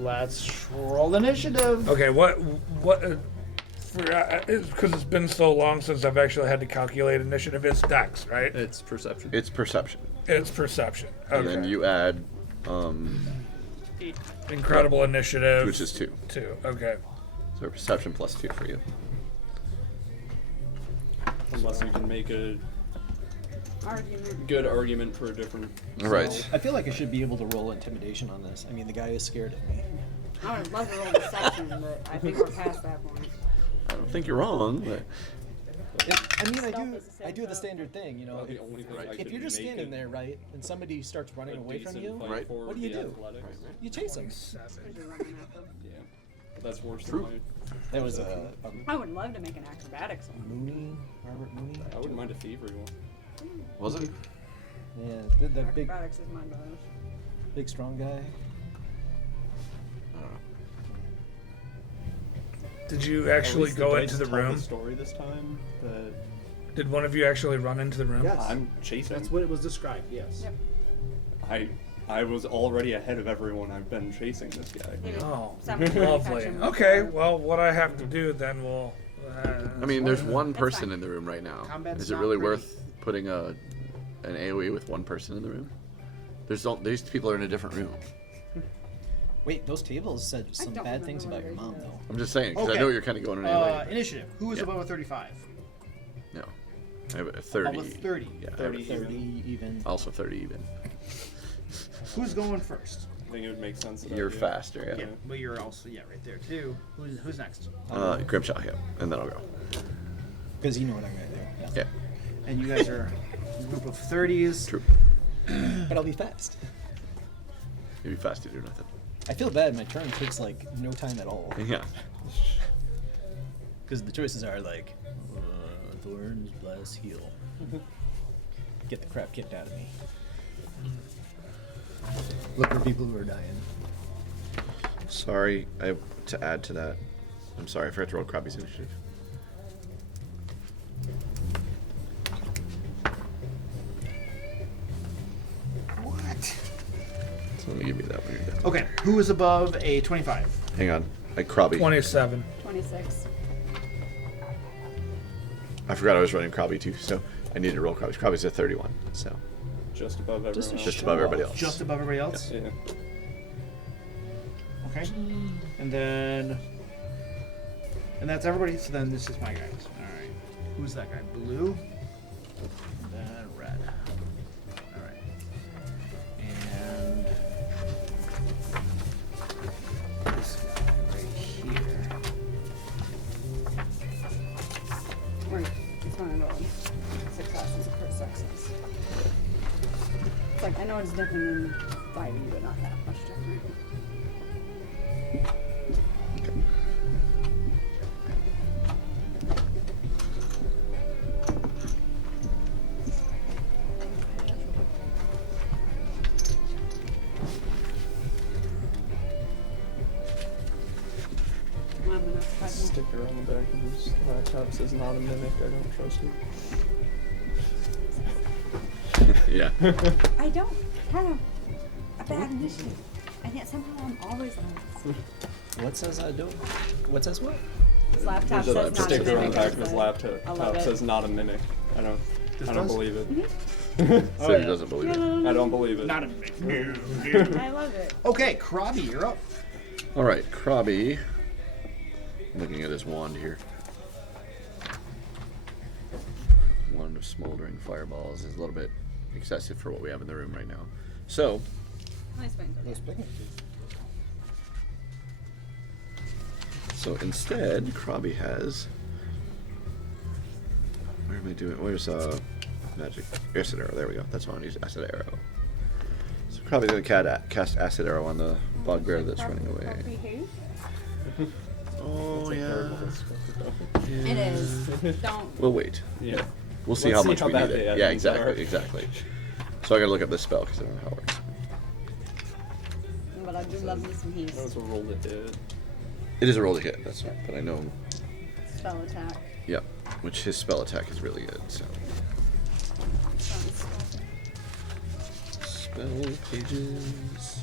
Let's roll initiative. Okay, because it's been so long since I've actually had to calculate initiative. It's Dex, right? It's perception. It's perception. It's perception. And Okay. then you add, Incredible initiative. which is 2. 2. Okay. So perception plus 2 for you. Unless you can make a Argument. good argument for a different. Right. spell. I feel like I should be able to roll intimidation on this. I mean, the guy is scared of me. I would love to roll deception, but I think we're past that point. I don't think you're wrong, but I mean, I do the standard thing, you know. Well, the only thing I If could you're just make standing it there, right, and somebody starts running a away from decent you, fight for what do you the do? athletics. You chase them. Yeah. But that's worse True. than That was a I would love to make an acrobatics one. Mooney, Robert Mooney. I wouldn't mind a thievery one. was it? Yeah, the big, Acrobatics is my bonus. big strong guy. Did you actually go into the room? Story this time. Did one of you actually run into the room? Yes. I'm chasing. That's what it was described. Yes. Yep. I was already ahead of everyone. I've been chasing this guy. Oh, Something lovely. infection. Okay, well, what I have to do then will. I mean, there's one person in the room right now. Combat's Is it not really pretty. worth putting an AoE with one person in the room? These people are in a different room. Wait, those tables said some bad things about your mom, though. I'm just saying, because Okay. I know you're kind of going in AoE. Initiative. Who is Yeah. above a 35? No. I have a 30. Above a 30. Yeah, I have a 30 even. Also 30 even. Who's going first? I think it would make sense. That You're I do. faster, yeah. Yeah, but you're also right there too. Who's next? Grimshaw, yeah. And then I'll go. Because you know what I'm gonna do. Yeah. And you guys are a group of 30s. True. But I'll be fast. You'll be fast to do nothing. I feel bad. My turn takes like no time at all. Yeah. Because the choices are like, thorns, bless, heal. Get the crap kicked out of me. Look for people who are dying. Sorry, to add to that. I'm sorry, I forgot to roll Krabby's initiative. What? So let me give you that when you're done. Okay, who is above a 25? Hang on. Krabby. 27. 26. I forgot I was running Krabby too, so I need to roll Krabby. Krabby's a 31, so. Just above everyone else. Just above everybody else. Just above everybody else? Yeah. Okay. And then. And that's everybody, so then this is my guys. Alright. Who's that guy? Blue? And then red. Alright. And. This guy right here. Right. It's fine. Rolling. Successes for success. It's like, I know it's different than 5e, but not that much different. Come on, the next 5 minutes. Sticker on the back of his laptop says not a mimic. I don't trust it. Yeah. I don't have a bad initiative, and yet somehow I'm always on. What says I don't? What says what? His laptop There's says a not sticker a on the mimic. back of his I laptop love it. says not a mimic. I don't does? believe it. So he doesn't believe it. I don't believe it. Not a big. I love it. Okay, Krabby, you're up. Alright, Krabby. I'm looking at his wand here. Wand of smoldering fireballs is a little bit excessive for what we have in the room right now. So, Nice wing. instead, Krabby has. Where am I doing? Where's magic acid arrow? There we go. That's why I want to use acid arrow. So Krabby's gonna cast acid arrow on the bugbear that's running away. Oh yeah. It is. Don't. We'll wait. Yeah. We'll see Let's how much we bad need the it. Yeah, items are. exactly. So I gotta look up this spell because I don't know how it works. But I do love me some heat. That was a roll to hit. It is a roll to hit, that's right. But I know. Spell attack. Yep. Which his spell attack is really good. So spell pages.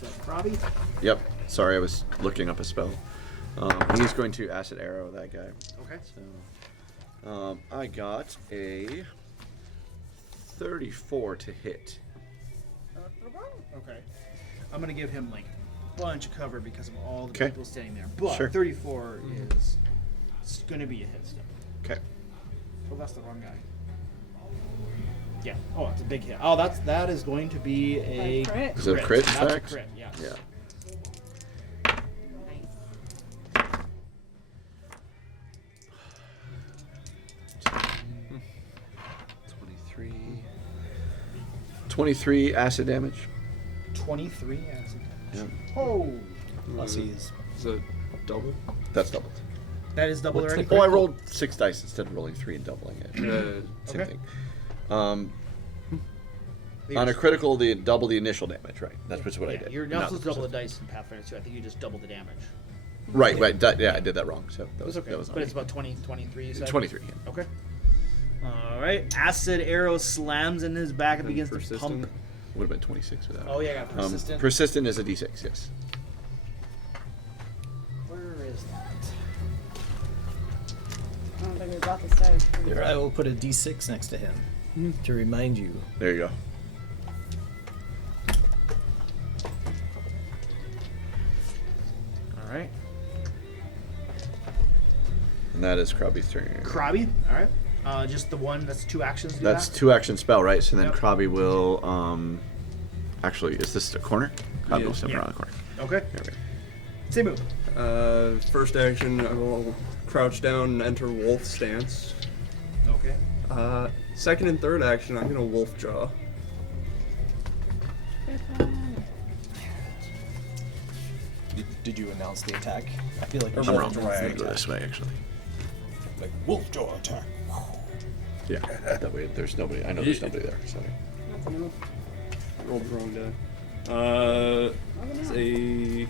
So Krabby. Yep. Sorry, I was looking up a spell. He's going to acid arrow that guy. Okay. So, I got a 34 to hit. Okay. I'm gonna give him like a bunch of cover because of all the Okay. people standing there. But Sure. 34 is it's gonna be a hit still. Okay. Oh, that's the wrong guy. Yeah. Oh, it's a big hit. Oh, that is going to be a crit. Is it a crit, in That's fact? a crit. Yes. Yeah. Hmm. 23 acid damage. 23 acid. Yep. Oh. Pussies. Is it double? That's doubled. That is double already. Oh, I rolled 6 dice instead of rolling 3 and doubling it. Same Okay. thing. On a critical, they double the initial damage, right? That's what I did. You're not Not supposed the to double the dice in Pathfinder 2. I think you just double the damage. Right. Yeah, I did that wrong. So that was okay. That was on But me. it's about 23, you said? 23. Yeah. Okay. All right. Acid arrow slams in his back and begins to pump. Would have been 26 without. Oh, yeah, I got persistent. Persistent is a D6. Yes. Where is that? I don't think we brought this dice. Here, I will put a D6 next to him to remind you. There you go. All right. And that is Krabby's turn. Krabby. All right. Just the one. That's 2 actions. Do That's that? 2 action spell, right? So then Yep. Krabby will. Actually, is this a corner? Krabby will step Yeah. around the corner. Okay. Same move. First action, I will crouch down and enter wolf stance. Okay. Second and third action, I'm gonna wolf jaw. Did you announce the attack? I feel like I'm you wrong. should I'm announce gonna the go attack. this way, actually. Like wolf jaw attack. Yeah. That way, there's nobody. I know there's nobody there. So. Rolled the wrong die. It's a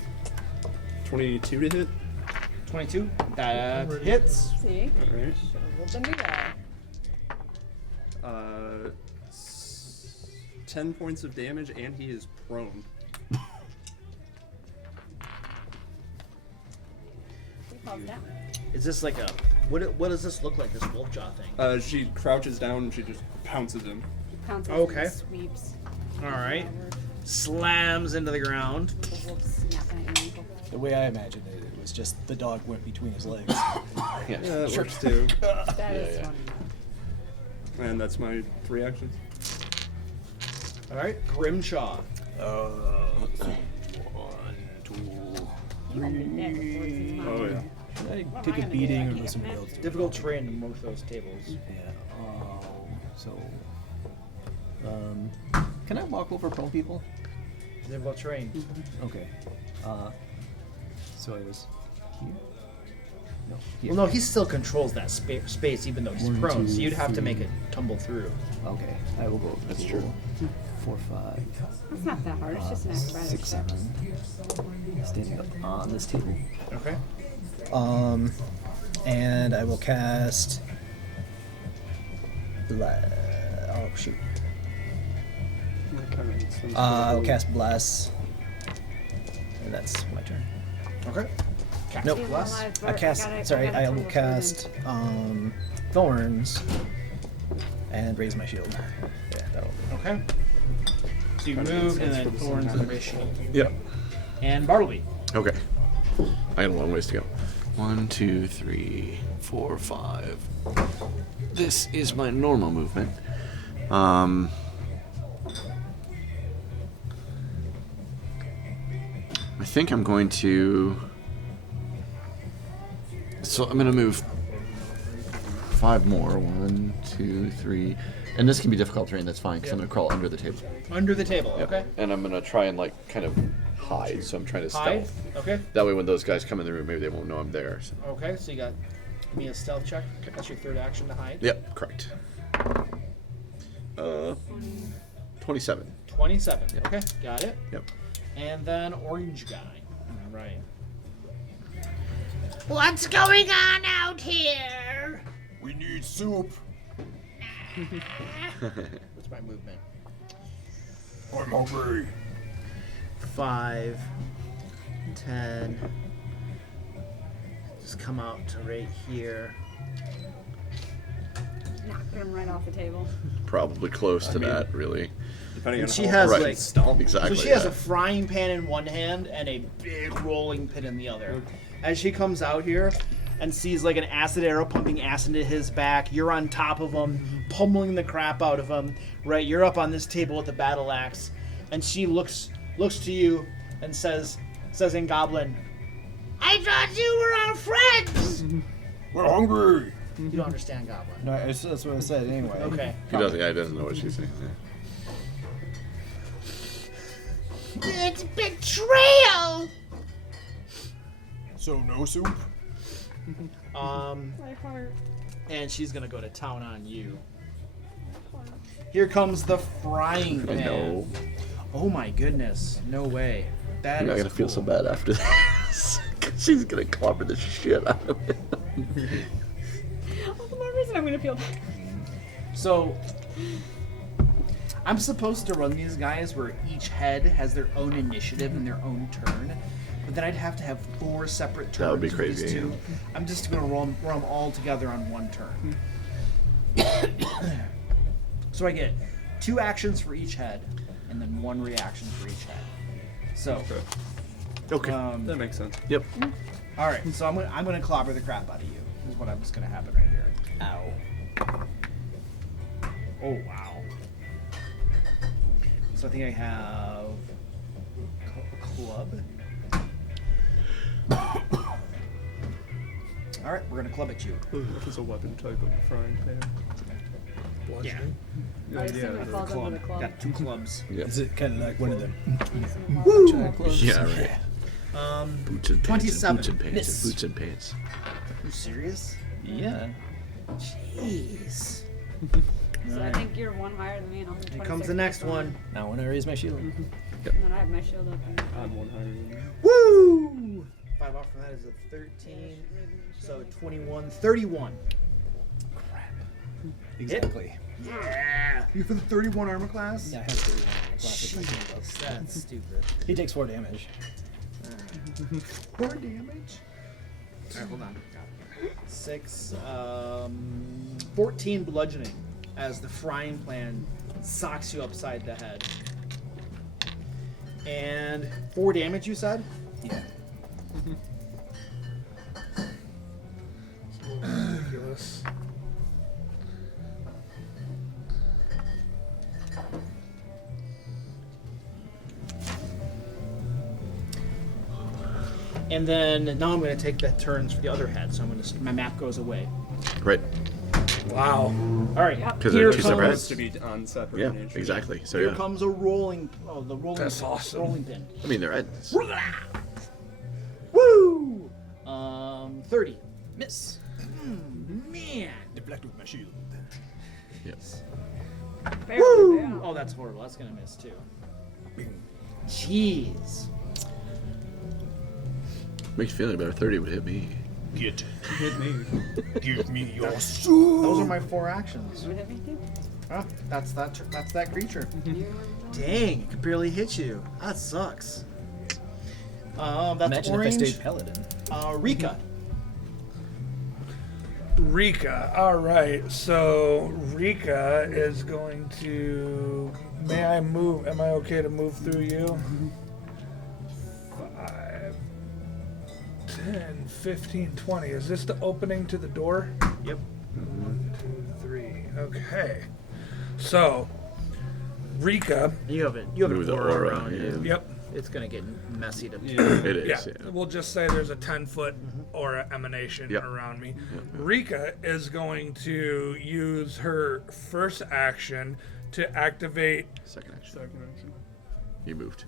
22 to hit. 22. That hits. See? Alright. Should've rolled the new die. 10 points of damage, and he is prone. He falls down. Is this like a what does this look like? This wolf jaw thing? She crouches down and she just pounces him. He pounces Okay. and sweeps. All right. Slams into the ground. The wolf snapping at your ankle. The way I imagined it, it was just the dog went between his legs. Yeah, that works too. That is funny. And that's my 3 actions. All right. Grimshaw. 1, 2, You haven't been dead before, this is not Oh, yeah. good. Should I What am take I a gonna do? beating I or can't go get somewhere mad. else? Difficult terrain to most of those tables. Yeah. Can I walk over prone people? Difficult terrain. Okay. So I was here. No. Here. Well, no, he still controls that space, even though he's 1, prone. 2, So you'd have to 3. make it tumble through. Okay, I will go. That's true. 4, 5, That's not that hard. It's just an acrobatic 6, check. 7. Standing up on this table. Okay. And I will cast. Oh shoot. I'll cast Bless. And that's my turn. Okay. Nope. He's alive, but I cast. Sorry, gotta I will tumble cast Thorns and raise my shield. Yeah, that'll. Okay. So you moved, and then Thorns and the shield. Yep. And Bartleby. Okay. I got a long ways to go. 1, 2, 3, 4, 5. This is my normal movement. I think I'm going to. So I'm going to move 5 more. 1, 2, 3. And this can be difficult terrain. That's fine because I'm going to crawl under the table. Under the table. Yep. Okay. And I'm going to try and kind of hide. So I'm trying to Hide. stealth. Okay. That way, when those guys come in the room, maybe they won't know I'm there. So. Okay. So you got me a stealth check. That's your third action to hide. Yep, correct. 27. 27. Yep. Okay. Got it. Yep. And then orange guy. All right. What's going on out here? We need soup. What's my movement? I'm hungry. 5, 10. Just come out to right here. Knock him right off the table. Probably close to that, really. Depending And on she how has hard like you stomp. Exactly. So she has a frying pan in one hand and a big rolling pin in the other. As she comes out here and sees like an acid arrow pumping acid into his back, you're on top of him, pummeling the crap out of him. Right, you're up on this table with the battle axe, and she looks to you and says in Goblin, I thought you were our friends. We're hungry. You don't understand Goblin. No, that's what I said anyway. Okay. He doesn't. Yeah, he doesn't know what she's saying. Yeah. It's betrayal. So no soup. My heart. And she's gonna go to town on you. Here comes the frying pan. know. Oh my goodness! No way. That I'm not is gonna feel so bad after this. She's gonna clobber the shit out of it. That's the reason I'm gonna feel better. So, I'm supposed to run these guys where each head has their own initiative and their own turn, but then I'd have to have 4 separate turns. That would be for these crazy, two. yeah. I'm just gonna roll them all together on one turn. So I get 2 actions for each head, and then 1 reaction for each head. So, Okay, that makes sense. Yep. all right. So I'm gonna clobber the crap out of you. Is what I'm just gonna happen right here. Ow. Oh wow. So I think I have a club. All right, we're gonna club at you. It's a weapon type of frying pan. Yeah. I assume it falls under the club. Got 2 clubs. Yep. Is it kind of like one of them? Woo! Yeah, right. Boots and pants 27. and boots and pants Miss. and boots and pants. Are you serious? Yeah. Jeez. So I think you're 1 higher than me. And I'm Here comes the next one. Now when I raise my shield. And then I have my shield up. And I'm 1 higher than you. Woo! 5 off from that is a 13. So 21, 31. Exactly. Yeah. You for the 31 armor class? Yeah, I have 31 classic. My shield up. That's stupid. He takes 4 damage. 4 damage? Alright, hold on. 6, 14 bludgeoning as the frying pan socks you upside the head. And 4 damage, you said? Yeah. Ridiculous. And then now I'm going to take the turns for the other head, so I'm going to my map goes away. Right. Wow. All right. Because here they're 2 separate comes- heads. To be on separate Yeah, nature. exactly. So Here yeah. comes a rolling. Oh, the rolling. That's awesome. Rolling pin. I mean, they're heads. Woo! 30. Miss. Man. Deflect with my shield. Yes. Woo! Oh, that's horrible. That's gonna miss too. Jeez. Makes you feel any better. 30 would hit me. Get. Hit me. Give me your sword. Those are my 4 actions. would hit me too. Oh, that's that creature. Dang, it could barely hit you. That sucks. That's Imagine orange. if I stayed paladin. Rika. Rika. All right. So Rika is going to. May I move? Am I okay to move through you? 5, 10, 15, 20. Is this the opening to the door? Yep. 1, 2, 3. Okay. So Rika. You have it. You have Move an the aura aura, around you. Yep. It's gonna get messy to. It is. Yeah, Yeah. we'll just say there's a 10-foot aura emanation Yep. around me. Rika is going to use her first action to activate. Second action. Second action. You moved.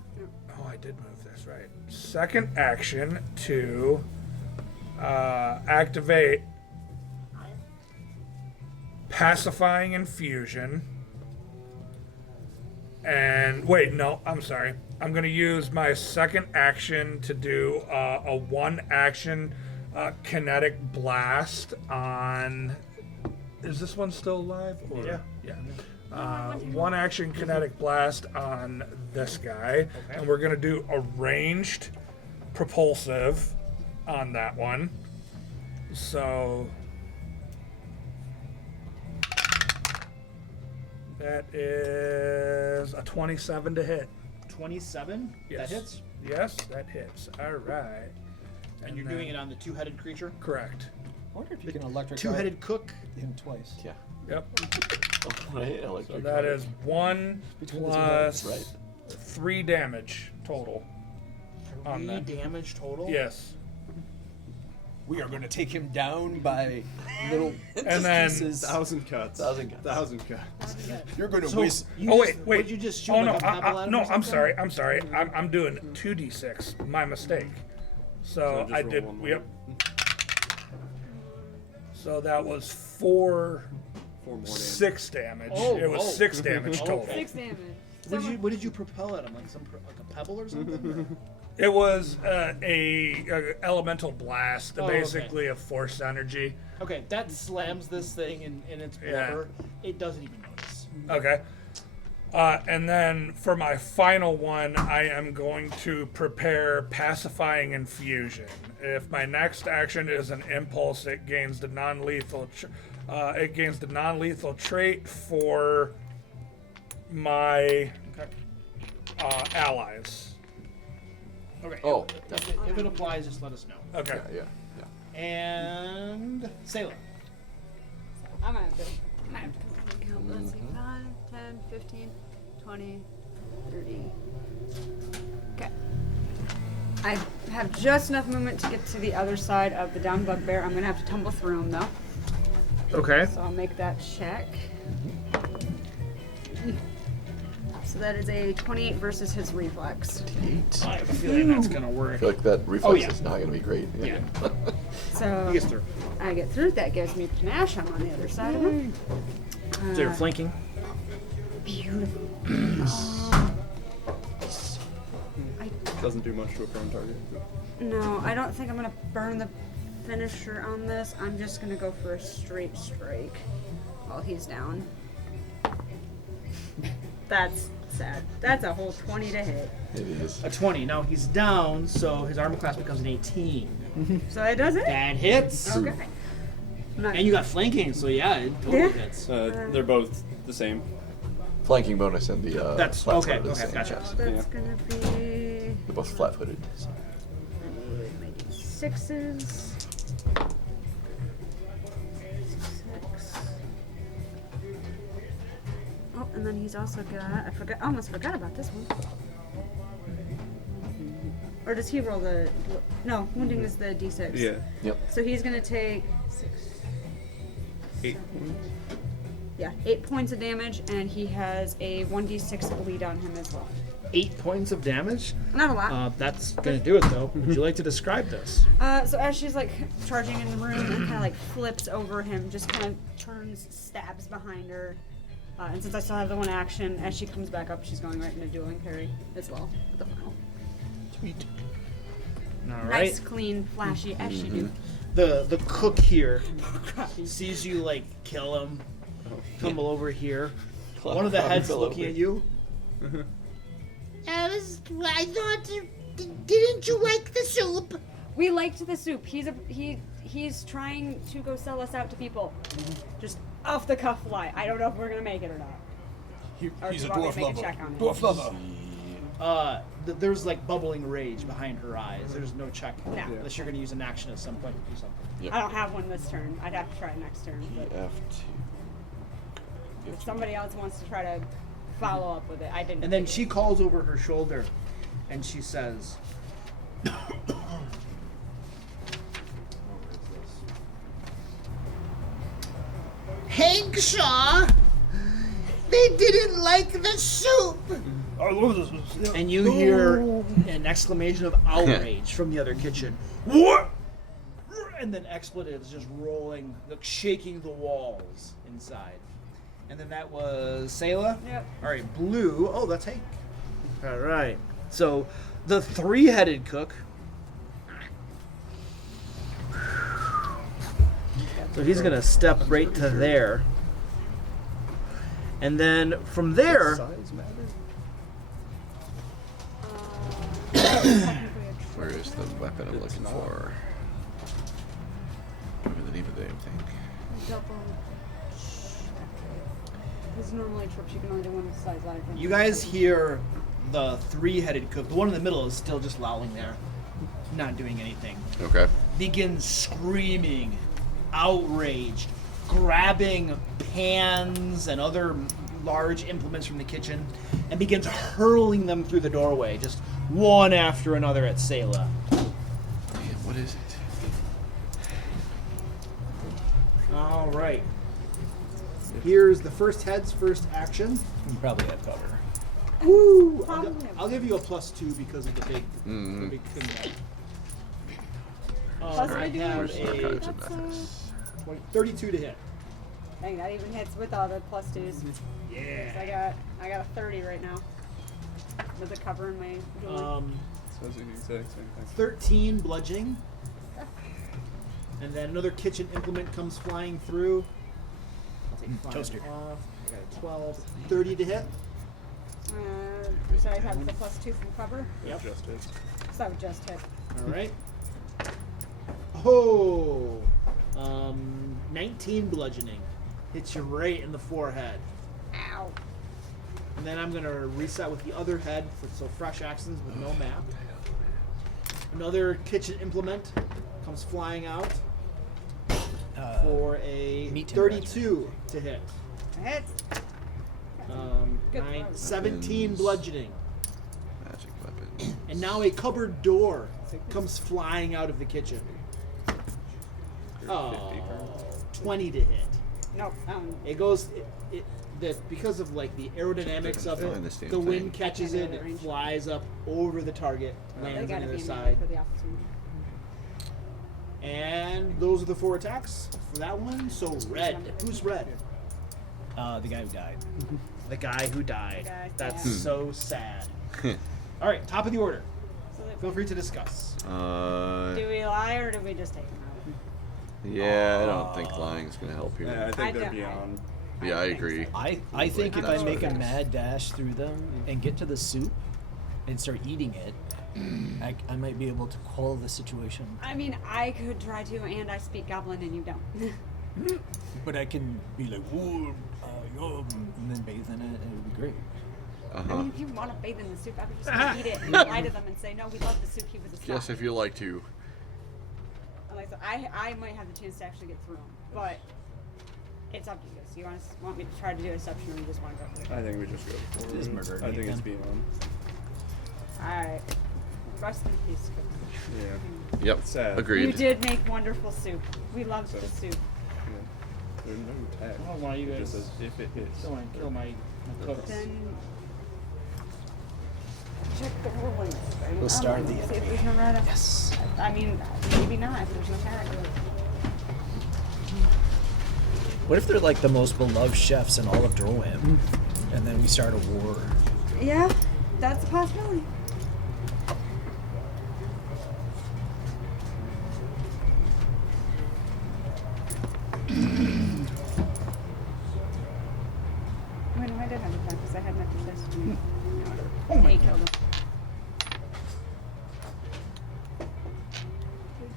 Oh, I did move this right. Second action to activate pacifying infusion. And wait, no, I'm sorry. I'm going to use my second action to do a 1 action kinetic blast on. Is this one still alive? Or? Yeah. Yeah. 1 action kinetic blast on this guy, and we're going to do a ranged propulsive on that one. So that is a 27 to hit. 27. Yes. That hits. Yes, that hits. All right. And you're doing it on the 2-headed creature. Correct. I wonder if you can electrocute 2-headed cook. him twice. Yeah. Yep. Right. So that is 1 Between the two plus heads, 3 damage total. On 3 that. damage total. Yes. We are going to take him down by little And then- pieces. 1,000 cuts. 1,000 cuts. You're going to So waste. you Oh just- wait. Would you just shoot Oh like no, a pebble at him no. or I'm something? sorry. I'm sorry. I'm doing 2d6. My mistake. So just I roll did. one more. Yep. So that was 4, 4 more damage. 6 damage. Oh, it was 6 damage total. Okay. 6 damage. What did you propel at him? Like a pebble or something? It was a elemental blast, Oh, okay. basically a force energy. Okay, that slams this thing in its blubber. It doesn't even notice. Okay. And then for my final one, I am going to prepare Pacifying Infusion. If my next action is an impulse, it gains the non-lethal. It gains the non-lethal trait for my allies. Okay. Oh, If it applies, just let us know. Okay. Yeah. And Sailor. I'm gonna have to count. Let's see, 5, 10, 15, 20, 30. Okay. I have just enough movement to get to the other side of the down bugbear. I'm gonna have to tumble through him though. Okay. So I'll make that check. So that is a 28 versus his reflex. I have a feeling that's gonna I work. feel like that reflex is not going to be great. Yeah. So He gets through. I get through. That gives me panache. I'm on the other side of him. So you're flanking. Beautiful. Doesn't do much to a prone target. No, I don't think I'm gonna burn the finisher on this. I'm just gonna go for a straight strike while he's down. That's sad. That's a whole 20 to hit. It is. A 20. Now he's down, so his armor class becomes an 18. So it does it? That hits. Okay. And you got flanking, so yeah, it totally hits. They're both the same. Flanking bonus and the That's flat-footed okay. are the Okay, same, gotcha. yes. That's gonna be They're both flat-footed. my d6s. 6. Oh, and then he's also got. I almost forgot about this one. Or does he roll the? No, wounding is the d6. Yeah. Yep. So he's gonna take 8 Yeah, 8 points of damage, and he has a 1d6 bleed on him as well. 8 points of damage? Not a lot. That's gonna do it though. Would you like to describe this? So as she's like charging in the room and kind of like flips over him, just kind of turns, stabs behind her. And since I still have the one action, as she comes back up, she's going right into dueling parry as well with the final. Sweet. All right. Nice, clean, flashy, as she do. The cook here sees you like kill him, tumble over here. One of the heads looking at you. I thought, didn't you like the soup? We liked the soup. He's trying to go sell us out to people. Just off the cuff lie. I don't know if we're gonna make it or not. Or He's do a you want me to dwarf make lover. check on it? Dwarf lover. There's like bubbling rage behind her eyes. There's no check No. unless you're gonna use an action at some point to do something. I don't have one this turn. I'd have to try it next turn. But if somebody else wants to try to follow up with it, I didn't. And then she calls over her shoulder, and she says, Hagshaw, they didn't like the soup. and you hear an exclamation of outrage from the other kitchen. What? And then expletives just rolling, like shaking the walls inside. And then that was Sayla. Yep. All right, Blue. Oh, that's Hank. All right. So the three-headed cook. So he's gonna step right to there. And then from there, Where is the weapon I'm looking for? Give me the name of the damn thing. Double. Because normally trips you can only do one size item. you guys hear the three-headed cook. The one in the middle is still just lolling there, not doing anything. Okay. Begins screaming, outraged, grabbing pans and other large implements from the kitchen, and begins hurling them through the doorway, just one after another at Sayla. Damn, what is it? All right. Here's the first head's first action. You probably have cover. Woo! I'll give you a +2 because of the big thing. Plus I I do. have Where's the a cards and methods? 32 to hit. Dang, that even hits with all the plus twos. Yeah. So I got a 30 right now with the cover in my dueling. That's the exact same thing. 13 bludgeoning. And then another kitchen implement comes flying through. I'll take 5 toaster. off. I got a 12. 30 to hit. So I have the +2 from cover. Yep. Just hits. So that would just hit. All right. Oh, 19 bludgeoning. Hits you right in the forehead. Ow. And then I'm gonna reset with the other head, so fresh actions with no map. Another kitchen implement comes flying out for a meat 32 to hit. Hits. Good 9, throw. 17 bludgeoning. Magic weapons. And now a cupboard door comes flying out of the kitchen. Oh, 20 to hit. Nope. It goes. Because of like the aerodynamics of Doing the it, same the wind thing. catches it, it flies up over the target, They lands on gotta the other be side. for the opportunity. And those are the 4 attacks for that one. So red. Who's red? The guy who died. The guy who died. Guy, That's yeah. so sad. All right, top of the order. So Feel free to discuss. do we lie or do we just take them out? Yeah, I don't think lying's gonna help here. Yeah, I think I they're don't- beyond. Yeah, I agree. I think if I That's make a right. mad dash through them and get to the soup and start eating it, I might be able to quell the situation. I mean, I could try to, and I speak Goblin and you don't. But I can be like, ooh, yum, and then bathe in it, and it would be great. I mean, if you want to bathe in the soup, I would just eat it and lie to them and say, no, we love the soup, he was a star. Yes, if you like to. Like, so I might have the chance to actually get through them, but it's up to you guys. You want me to try to do a deception, or you just want to go for it? I think we just go for It is it. murder, I think it's again. beyond. Alright. Rest in peace, Cookie. Yeah. Yep. Sad. Agreed. You did make wonderful soup. We loved the soup. Yeah. There's no tag. I don't want you It just guys says if it hits. don't want to kill my cooks. Then check the rulings. Right? We'll start the See if we can write a. Yes. I mean, maybe not if there's no tag. What if they're like the most beloved chefs in all of Droam, and then we start a war? Yeah, that's a possibility. I mean, I did have a plan because I had an extra dice to me. Oh my God.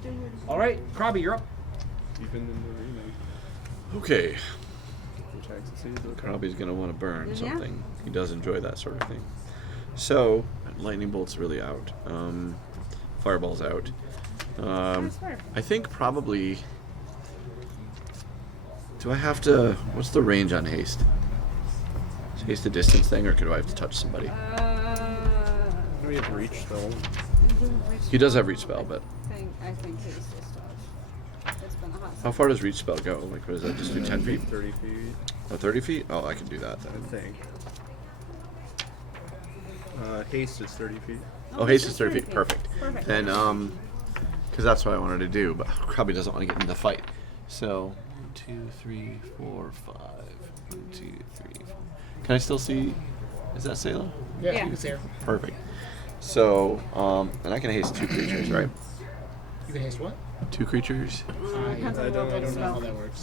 Killed him. All right, Krabby, you're up. Even in the remake. Okay. Which tags to see the Krabby's gonna want to burn Yeah. something. He does enjoy that sort of thing. So, lightning bolt's really out. Fireball's out. I think probably. Do I have to? What's the range on haste? Is haste a distance thing, or do I have to touch somebody? Do we have reach spell? He does have reach spell, but I think haste is stuff. It's been a hot how far does reach spell go? Like, what does that just do? 10 feet? 30 feet. Oh, 30 feet? Oh, I can do that I then. think. Haste is 30 feet. Oh, haste is 30 feet. feet. Perfect. Perfect. Then, because that's what I wanted to do, but Krabby doesn't want to get in the fight. So, 1, 2, 3, 4, 5. 1, 2, 3, 4. Can I still see? Is that Salem? Yeah, Yeah. you can see her. Perfect. So, and I can haste 2 creatures, right? You can haste what? 2 creatures. Depends on I the don't level of I don't know how spell. that works.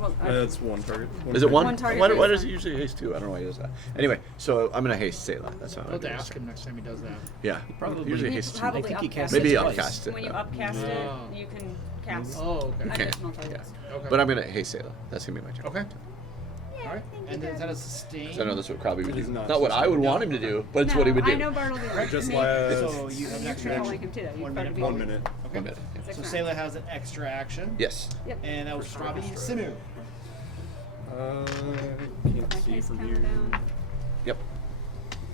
Well, That's one target. Is it one? One target Why base does it on. usually haste 2? I don't know why he does that. Anyway, so I'm gonna haste Salem. That's how I'll I have do to this. ask him next time he does that. Yeah, Probably. usually You haste 2. probably I think he upcast cast it. Maybe twice. upcast it. When you then. upcast Oh. it, you can cast Oh, okay. Okay. additional targets. Okay. But I'm gonna haste Salem. That's gonna be my turn. Okay. All right. And then is that a sustain? 'Cause I know that's what Krabby would It is do. not Not what I would want him to do, but it's what he would do. I know Bart will do that. Just Me. last So you have an You're extra controlling action. him too. You 1 better minute. be 1 minute. Okay. 1 minute. Yeah. So 6 Sayla has an extra action. Yes. Yep. And that was Krabby. Simu. Can't My see haste from counter here. down. Yep.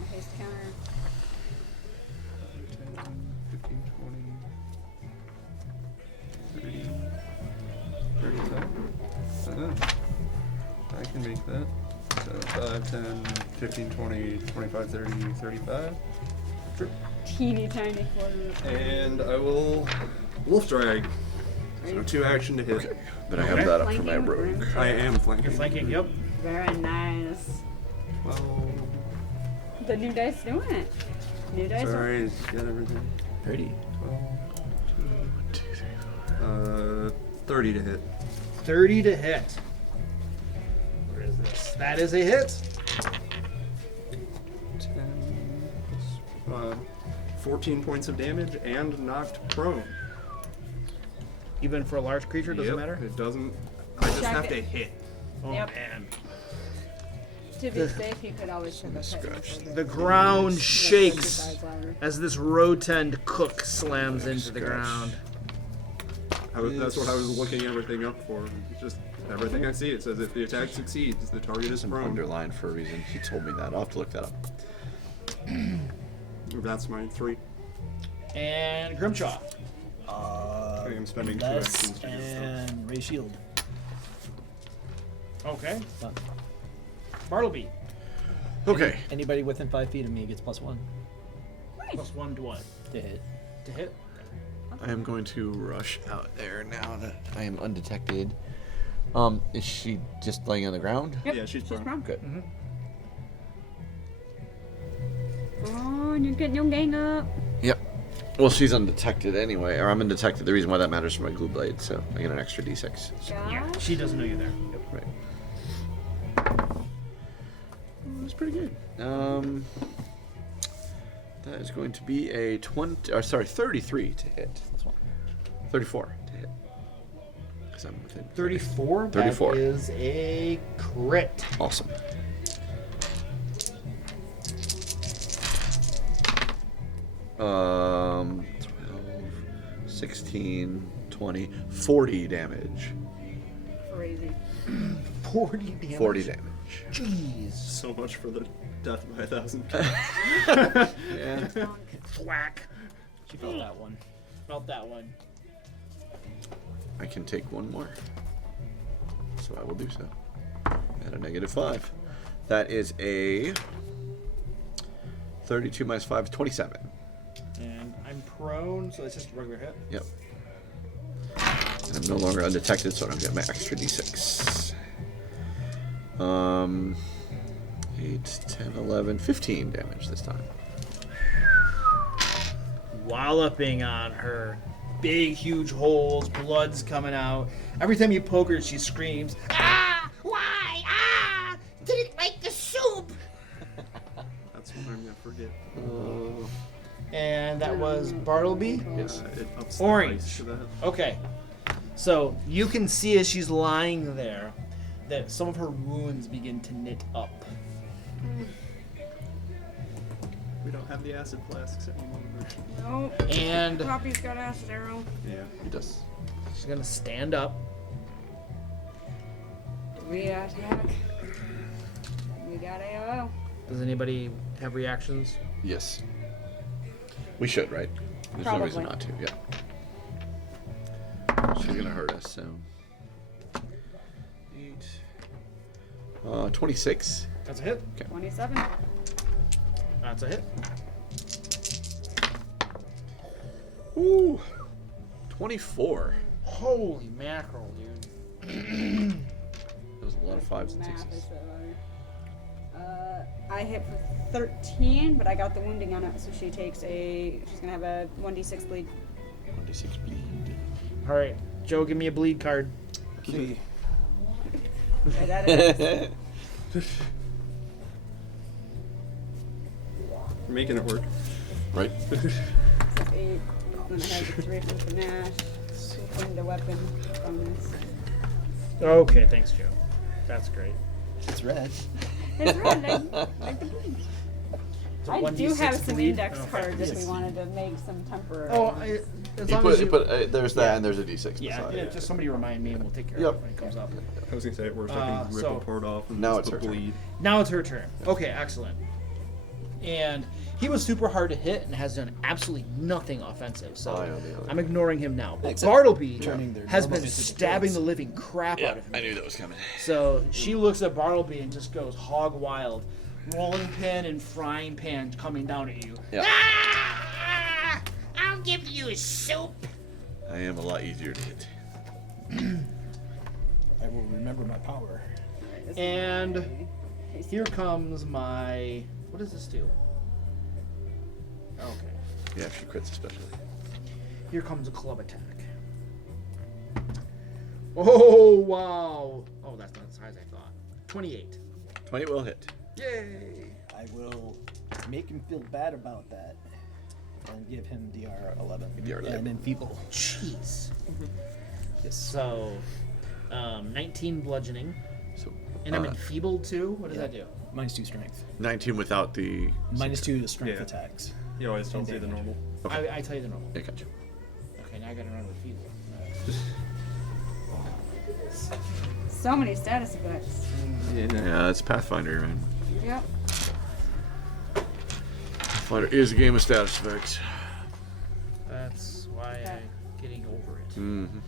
My haste counter. 10, 15, 20, 30, 35. I can make that. So 5, 10, 15, 20, 25, 30, 35. Sure. Teeny tiny quarter. And I will wolf drag. So 2 action to hit. But I have that up for my Flanking with rogue. room. I am flanking. You're flanking. Yep. Very nice. 12. The new dice doing it. New dice. Sorry, got everything. Pretty. 30 to hit. 30 to hit. Where is this? That is a hit. 14 points of damage and knocked prone. Even for a large creature, doesn't Yep, matter? It doesn't. I just Check have it. to hit. Oh, Yep. man. To be safe, you could always check a The ground shakes as this rotund cook slams into the ground. That's what I was looking everything up for. Just everything I see. It says if the attack succeeds, the target is prone. Underlined for a reason. He told me that. I'll have to look that up. That's my 3. And Grimshaw. I am spending 2 Bless actions to do stuff. and Ray Shield. Okay. Done. Bartleby. Okay. Anybody within 5 feet of me gets +1 Plus 1 to what? to hit. To hit? I am going to rush out there now that I am undetected. Is she just laying on the ground? Yep, Yeah, she's prone. Good. Oh, and you're getting your gang up. Yep. Well, she's undetected anyway, or I'm undetected. The reason why that matters for my glue blade, so I get an extra d6. Yeah, she doesn't know you're there. Yep. Right. That's pretty good. That is going to be a 33 to hit. 34 to hit. Because I'm within 34? 34. That is a crit. Awesome. Um, 12, 16, 20, 40 damage. Crazy. 40 damage. 40 damage. Jeez. So much for the death by 1,000. Yeah. Thwack. She felt that one. Felt that one. I can take one more. So I will do so. At a -5. That is a 32 minus 5, 27. And I'm prone, so it's just a regular hit. Yep. And I'm no longer undetected, so I don't get my extra d6. 8, 10, 11, 15 damage this time. Walloping on her. Big, huge holes, blood's coming out. Every time you poke her, she screams. Ah! Why? Ah! Didn't like the soup! That's what I'm gonna forget. And that was Bartleby? Yes. It ups the Orange. price to that. Okay. So you can see as she's lying there that some of her wounds begin to knit up. We don't have the acid flasks anymore. Nope. And Poppy's got acid arrow. Yeah, he does. She's gonna stand up. We attack. We got AOO. Does anybody have reactions? Yes. We should, right? There's no reason not to, yeah. She's gonna hurt us, so. 8. 26. That's a hit. Okay. 27. That's a hit. Ooh. 24. Holy mackerel, dude. That was a lot of 5s and 6s. I hit for 13, but I got the wounding on it, so she's gonna have a 1d6 bleed. 1d6 bleed. All right, Joe, give me a bleed card. Okay. Okay, that is. We're making it work. Right. 8. Then I have the 3 from Panache. Swoop into weapon bonus. Okay, thanks, Joe. That's great. It's red. It's red, like the bleed. It's a I do 1d6 have some bleed? index Okay. cards if we wanted to make some temporary. Oh, as long as you... there's that and there's a d6 Yeah, beside yeah, it. just somebody remind me and we'll take care Yep. of it when it comes up. I was gonna say at worst I can rip a part off and now just it's put her turn. bleed. Now it's her turn. Okay, excellent. And he was super hard to hit and has done absolutely nothing offensive. So I'm ignoring him now. But Except Bartleby turning their has normal been physical stabbing traits. the living crap out of him. I knew that was coming. So she looks at Bartleby and just goes hog wild. Rolling pin and frying pan coming down at you. Yeah. Ah! I'll give you a soup. I am a lot easier to hit. I will remember my power. And here comes my What does this do? Okay. Yeah, she crits especially. Here comes a club attack. Oh, wow. Oh, that's not as high as I thought. 28. 20 will hit. Yay. I will make him feel bad about that and give him DR11. DR11. And enfeeble. Jeez. Yes. So, 19 bludgeoning. So, And I'm enfeebled too? What does that do? -2 strength. 19 without the... -2 to strength Yeah. attacks. He always tells you the normal. Okay. I tell you the normal. Yeah, gotcha. Okay, now I gotta run with feeble. So many status effects. Yeah, that's Pathfinder, man. Yep. Pathfinder is a game of status effects. That's why I'm getting over it. Mm-hmm.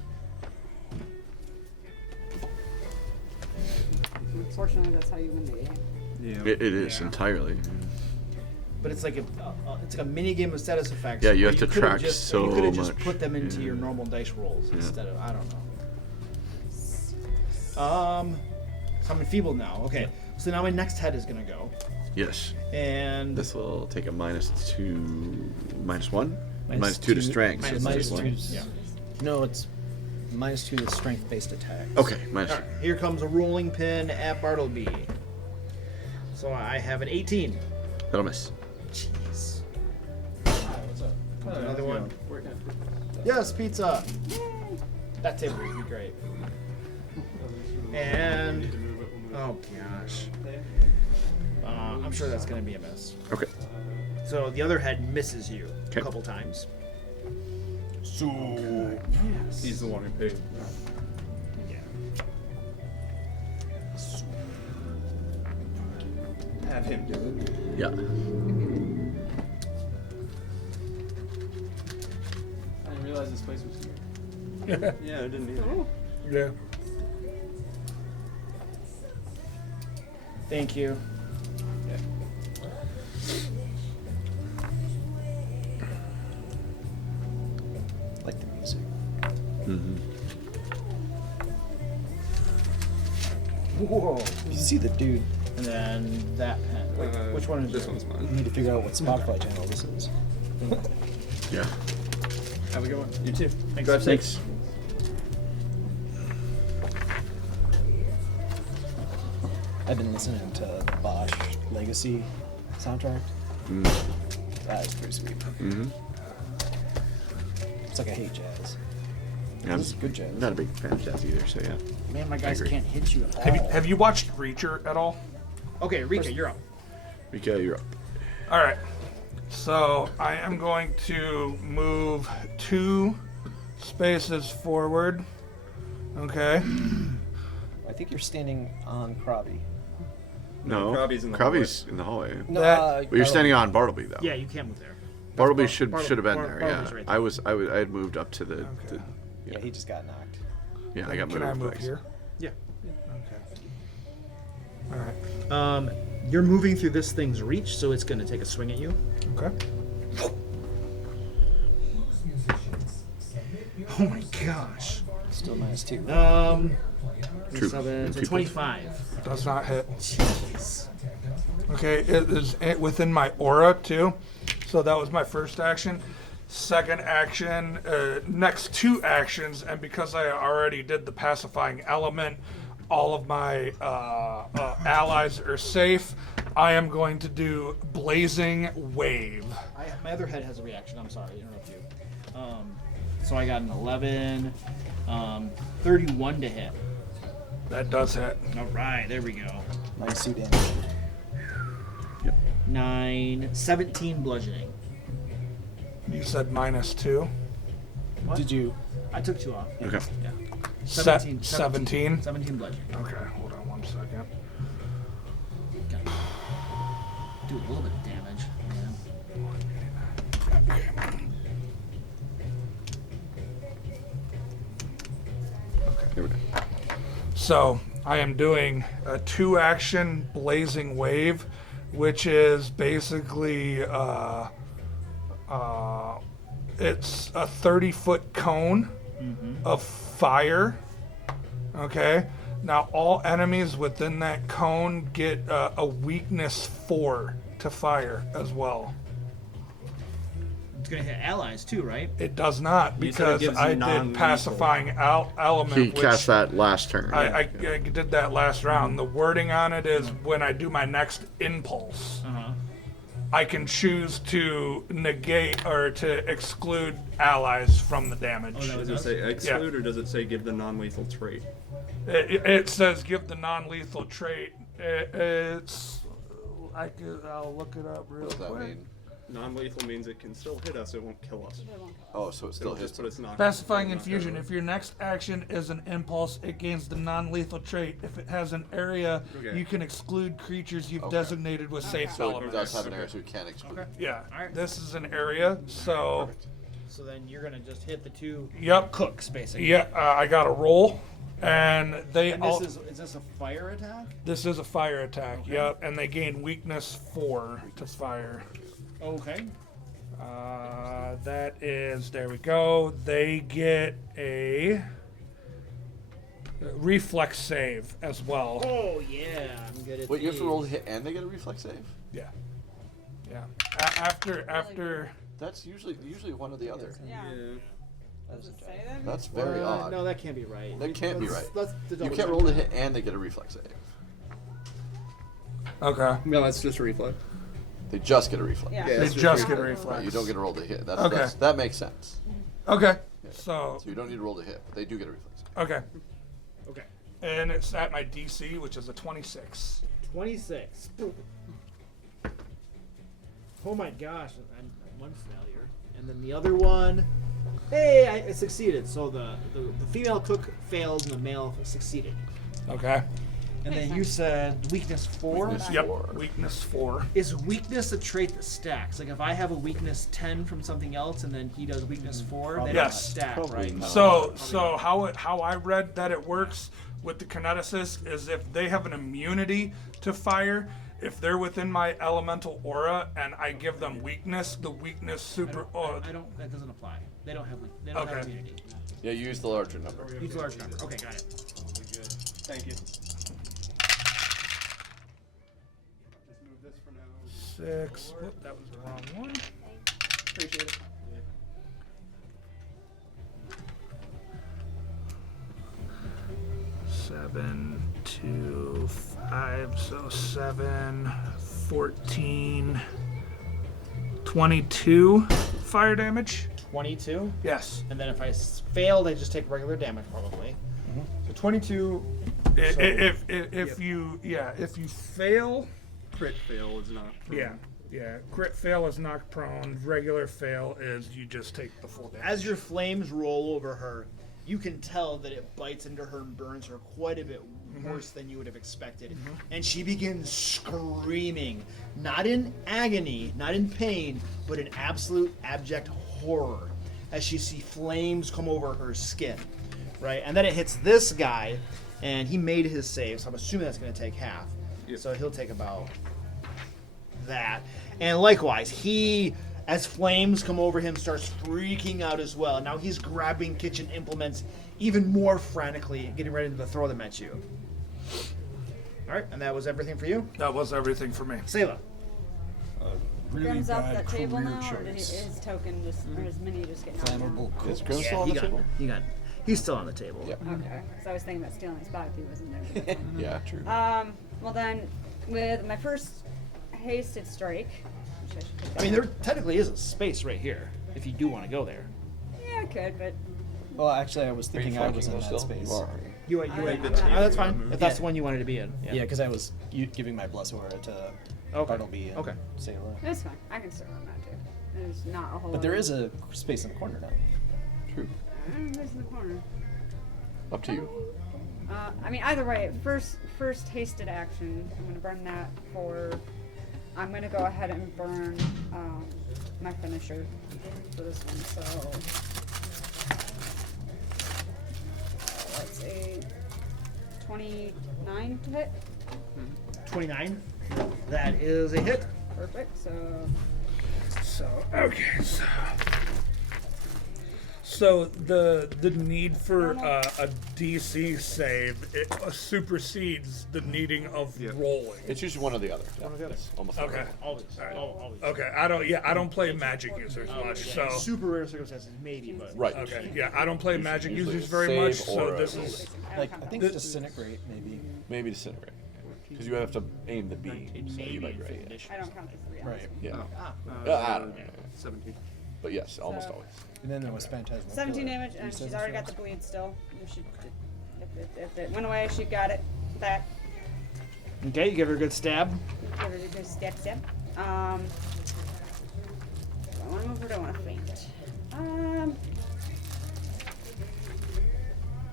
Unfortunately, that's how you win the game. Yeah. It is entirely. But it's like a mini game of status effects. Yeah, you where have to could've track just, so You could have just much. put them into Yeah. your normal dice rolls Yeah. instead of, I don't know. So I'm enfeebled now. Okay, so now my next head is gonna go. Yes. And This will take a -2, -1? Minus -2 to two- strength. so minus it's two. one. Yeah. No, it's -2 to strength-based attacks. Okay, minus All right, here comes a rolling pin at Bartleby. So I have an 18. That'll miss. Jeez. What's up? Another one. Working. Yes, pizza. That table would be great. And oh gosh, I'm sure that's gonna be a miss. Okay. So the other head misses you Okay. a couple times. So he's the one who paid. Yeah. Have him do it. Yeah. I didn't realize this place was here. Yeah, I didn't either. Yeah. Thank you. Like the music. Mm-hmm. Whoa. You see the dude. And then that pen. Wait, which one is This yours? one's You mine. need to figure out what Spotify channel this is. Yeah. Have a good one. You too. Thanks. Thanks. I've been listening to the Bosch Legacy soundtrack. Mm. That is pretty sweet. Mm-hmm. It's like I hate jazz. Yeah, This is good jazz. I'm not a big fan of jazz either, so yeah. Man, my guys agree. can't hit you at all. Have you watched Reacher at all? Okay, Rika, you're up. Mika, you're up. All right. So I am going to move 2 spaces forward. Okay. I think you're standing on Krabby. No, Krabby's in the Krabby's in the hallway. No, But you're standing on Bartleby though. Yeah, you can't move there. Bartleby Bar- should have been there. Bartleby's Yeah, right I had moved up to the. Okay. Yeah, he just got knocked. Yeah, I got moved. Can I up move twice. here? Yeah. Okay. All right. You're moving through this thing's reach, so it's gonna take a swing at you. Okay. Oh my gosh. Still -2. True. 7, so People. 25. Does not hit. Jeez. Okay, it is within my aura too. So that was my first action. Second action, next 2 actions, and because I already did the pacifying element, all of my allies are safe. I am going to do Blazing Wave. My other head has a reaction. I'm sorry, I interrupt you. So I got an 11, 31 to hit. That does hit. All right, there we go. -2 damage. 9, 17 bludgeoning. You said -2. What? Did you? I took 2 off. Yeah. Okay. Yeah. 17. 17 bludgeoning. Okay, hold on 1 second. Gotta do a little bit of damage. Here we go. So I am doing a 2-action Blazing Wave, which is basically it's a 30-foot cone of fire. Okay, Now, all enemies within that cone get a weakness 4 to fire as well. It's gonna hit allies too, right? It does not, You said it because gives you I did non-lethal. pacifying element. He which cast that last turn. I did that last round. The wording on it is when I do my next impulse, I can choose to negate or to exclude allies from the damage. Does it say exclude or does it say give the non-lethal trait? It says give the non-lethal trait. I'll look it up real What does that quick. mean? Non-lethal means it can still hit us, it won't kill us. Oh, so it still It'll hits. just put us knocked. Pacifying Infusion. If your next action is an impulse, it gains the non-lethal trait. If it has an area, Okay. you can exclude creatures you've Okay. designated with safe So it elements. does have an area, so you can exclude. Yeah, Alright. this is an area, so So then you're gonna just hit the two yep. cooks basically. Yeah, I got a roll, and they And all. is this a fire attack? This is a fire attack. Yep, and they gain weakness 4 to fire. Okay. That is, there we go. They get a reflex save as well. Oh yeah, I'm good at Wait, you have to roll to these. hit and they get a reflex save? Yeah. Yeah. After. That's usually one or the other. Yeah. Does it say that? That's very odd. No, that can't be right. That can't be right. Let's You double can't check roll to that. hit and they get a reflex save. Okay. No, that's just a reflex. They just get a reflex. Yeah. They just get a reflex. Right, you don't get a roll to hit. Okay. That makes sense. Okay. Yeah. So. So you don't need to roll to hit, but they do get a reflex. Okay. Okay. And it's at my DC, which is a 26. 26. Oh my gosh, I'm one failure. And then the other one, hey, I succeeded. So the female cook failed and the male succeeded. Okay. And then you said weakness 4? Weakness Yep. 4. Weakness 4. Is weakness a trait that stacks? Like if I have a weakness 10 from something else and then he does weakness 4, they don't Yes. stack, right? So how I read that it works with the kineticist is if they have an immunity to fire, if they're within my elemental aura and I give them weakness, the weakness super. I don't. That doesn't apply. They don't have. They don't have Okay. immunity. Yeah, you use the larger number. Use a large number. Okay, got it. Thank you. Just move this for now. 6. Whoop, that was the wrong one. Appreciate it. 7, 2, 5, so 7, 14, 22 fire damage. 22. Yes. And then if I failed, I just take regular damage probably. So 22. If you fail, Crit fail is not. yeah. Crit fail is knocked prone. Regular fail is you just take the full damage. As your flames roll over her, you can tell that it bites into her and burns her quite a bit worse than you would have expected. And she begins screaming, not in agony, not in pain, but in absolute abject horror as she sees flames come over her skin. Right? And then it hits this guy, and he made his save, so I'm assuming that's going to take half. Yep. So he'll take about that. And likewise, he, as flames come over him, starts freaking out as well. Now he's grabbing kitchen implements even more frantically, getting ready to throw them at you. All right, and that was everything for you? That was everything for me. Selah. Grim's off that table now, or did his token just, or his mini just get knocked down? Is Grim still on he the got, table? he's still on the table. Yep. Okay, so I was thinking about stealing his spot if he wasn't there. but that's fine. Yeah, true. Well then, with my first hasted strike, which I should pick I mean, up. there technically is a space right here, if you do want to go there. Yeah, I could, but Well, actually, I was thinking I was in that space. You are. You that's fine. If that's the one you wanted to be in. Yeah, because I was giving my bless aura to Bartleby and Okay. Selah. it's fine. I can still run that too. There's not a whole. But there is a space in the corner now. True. There's in the corner. Up to you. I mean, either way, first hasted action. I'm gonna burn that for. I'm gonna go ahead and burn my finisher for this one. So let's see, 29 to hit. 29. That is a hit. Perfect. So Okay, So the need for a DC save supersedes the needing of rolling. It's usually one or the other. Yeah. It's almost Okay. Always. Alright. Always. Okay. I don't play magic users much, so. Super rare circumstances, maybe, but. Right. Okay. Yeah, I don't play magic Usually users a very save much, so or a this roll. is. Like, I think disintegrate, maybe. Maybe disintegrate. Because you have to aim the beam, so you might be right. I don't count as 3. Right. Yeah. Ah. I don't know. 17. But yes, almost So- always. And then there was Phantasmal 17 Killer. damage, and You she's said already got the bleed still. If it went away, she got it back. Okay, you give her a good stab. Give her a good stab. Do I want to move or do I want to faint?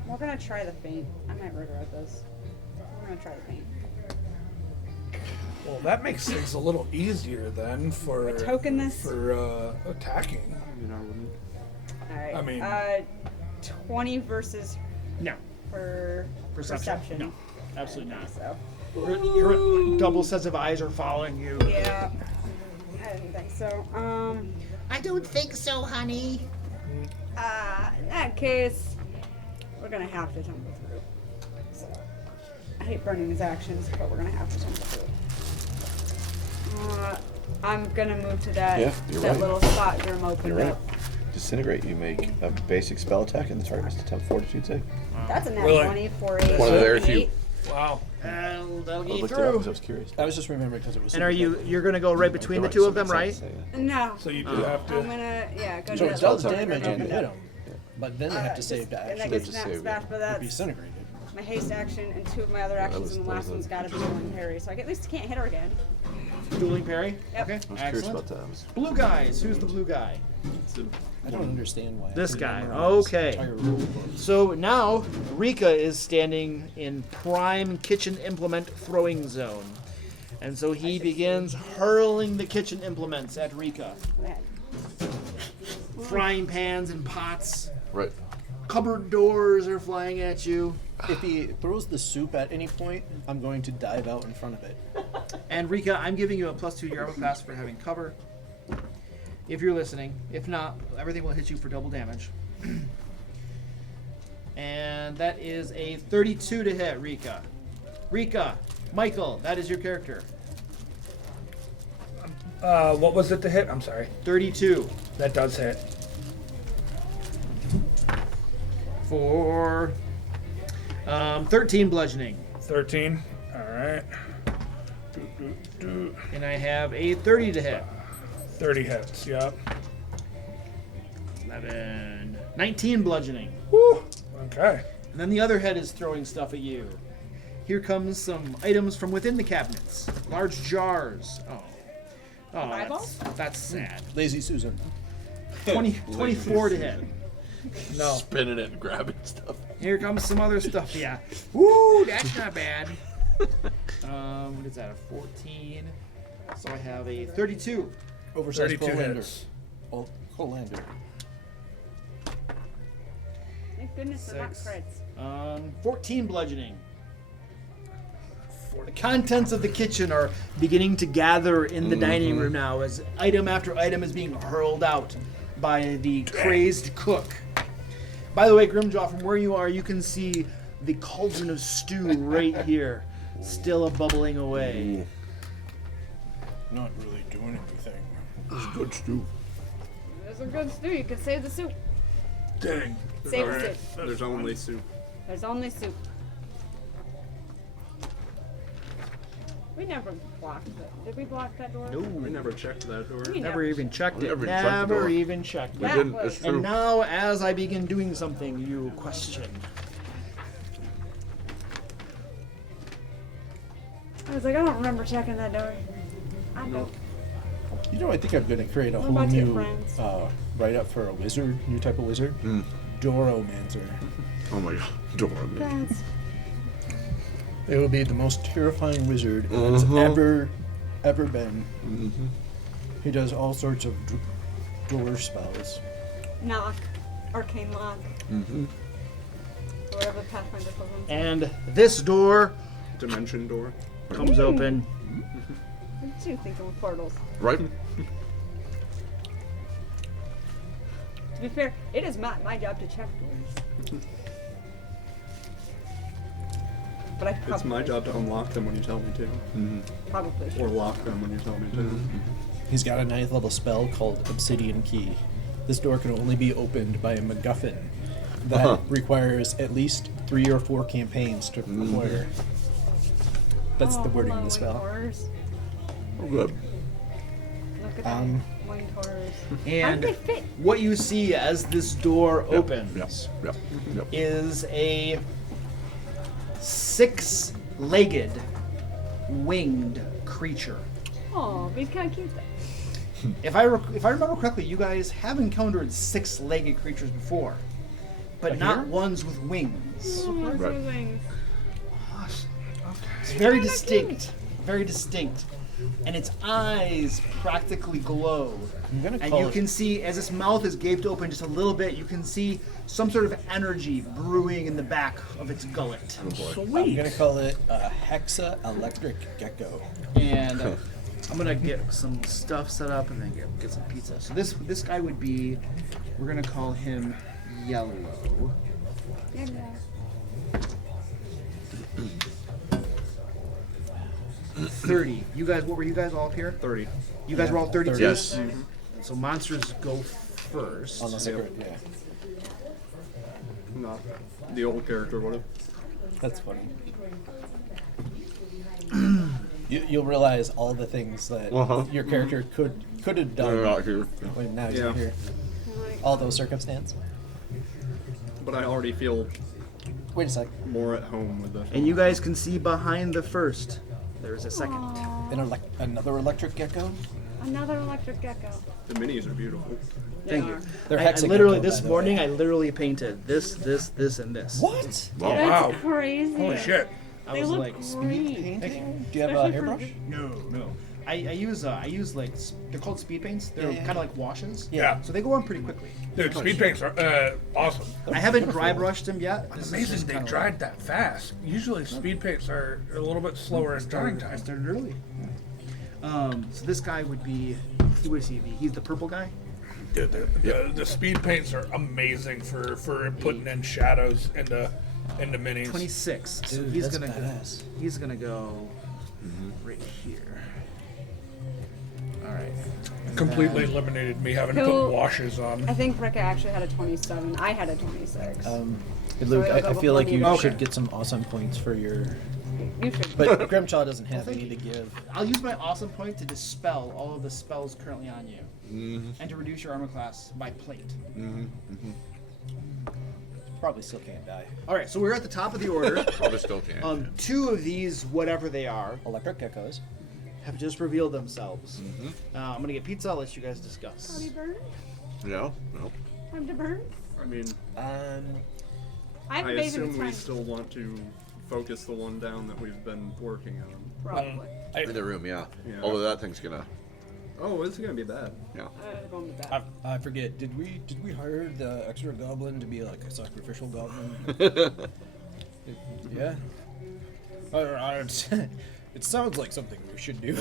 We're gonna try the feint. I might regret this. We're gonna try the feint. Well, that makes things a little easier then for token this? for attacking. Alright. I mean- 20 versus No. for perception. No, absolutely not. So. Her double sets of eyes are following you. Yeah. I didn't think so. I don't think so, honey. In that case, we're gonna have to tumble through. So, I hate burning his actions, but we're gonna have to tumble through. I'm gonna move to that Yeah, you're that right. little spot Grim opened You're right. up. Disintegrate. You make a basic spell attack, and the target must attempt fortitude save. That's a nat Really? 20 for a One of the very an few. 8. Wow. And that'll I get you looked it up through. because I was curious. I was just remembering because it was. And are you're gonna go right between the two of them, right? No. So you do have to. I'm gonna go So to it that does little damage Grim if you opened hit up. them, but then they have to save to And that actually gets snap smash, but be that's disintegrated. my haste action and 2 of my other actions, and the last one's got to be one parry, so I at least can't hit her again. Dueling parry. Yep. Okay. I was curious Excellent. about that. I was- Blue guys. Who's the blue guy? I don't understand why. I This couldn't guy. memorize the Okay. entire rule book. So now Rika is standing in prime kitchen implement throwing zone. And so he begins hurling the kitchen implements at Rika. Go ahead. Frying pans and pots. Right. Cupboard doors are flying at you. If he throws the soup at any point, I'm going to dive out in front of it. And Rika, I'm giving you a +2 to your armor class for having cover. If you're listening. If not, everything will hit you for double damage. And that is a 32 to hit, Rika. Rika, Michael, that is your character. What was it to hit? I'm sorry. 32. That does hit. For 13 bludgeoning. 13. All right. And I have a 30 to hit. 30 hits. Yep. 11. 19 bludgeoning. Woo. Okay. And then the other head is throwing stuff at you. Here comes some items from within the cabinets. Large jars. Oh, that's sad. Lazy Susan. 24 to hit. No. Spinning it and grabbing stuff. Here comes some other stuff. Yeah. Woo, that's not bad. What is that? A 14. So I have a 32. Oversized 32 Colander. hits. Oh, Colander. Thank goodness they're not 6. crits. 14 bludgeoning. The contents of the kitchen are beginning to gather in the dining room now as item after item is being hurled out by the crazed cook. By the way, Grimjaw, from where you are, you can see the cauldron of stew right here, still bubbling away. Not really doing anything. It's good stew. There's a good stew. You can save the soup. Dang. Save the soup. There's only soup. There's only soup. We never blocked it. Did we block that door? No. We never checked that door. We Never even checked it. Never checked the Never door. even checked We it. didn't. It's true. And now, as I begin doing something, you question. I was like, I don't remember checking that door. I don't. You know, I think I'm going to create a What whole about your new friends? write-up for a wizard, new type of wizard. Doromancer. Oh my god. Dora. Friends. It will be the most terrifying wizard that's ever been. He does all sorts of door spells. Knock. Arcane lock. Or whatever Pathfinder calls them. And this door Dimension door. comes open. What did you think of portals? Right? To be fair, it is not my job to check doors. But I probably It's my job to unlock them when you tell me to. Probably should. Or lock them when you tell me to. He's got a ninth level spell called Obsidian Key. This door can only be opened by a MacGuffin that requires at least 3 or 4 campaigns to acquire. That's the wording of the spell. Oh, good. Look at that. Winged horrors. And How did they fit? what you see as this door opens Yep. is a 6-legged winged creature. Oh, but he's kind of cute though. If I remember correctly, you guys have encountered 6-legged creatures before, but not ones with wings. Right. Wings. It's very distinct, very distinct, and its eyes practically glow. And you can see, as its mouth is gaped open just a little bit, you can see some sort of energy brewing in the back of its gullet. I'm gonna call it a Hexa Electric Gecko. And I'm gonna get some stuff set up and then get some pizza. So this guy would be, we're gonna call him Yellow. Yeah. 30. You guys, what were you guys all up here? 30. You guys were all 32? Yes. So monsters go first. Unless Yep. Not the old character would have. That's funny. You'll realize all the things that your character could have done. They're not here. When now he's Yeah. not here. All those circumstances. But I already feel Wait a sec. more at home with the. And you guys can see behind the first, there's a second. Another electric gecko? Another electric gecko. The minis are beautiful. Thank you. They're I hexagecko, literally, by this the morning, way. I literally painted this, and this. What? Wow. That's crazy. Holy shit. I They was look like, great. Do you have a Especially for hairbrush? no. I use like, they're called speed paints. They're Yeah. kind of like washes. Yeah. So they go on pretty quickly. Dude, speed paints are awesome. I haven't dry brushed them yet. This is Amazing just they kinda dried that fast. Usually speed paints are a little bit slower in drying I time. started early. So this guy would be, who is he? He's the purple guy? Dude, the speed paints are amazing for putting in shadows into minis. 26. So Dude, he's that's gonna badass. he's gonna go right here. All right. Completely eliminated me having to Who- put washes on. I think Ricka actually had a 27. I had a 26. Luke, So it'll I go feel like you before the- should get some awesome points for your. You should. But Grimchaw doesn't have any to give. I'll use my awesome point to dispel all of the spells currently on you, and to reduce your armor class by plate. Probably still can't die. All right, so we're at the top of the order. Probably still can't. 2 of these, whatever they are, Electric geckos. have just revealed themselves. I'm gonna get pizza. I'll let you guys discuss. Bobby Burn? Yeah. No. Time to burn? I mean, I have I a basic assume we time. still want to focus the one down that we've been working on. Probably. In the room, yeah. Yeah. Although that thing's gonna. Oh, it's gonna be bad. Yeah. Going with that. I forget. Did we hire the extra goblin to be like a sacrificial goblin? Yeah. It sounds like something we should do.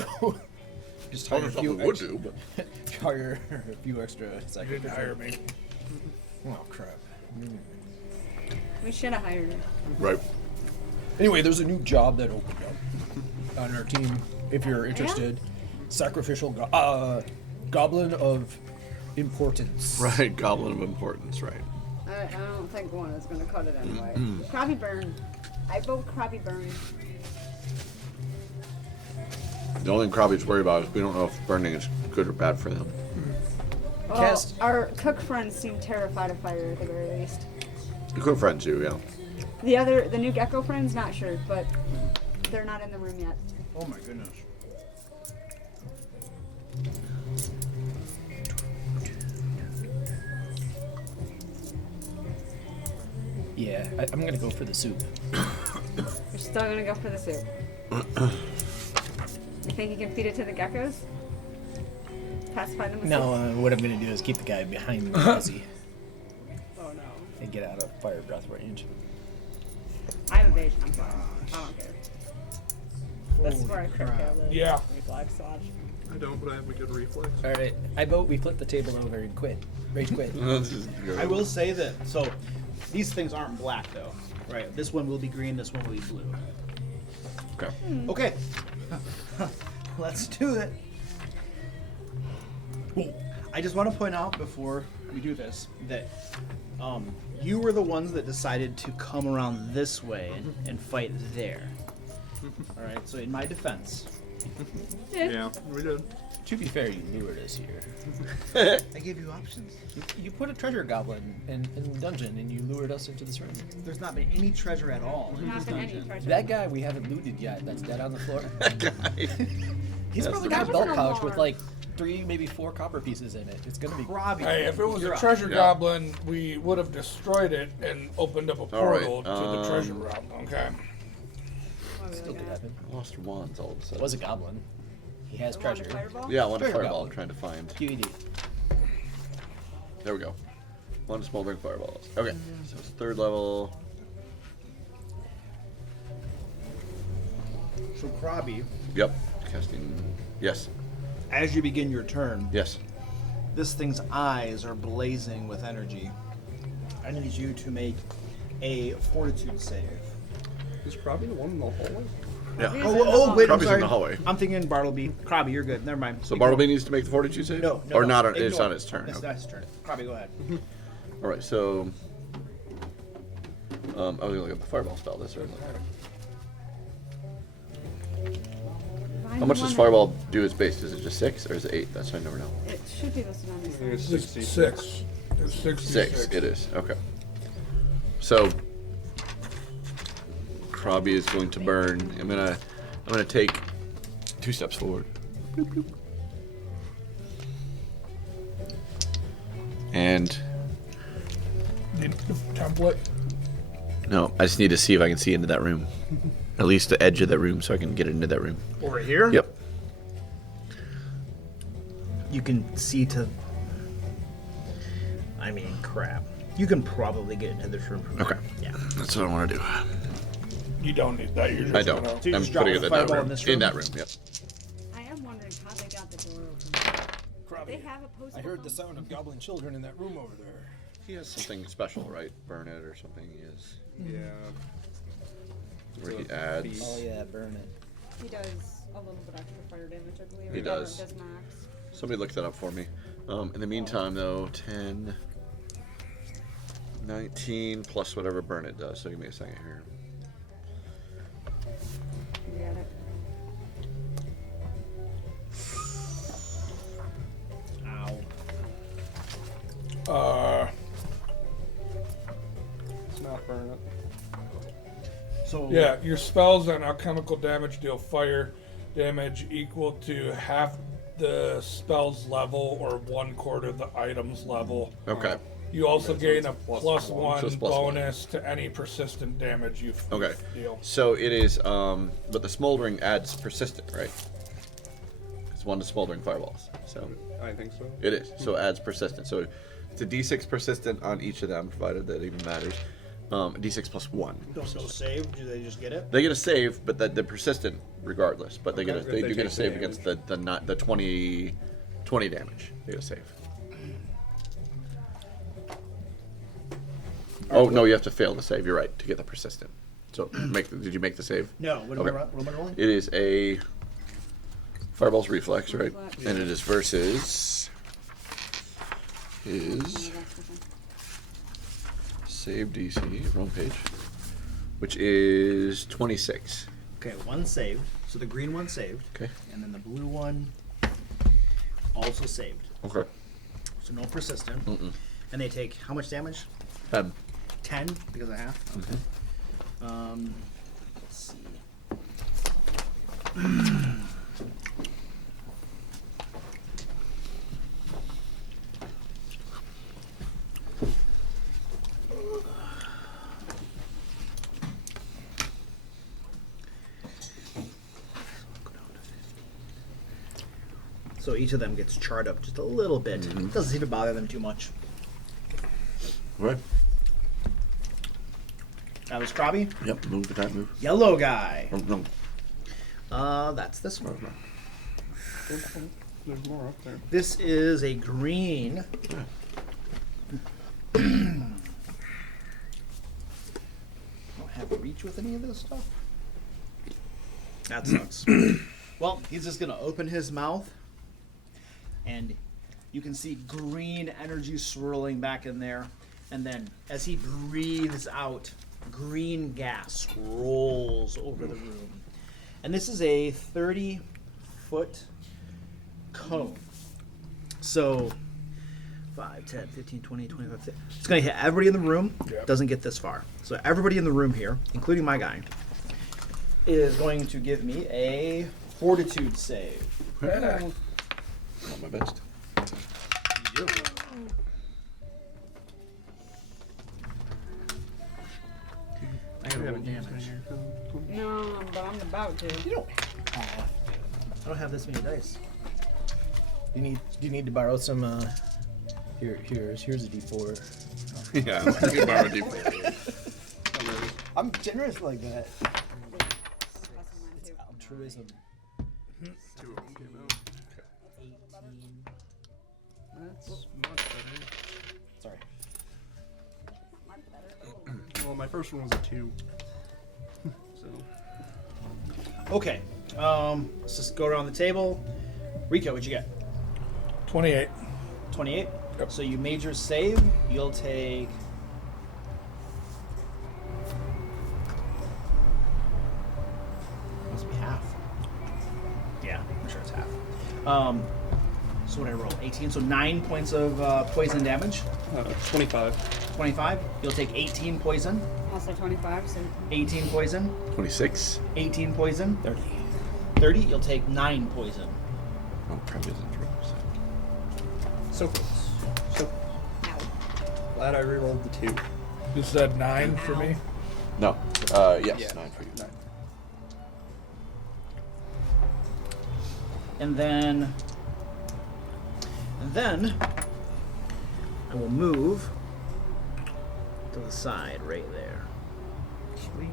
Just hire Probably a few something we would do, but. hire a few extra You didn't sacrificial. hire me. Oh crap. We should have hired him. Right. Anyway, there's a new job that opened up on our team. If you're interested, sacrificial goblin of importance. Right. Goblin of importance. Right. I don't think one is going to cut it anyway. Krabby Burn. I vote Krabby Burn. The only thing Krabby's worried about is we don't know if burning is good or bad for them. Well, Cast- our cook friends seem terrified of fire at the very least. The good friends do, yeah. The new gecko friends, not sure, but they're not in the room yet. Oh my goodness. Yeah, I'm gonna go for the soup. We're still going to go for the soup. You think you can feed it to the geckos? Pacify them with No, soup? what I'm gonna do is keep the guy behind me fuzzy Oh no. and get out of fire breath range. I have evasion, I'm fine. I don't care. This is where I crit live. Yeah. Reflex dodge. I don't, but I have a good reflex. All right, I vote we flip the table over and quit. Rage quit. I will say that. So these things aren't black though, right? This one will be green. This one will be blue. Okay. Okay. Let's do it. I just want to point out before we do this that you were the ones that decided to come around this way and fight there. All right. So in my defense. Yeah, we did. To be fair, you lured us here. I gave you options. You put a treasure goblin in the dungeon and you lured us into this room. There's not been any treasure at all in this dungeon. That guy we haven't looted yet that's dead on the floor. That guy. He's probably got a belt pouch with like 3, maybe 4 copper pieces in it. It's gonna be Robbie. Hey, if it was a treasure goblin, we would have destroyed it and opened up a portal to the treasure realm. Okay. Still could happen. I lost wands all of a sudden. It was a goblin. He has treasure. Yeah, one Treasure fireball goblin. I'm trying to find. QED. There we go. One smoldering fireballs. Okay, so it's 3rd level. So Krabby, Yep. Casting. Yes. as you begin your turn, Yes. this thing's eyes are blazing with energy. I need you to make a fortitude save. Is probably the one in the hallway? Yeah. Wait, I'm Krabby's sorry. in the hallway. I'm thinking Bartleby. Krabby, you're good. Never mind. So Bartleby needs to make the fortitude save? No, Or not? ignore. It's on its turn. It's Okay. not his turn. Krabby, go ahead. All right. So. I was gonna look at the fireball spell. This right. How much does fireball do its base? Is it just 6 or is it 8? That's I never know. It should be listed on this. It's 66. It's 66. 6. It is. Okay. So. Krabby is going to burn. I'm gonna take 2 steps forward. Bloop, bloop. And Need the template. no, I just need to see if I can see into that room. At least the edge of that room so I can get into that room. Over here? Yep. You can see to. I mean, crap. You can probably get into this room. From Okay. there. Yeah. That's what I want to do. You don't need that. You're just I don't. gonna- So you I'm just drop putting it the in that fireball room. in this In room? that room, yep. I am wondering how they got the door open. They have a post. I heard the sound of goblin children in that room over there. He has something special, right? Burn it or something. He is. Yeah. Where he adds. Oh yeah, burn it. He does a little bit extra fire damage, I believe. He or does. Does max. Somebody look that up for me. In the meantime, though, 10, 19 plus whatever burn it does. So give me a second here. You got it. Ow. It's not burn it. So Yeah, your spells and alchemical damage deal fire damage equal to half the spell's level or 1/4 of the item's level. Okay. You also gain a +1. +1 So it's +1. bonus to any persistent damage you Okay. deal. So it is, but the smoldering adds persistent, right? It's 1 to smoldering fireballs. So I think so. it is. So it adds persistent. So it's a D6 persistent on each of them, provided that even matters. D6 plus 1. Don't go save. Do they just get it? They get a save, but they're persistent regardless. But they Okay. get If they they do get a take save damage. against the 20 damage. They get a save. Oh no, you have to fail the save. You're right to get the persistent. So did you make the save? No. What am I rolling? It is a fireball's reflex, right? Reflex. And it is versus his save DC, wrong page, which is 26. Okay, one saved. So the green one saved. Okay. And then the blue one also saved. Okay. So no persistent. Mm-mm. And they take how much damage? 10. 10 because of half. Okay. Let's see. So each of them gets charred up just a little bit. It doesn't seem to bother them too much. Right. That was Krabby. Yep. Move the time. Move. Yellow guy. No. That's this one. There's more up there. This is a green. I don't have reach with any of this stuff. That sucks. Well, he's just gonna open his mouth, and you can see green energy swirling back in there. And then, as he breathes out, green gas rolls over the room. And this is a 30-foot cone. So 5, 10, 15, 20, 25, 30. It's going to hit everybody in the room. Doesn't get this far. So everybody in the room here, including my guy, is going to give me a fortitude save. Not my best. I gotta roll damage. No, but I'm about to. You don't have. I don't have this many dice. Do you need to borrow some? Here's a D4. Yeah, I can borrow a D4. I'm generous like that. It's altruism. 2 of them came out. 18. That's much better. Sorry. Well, my first one was a 2. So. Okay. Let's just go around the table. Rico, what'd you get? 28. 28? Yep. So you made your save. You'll take... Must be half. Yeah, I'm sure it's half. So what did I roll? 18, so 9 points of poison damage. 25. 25. You'll take 18 poison. I'll say 25. So 18 poison. 26. 18 poison. 30. 30. You'll take 9 poison. Oh, probably isn't true. So close. So glad I rerolled the 2. You said 9 for me? No. Yes, Yeah. 9 for you. 9. And then I will move to the side right there. Sweet.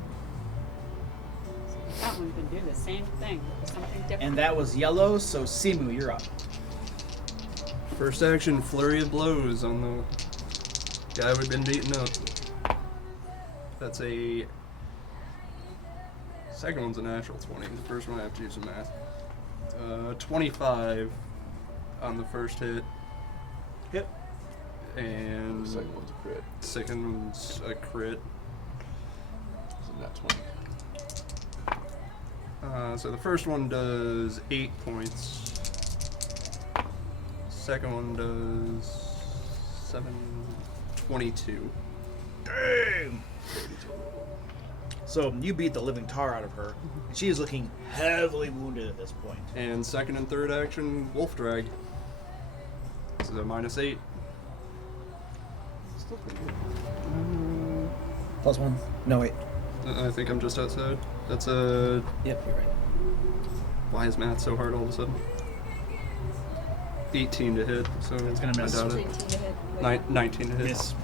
That one can do the same thing, but with something different. And that was yellow, so Simu, you're up. First action, flurry of blows on the guy we've been beating up. That's a... Second one's a natural 20. The first one I have to use some math. 25 on the first hit. Hit. And... The second one's a crit. Second one's a crit. Isn't that 20? So the first one does 8 points. Second one does 22. Dang! So you beat the living tar out of her. And she is looking heavily wounded at this point. And second and third action, Wolf Drag. This is a -8. Still pretty good. +1. No, wait. I think I'm just outside. That's a... Yep, you're right. Why is math so hard all of a sudden? 18 to hit, so it's gonna miss. I doubt it. 19 to hit. Wait. 19 to hit. Miss.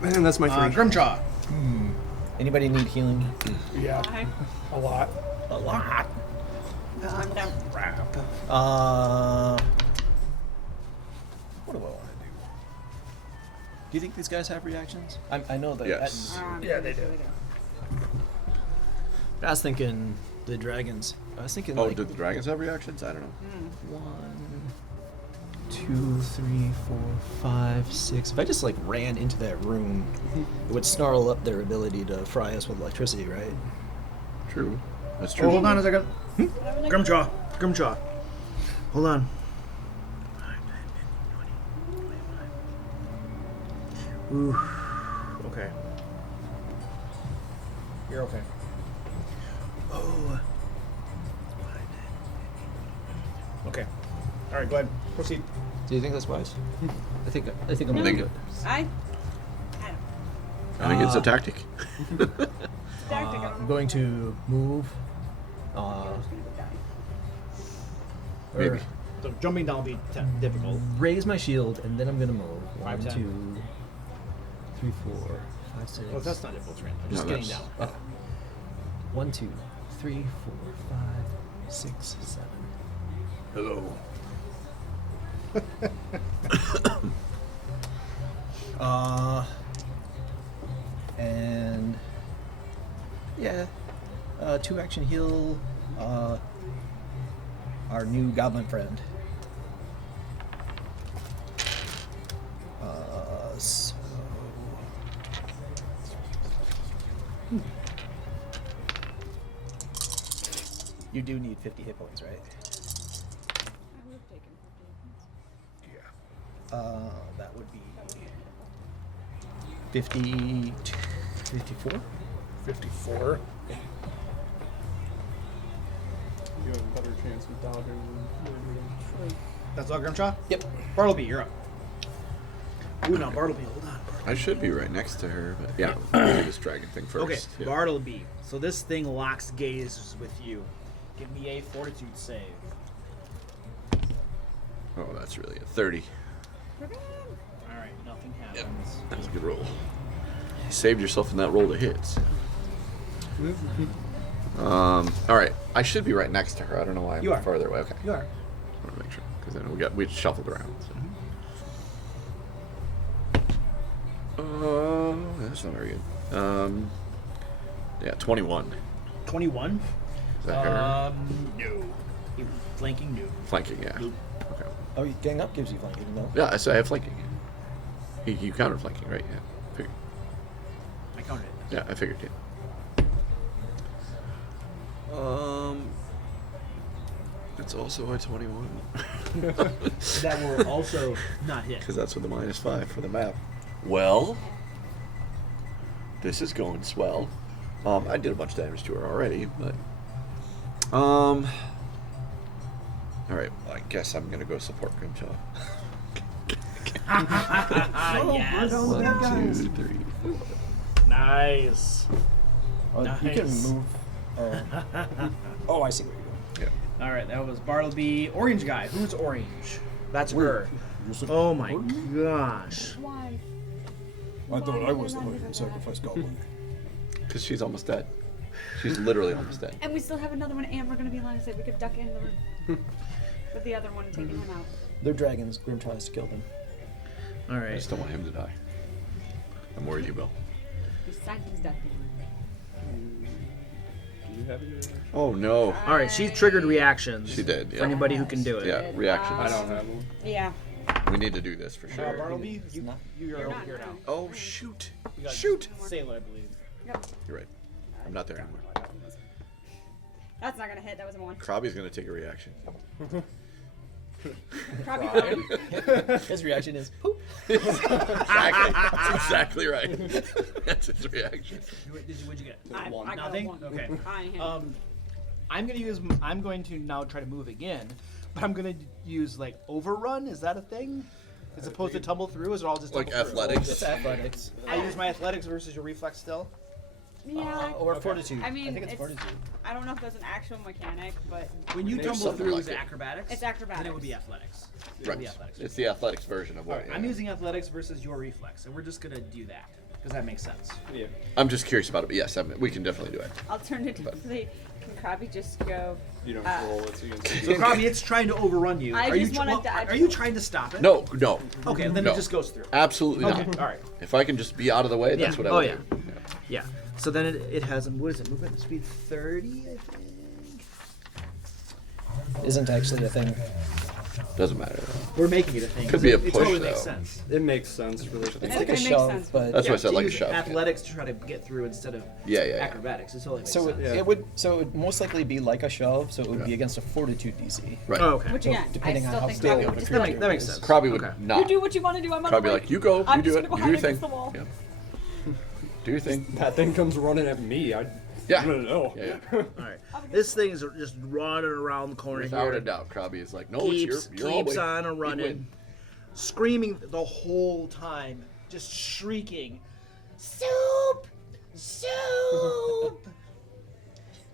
Man, that's my 3. Grimjaw. Anybody need healing? Yeah. A lot. A lot. I'm down. What do I want to do? Do you think these guys have reactions? I know that. Yes. Yeah, they do. I was thinking the dragons. I was thinking Oh, like did the dragons have reactions? I don't know. 1, 2, 3, 4, 5, 6. If I just like ran into that room, it would snarl up their ability to fry us with electricity, right? True. That's Oh, true. hold on a second. Grimjaw. Hold on. 5, 10, 20, 25. Ooh. Okay. You're okay. Oh. Okay. All right, go ahead. Proceed. Do you think that's wise? I think I'm I gonna think do it. I I think it's a tactic. I'm going to move. Maybe. So jumping down will be difficult. Raise my shield, and then I'm gonna move. 5, 1, 10. 2, 3, 4, 5, 6. Well, that's not difficult terrain. I'm No, just getting that's- down. 1, 2, 3, 4, 5, 6, 7, Hello. And yeah, 2-action heal our new goblin friend. So you do need 50 hit points, right? I would have taken 50. That would be 50, 54? 54. You have a better chance with dodging than That's all, Grimshaw? Yep. Bartleby, you're up. Ooh, now Bartleby, hold on. I should be right next to her, but yeah, I'll do this dragon thing first. Okay, Yeah. Bartleby. So this thing locks gazes with you. Give me a fortitude save. Oh, that's really a 30. Alright, nothing happens. Yep, that was a good roll. You saved yourself in that roll to hits. All right, I should be right next to her. I don't know why I'm You are. farther away. Okay. You are. I want to make sure because then we shuffled around. So. That's not very good. Yeah, 21. 21? Is that her? No. Flanking, no. Flanking, yeah. Nope. Okay. Oh, gang up gives you flanking, no? Yeah, so I have flanking. You counted flanking, right? Yeah. Figured. I counted it. Yeah, I figured. Yeah. It's also a 21. That will also not hit. Because that's with the -5 for the map. Well, this is going swell. I did a bunch of damage to her already, but all right. Well, I guess I'm gonna go support Grimshaw. Yes. 1, 2, 3, 4. Nice. Oh, Nice. You can move. Oh, I see what you're doing. Yeah. Alright, that was Bartleby. Orange guy. Who's orange? That's her. Oh my gosh. Why? I thought I was the one who sacrificed goblin. Because she's almost dead. She's literally almost dead. And we still have another one, and we're gonna be line of sight. We could duck in the room with the other one and taking him out. They're dragons. Grim tries to kill them. I Alright. just don't want him to die. I'm worried you will. He signed his death. Do you have your... Oh no. Alright, she triggered reactions. She did. For Yeah. anybody who can do it. Yeah, reactions. I don't have one. Yeah. We need to do this for sure. Bartleby, you're over here now. Oh shoot! You got Shoot! Sailor, I believe. Yep. You're right. I'm not there anymore. That's not gonna hit. That was a 1. Krabby's gonna take a reaction. Probably. His reaction is poop. Exactly. That's exactly right. That's his reaction. What'd you get? I got Nothing? a 1. Okay. I I'm going to now try to move again, but I'm gonna use like overrun. Is that a thing? As opposed to tumble through, is it all just Like tumble through? athletics? It's athletics. I use my athletics versus your reflex still. Yeah. Or fortitude. I mean, think it's fortitude. I don't know if that's an actual mechanic, but When you Maybe tumble something through, like is it it. acrobatics? It's acrobatics. Then it would be athletics. It would Right. be athletics. It's the athletics version of what. Alright, I'm using athletics versus your reflex, and we're just gonna do that because that makes sense. Yeah. I'm just curious about it, but yes, we can definitely do it. alternatively, can Krabby just go? You don't roll it, so you can see. So Krabby, it's trying to overrun you. I are just you wanna dodge Are you it. trying to stop it? No. Okay, then No. it just goes through. Absolutely Okay, not. all right. If I can just be out of the way, that's what I would do. Yeah. So then it has a, what is it? Movement speed 30, I think. Isn't actually a thing. Doesn't matter. We're making it a thing. Could be a It push, totally makes though. sense. It makes sense for this. It's like a shove, but That's what I said, to like a use shove. Athletics to try to get through instead of Yeah. acrobatics. It totally makes so sense. it would most likely be like a shove, so it would be against a fortitude DC. Right. Oh, okay. Which So again, depending I on still how think stable Krabby the would just creature That makes is. sense. Krabby would Okay. not. You do what you want to do. I'm on Krabby the like, you go, I'm you do just it, gonna go you do hide your thing. against the wall. Yeah. Do your thing. That thing comes running at me. I Yeah. don't know. Yeah. All right. This thing is just running around the corner Without here. a doubt, Krabby is like, no, keeps it's your keeps way. on a You running, win. screaming the whole time, just shrieking, "Soup! Soup!"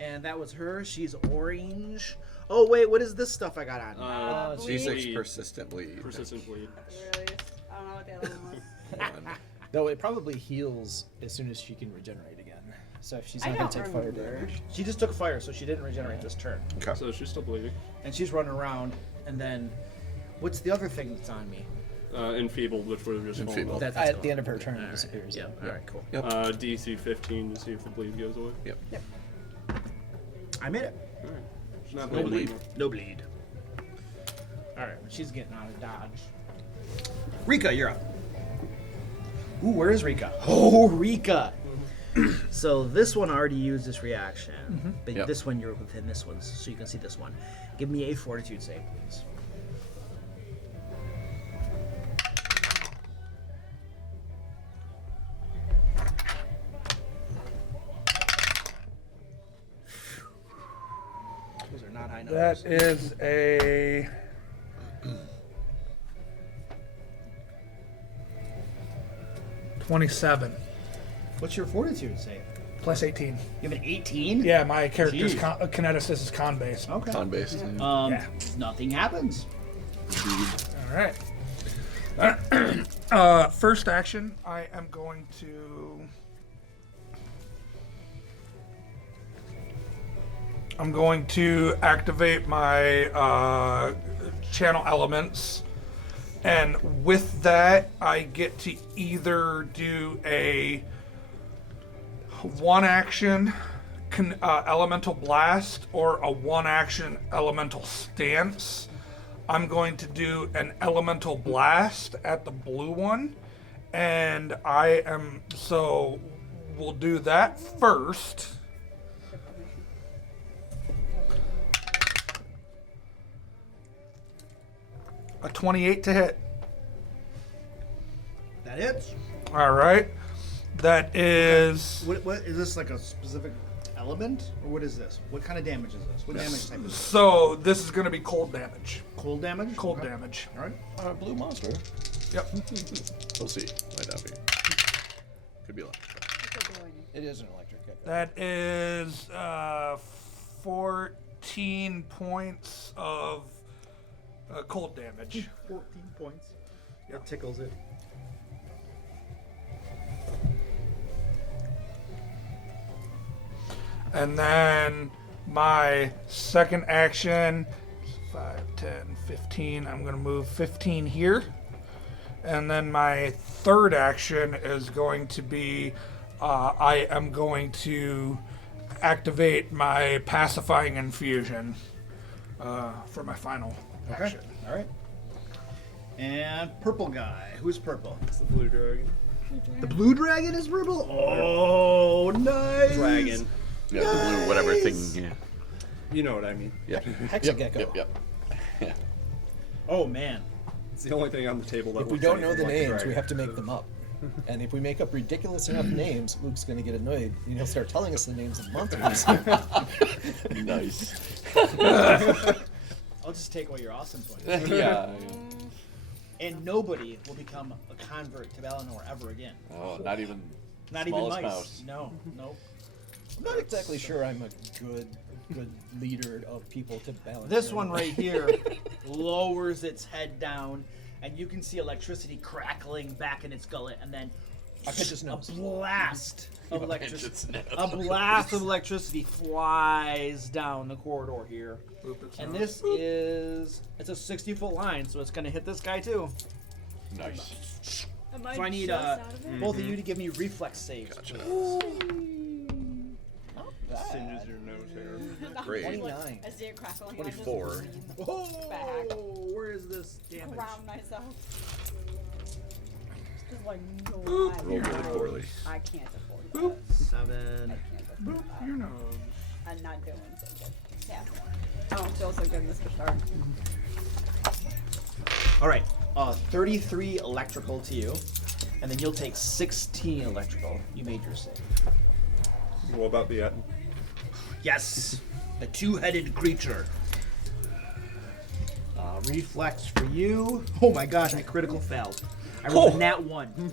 And that was her. She's orange. Oh wait, what is this stuff I got on? G6 persistent bleed. Persistent bleed. Really? I don't know what the other one was. Though it probably heals as soon as she can regenerate again. So she's I not going don't to take fire remember. damage. She just took fire, so she didn't regenerate this turn. Okay. So she's still bleeding. And she's running around, and then what's the other thing that's on me? Enfeebled, which would have just fallen Enfeebled. off. At the end of her turn, it disappears. Yeah. All right. Cool. Yep. DC 15 to see if the bleed goes away. Yep. I made it. Alright. Not No bleeding. bleed. No bleed. All right. She's getting out of dodge. Rika, you're up. Ooh, where is Rika? Oh, Rika. So this one already used this reaction, but Yep. this one you're within this one, so you can see this one. Give me a fortitude save, please. Those are not high numbers. That is a 27 What's your fortitude save? plus 18. You have an 18? Yeah, my character's Jeez. kineticist is con based. Okay. Con based. Yeah. Nothing happens. All right. First action, I am going to. I'm going to activate my channel elements, and with that, I get to either do a one-action elemental blast or a one-action elemental stance. I'm going to do an elemental blast at the blue one, and we'll do that first. A 28 to hit. That hits. All right. That is. What is this, like a specific element, or what is this? What kind of damage is this? What damage type is this? So this is going to be cold damage. Cold damage? Cold Okay. damage. All right. Blue monster. Yep. We'll see. Might not be. Could be electric. It is an electric hit. That is 14 points of cold damage. 14 points. Yep. That tickles it. And then my second action, 5, 10, 15. I'm going to move 15 here. And then my third action is going to be I am going to activate my pacifying infusion for my final action. All right. And purple guy. Who's purple? It's the blue dragon. The blue dragon is purple? Oh, nice. Dragon. Yeah, the blue whatever thing. Yeah. You know what I mean. Yep. Hexagecko. Yep. Yeah. Oh, man. It's the only thing on the table that If we looks don't know anything the like a names, we dragon. have to make them up. And if we make up ridiculous enough names, Luke's going to get annoyed and he'll start telling us the names of monsters. Nice. I'll just take away your awesome points. Yeah. And nobody will become a convert to Valinor ever again. Oh, not even. Not even smallest mice. mouse. No. I'm not exactly sure I'm a good leader of people to balance. This one right here lowers its head down, and you can see electricity crackling back in its gullet, and then I pinch his nose. a blast of You pinch its electricity. nose. A blast of electricity flies down the corridor here, and this is it's a 60-foot line, so it's gonna hit this guy too. Nice. So I need both of you to give me reflex saves. Gotcha. Singes your nose hair. Great. 29. I see it crackling. 24. Back. Where is this damage? Around myself. Just like no Roll idea. really poorly. I can't afford that. 7. Boop your nose. I'm not doing so good. Yeah. I don't feel so good in this for start. All right, 33 electrical to you, and then you'll take 16 electrical. You made your save. What about the Yes, a two-headed creature. Reflex for you. Oh my gosh, I critical failed. I rolled a nat 1.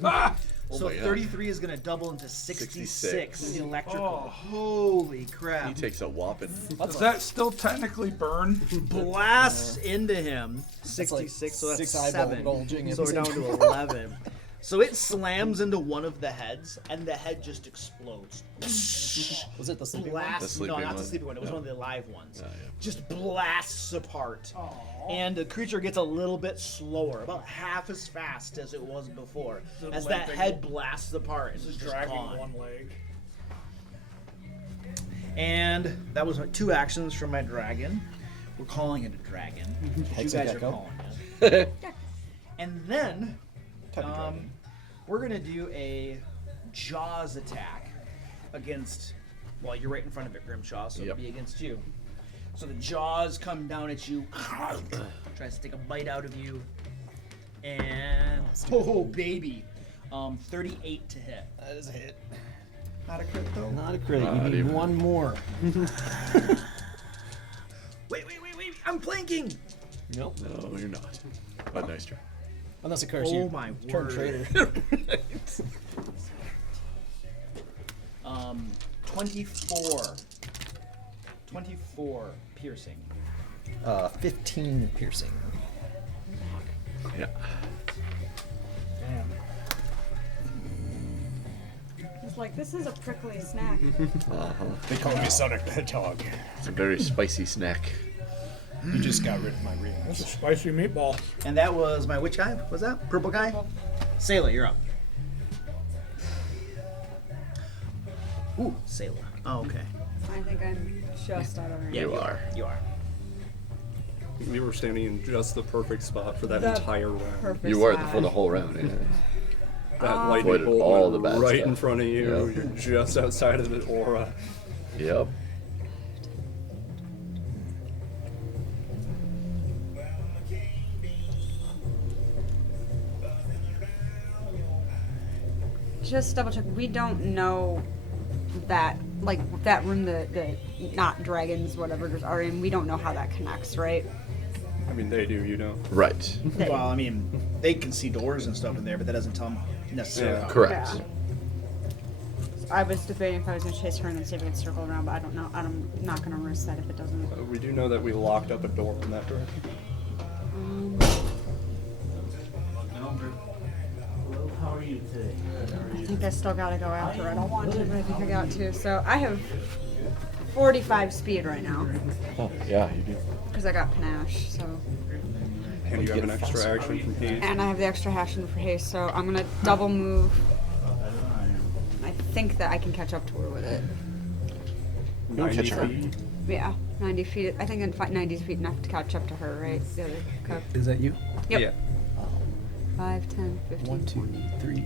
So my God. 33 is going to double into 66 66. electrical. Holy crap. He takes a whopping. Does that still technically burn? Blasts into him. 66, so that's 6 eyeball 7. bulging So we're in down his to head. 11. So it slams into one of the heads, and the head just explodes. Was it the sleeping Blast, one? The sleeping no, not the one. sleeping one. It was Yeah. one of the live ones. Yeah, yeah. Just blasts apart. And the creature gets a little bit slower, about half as fast as it was before, Is it as that limping? head blasts apart. This It's is just dragging gone. one leg. And that was 2 actions from my dragon. We're calling it a dragon. You guys are Hexagecko. calling it. And then we're gonna do a jaws attack against. Well, you're right in front of it, Grimshaw, so it'll be against you. So the jaws come down at you, tries to take a bite out of you, and oh baby, 38 to hit. That is a hit. Not a crit though. Not a crit. You Not need even. one more. Wait! I'm flanking. Nope. No, you're not. But nice try. Unless it occurs Oh you my turn word. traitor. 24. 24 piercing. 15 piercing. Yeah. Damn. It's like, this is a prickly snack. They call me Sonic the Hedgehog. It's a very spicy snack. You just got rid of my rings. That's a spicy meatball. And that was my which guy? Was that purple guy? Sayla, you're up. Ooh, Sayla. Oh, okay. I think I'm just out of range. Yeah, You are. You are. We were standing in just the perfect spot for that The entire round. perfect You were spot. for the whole round. Yeah. That lightning Avoided bolt all went the bad right stuff. in front of you. Yep. You're just outside of the aura. Yep. Just double check. We don't know that, like, that room the not dragons, whatever just are in. We don't know how that connects, right? I mean, they do, you know. Right. Well, I mean, they can see doors and stuff in there, but that doesn't tell them necessarily. Yeah. how- Correct. Yeah. I was debating if I was gonna chase her and then see if I could circle around, but I don't know. I'm not gonna risk that if it doesn't. We do know that we locked up a door in that direction. How are you today? I think I still gotta go after her. I don't want to, but I think I got to. So I have 45 speed right now Oh, yeah, you do. because I got panache. So. And you have an extra action from haste. And I have the extra action for haste, so I'm gonna double move. I think that I can catch up to her with it. You'll catch her. Yeah, 90 feet. I think in 90 feet enough to catch up to her, right? The other cup. Is that you? Yep. Yeah. 5, 10, 15. 1, 2, 3.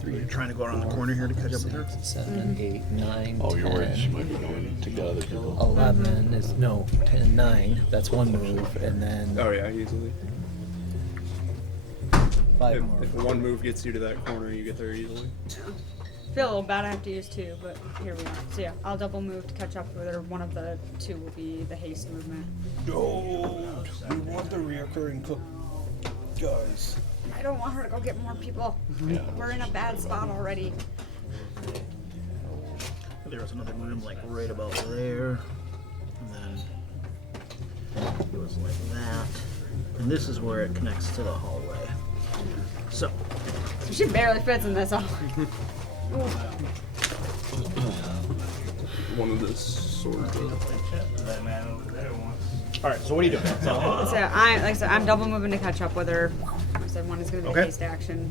3. You're trying to go around the corner here to catch up with her? 7, 8, 9, Oh, you're worried 10. she might be going to get other people. 11 is no 10, 9. That's one move, and then Oh yeah, easily. 5 If, more. if one move gets you to that corner, you get there easily. Feel a little bad I have to use 2, but here we are. So yeah, I'll double move to catch up with her. One of the 2 will be the haste movement. Don't. We want the reoccurring cook guys. I don't want her to go get more people. We're in a bad spot already. There was another room like right about there. And then it was like that. And this is where it connects to the hallway. So, She barely fits in this. One of the swords. alright, so what are you doing? So I, like I said, I'm double moving to catch up with her. Like I said, one is going to be Okay. a haste action.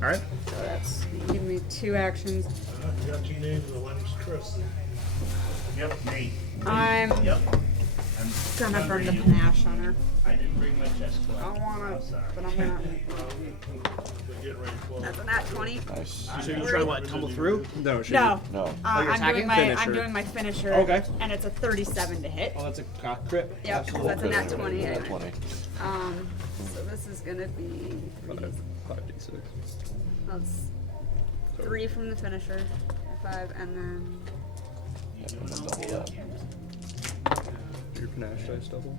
Alright. So that's give me 2 actions. You got 2 names, the one's Chris. Yep, me. I'm Yep. gonna burn the panache on her. I didn't bring my chest I don't want to, but I'm gonna. That's a nat 20. Nice. So you're trying to what, tumble through? No, she. No. No. you're I'm attacking? doing my finisher. Okay. And it's a 37 to hit. Oh, that's a crit. Yep, so that's a nat 20. Nat 20. So this is gonna be 5d6. that's 3 from the finisher, 5, and then Yeah, and then double that. Your panache dice double.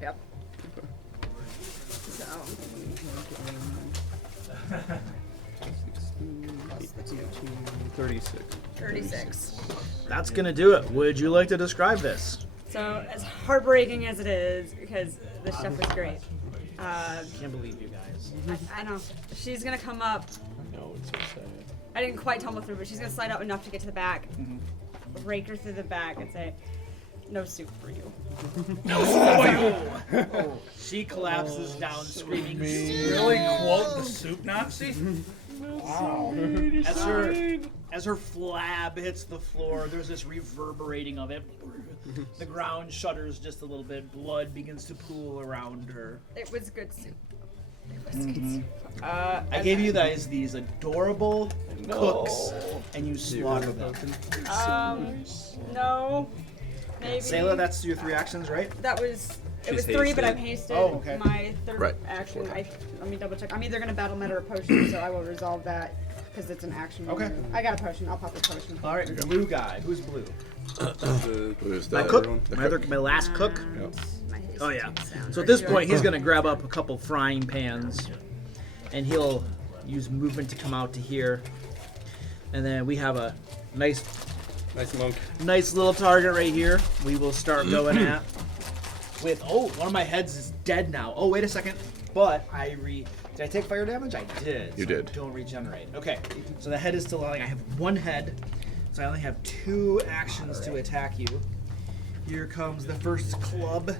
yep. So 36. 36. That's gonna do it. Would you like to describe this? So as heartbreaking as it is, because this stuff is great, Can't believe you guys. I know. She's gonna come up. No, it's so sad. I didn't quite tumble through, but she's gonna slide out enough to get to the back, rake her through the back, and say, "No soup for you." She collapses down, screaming. Really quote the soup Nazi? Wow. As her flab hits the floor, there's this reverberating of it. The ground shudders just a little bit. Blood begins to pool around her. It was good soup. It was good soup. I gave you guys these adorable cooks, and you slaughter them. No. Maybe. Sayla, that's your 3 actions, right? That was. It She's was 3, but hasted. I've hasted Oh, okay. my 3rd Right. action. Let me double check. I'm either gonna battle meta or potion, so I will resolve that because it's an action. Okay. I got a potion. I'll pop a potion. All right, blue guy. Who's blue? Who's My the cook. cook? My last cook. My haste Oh yeah. sound So at right this here. point, he's gonna grab up a couple frying pans, and he'll use movement to come out to here, and then we have a nice monk. Nice little target right here. We will start going at. With one of my heads is dead now. Oh, wait a second. But did I take fire damage? I did. You so did. I don't regenerate. Okay. So the head is still alive. I have 1 head, so I only have 2 actions to attack you. Here comes the first club.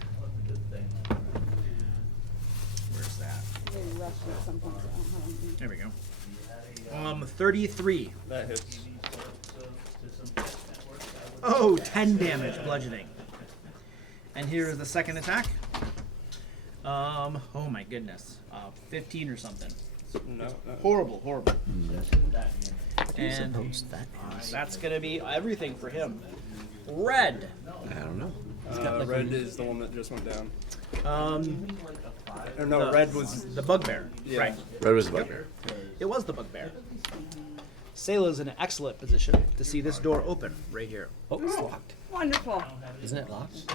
Where's that? Really rushed at some point, so I don't have any. There we go. 33. That hits. Oh, 10 damage, bludgeoning. And here is the second attack. Oh my goodness. 15 or something. No. Horrible. You And suppose that is. that's gonna be everything for him. Red. I don't know. Red is the one that just went down. Or No, red was the bugbear. Yeah. Right. Red was the bugbear. It was the bugbear. Sayla's in an excellent position to see this door open right here. Oh, it's locked. Wonderful. Isn't it locked?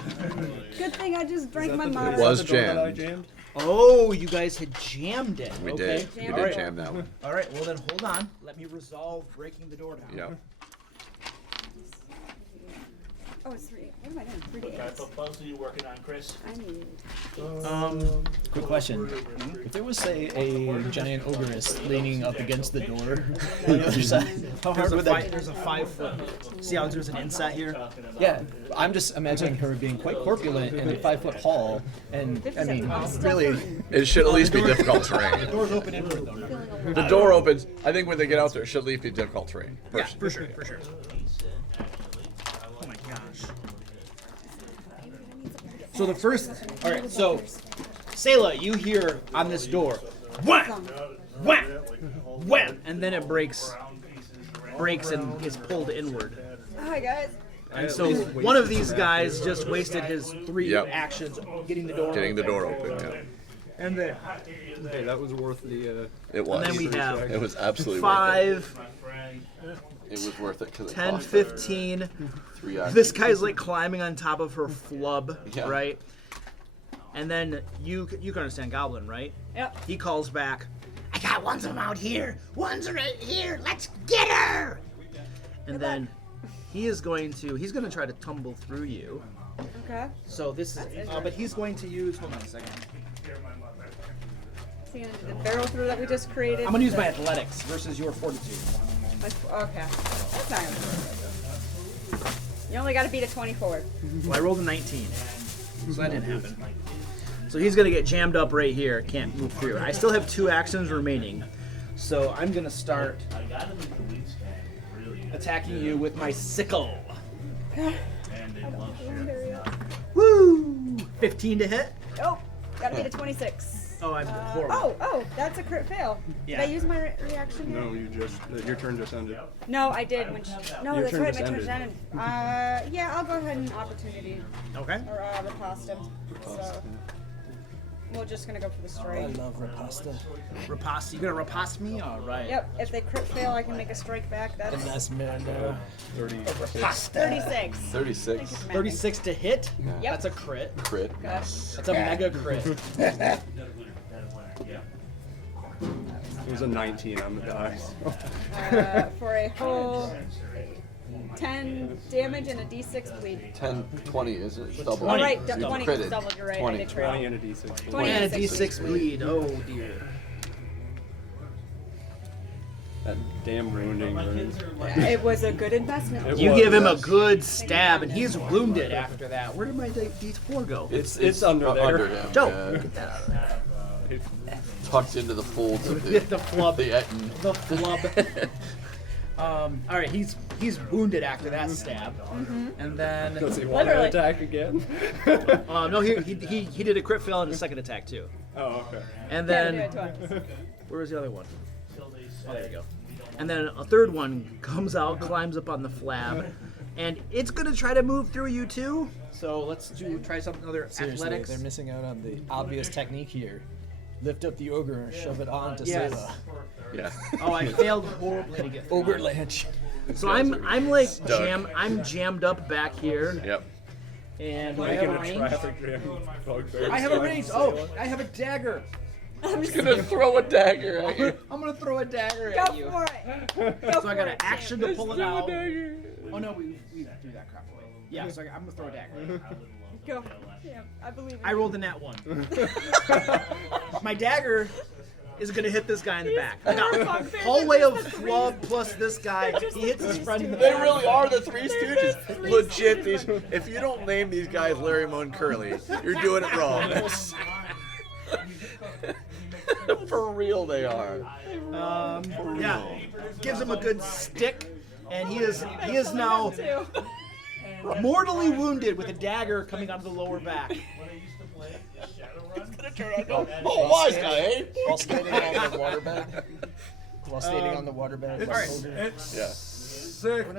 Good thing I just drank my It mother. was jammed. Oh, you guys had jammed it. We Okay. did. We All did right. jam that one. All right. Well then, hold on. Let me resolve breaking the door down. Yeah. Oh, it's 3. What am I doing? 3 What to type 8. of puzzle are you working on, Chris? I need. Quick question. If there was, say, a giant ogress leaning up against the door on the other side, how hard would that be? There's a 5 foot. See how there's an inset here? Yeah, I'm just imagining her being quite corpulent and 5 foot tall, and I mean, really. It should at least be difficult terrain. The door's open inward though. The door opens. I think when they get out there, it should at least be difficult terrain. Yeah, for sure. Oh my gosh. So the first, all right. So, Sayla, you hear on this door, wham, wham, wham, and then it breaks and is pulled inward. Hi guys. And so one of these guys just wasted his 3 Yep. actions getting the door. Getting the open. door open. Yeah. And then Hey, that was worth the. It was. And then we have It was absolutely 5, worth it. It was worth it because it 10, cost her 15. 3 actions. This guy's like climbing on top of her flub, Yeah. right? And then you can understand Goblin, right? Yep. He calls back, I got one's them out here. One's right here. Let's get her. and then he's gonna try to tumble through you. Okay. So this is, but he's going to use. Hold on a second. So you're gonna do the barrel through that we just created. I'm gonna use my athletics versus your fortitude. Okay. That's not gonna be. You only got to beat a 24. Well, I rolled a 19, so that didn't happen. So he's gonna get jammed up right here. Can't move through. I still have 2 actions remaining, so I'm gonna start attacking you with my sickle. Woo! 15 to hit. Oh, gotta beat a 26. Oh, I'm horrible. Oh, that's a crit fail. Yeah. Did I use my reaction here? No, your turn just ended. No, I did. No, Your that's turn right. just My turn just ended. ended. Yeah, I'll go ahead and opportunity. Okay. Or riposte him. So we're just gonna go for the strike. I love riposta. Riposte. You gonna riposte me? All right. Yep. If they crit fail, I can make a strike back. That's The last man now. 36. 36. 36 to hit. Yep. That's a crit. Crit. That's a mega crit. It was a 19 on the die. For a whole 10 damage and a d6 bleed. 10, 20 is it? Double. Oh, right, You 20 critted. is doubled, you're right. 20. I did crit. 20 and a d6. 20 And a and a d6 bleed. Oh dear. That damn wounding. It was a good investment. You give him a good stab, and he's wounded after that. Where did my d4 go? It's under there. Under him. Dope. yeah. Get that out of there. Tucked into the folds of the The flub. The Etten. The flub. All right, he's wounded after that stab, and then Does he want to attack again? no, he did a crit fail and a second attack too. Oh, okay. And Yeah, then do it twice. where was the other one? Oh, there you go. And then a third one comes out, climbs up on the flab, and it's gonna try to move through you too. So let's try something other Seriously, athletics. they're missing out on the obvious technique here. Lift up the ogre and shove it on to Yes. Selah. Yeah. Oh, I failed horribly to get through. Ogre Lance. So I'm like Stuck. I'm jammed up back here. Yep. And I Making have a a range. traffic jam. Bugbear. I have a range. Oh, I have a dagger. I'm gonna throw a dagger at you. I'm gonna throw a dagger Go at you. for it. So I got an action to pull it Throw a out. dagger. Oh no, we do that crap. Yeah, so I'm gonna throw a dagger. Go. Yeah, I believe in I you. rolled a nat 1. My dagger is gonna hit this guy in the back. I got hallway of flub plus this guy. He hits his friend in the They back. really are the Three Stooges. Legit, these. If you don't name these guys Larry, Moe, and Curly, you're doing it wrong. For real, they are. Yeah, gives him a good stick, and he is now mortally wounded with a dagger coming out of the lower back. Oh, wise guy, eh? While standing on the waterbed. While standing on the waterbed. It's Yeah.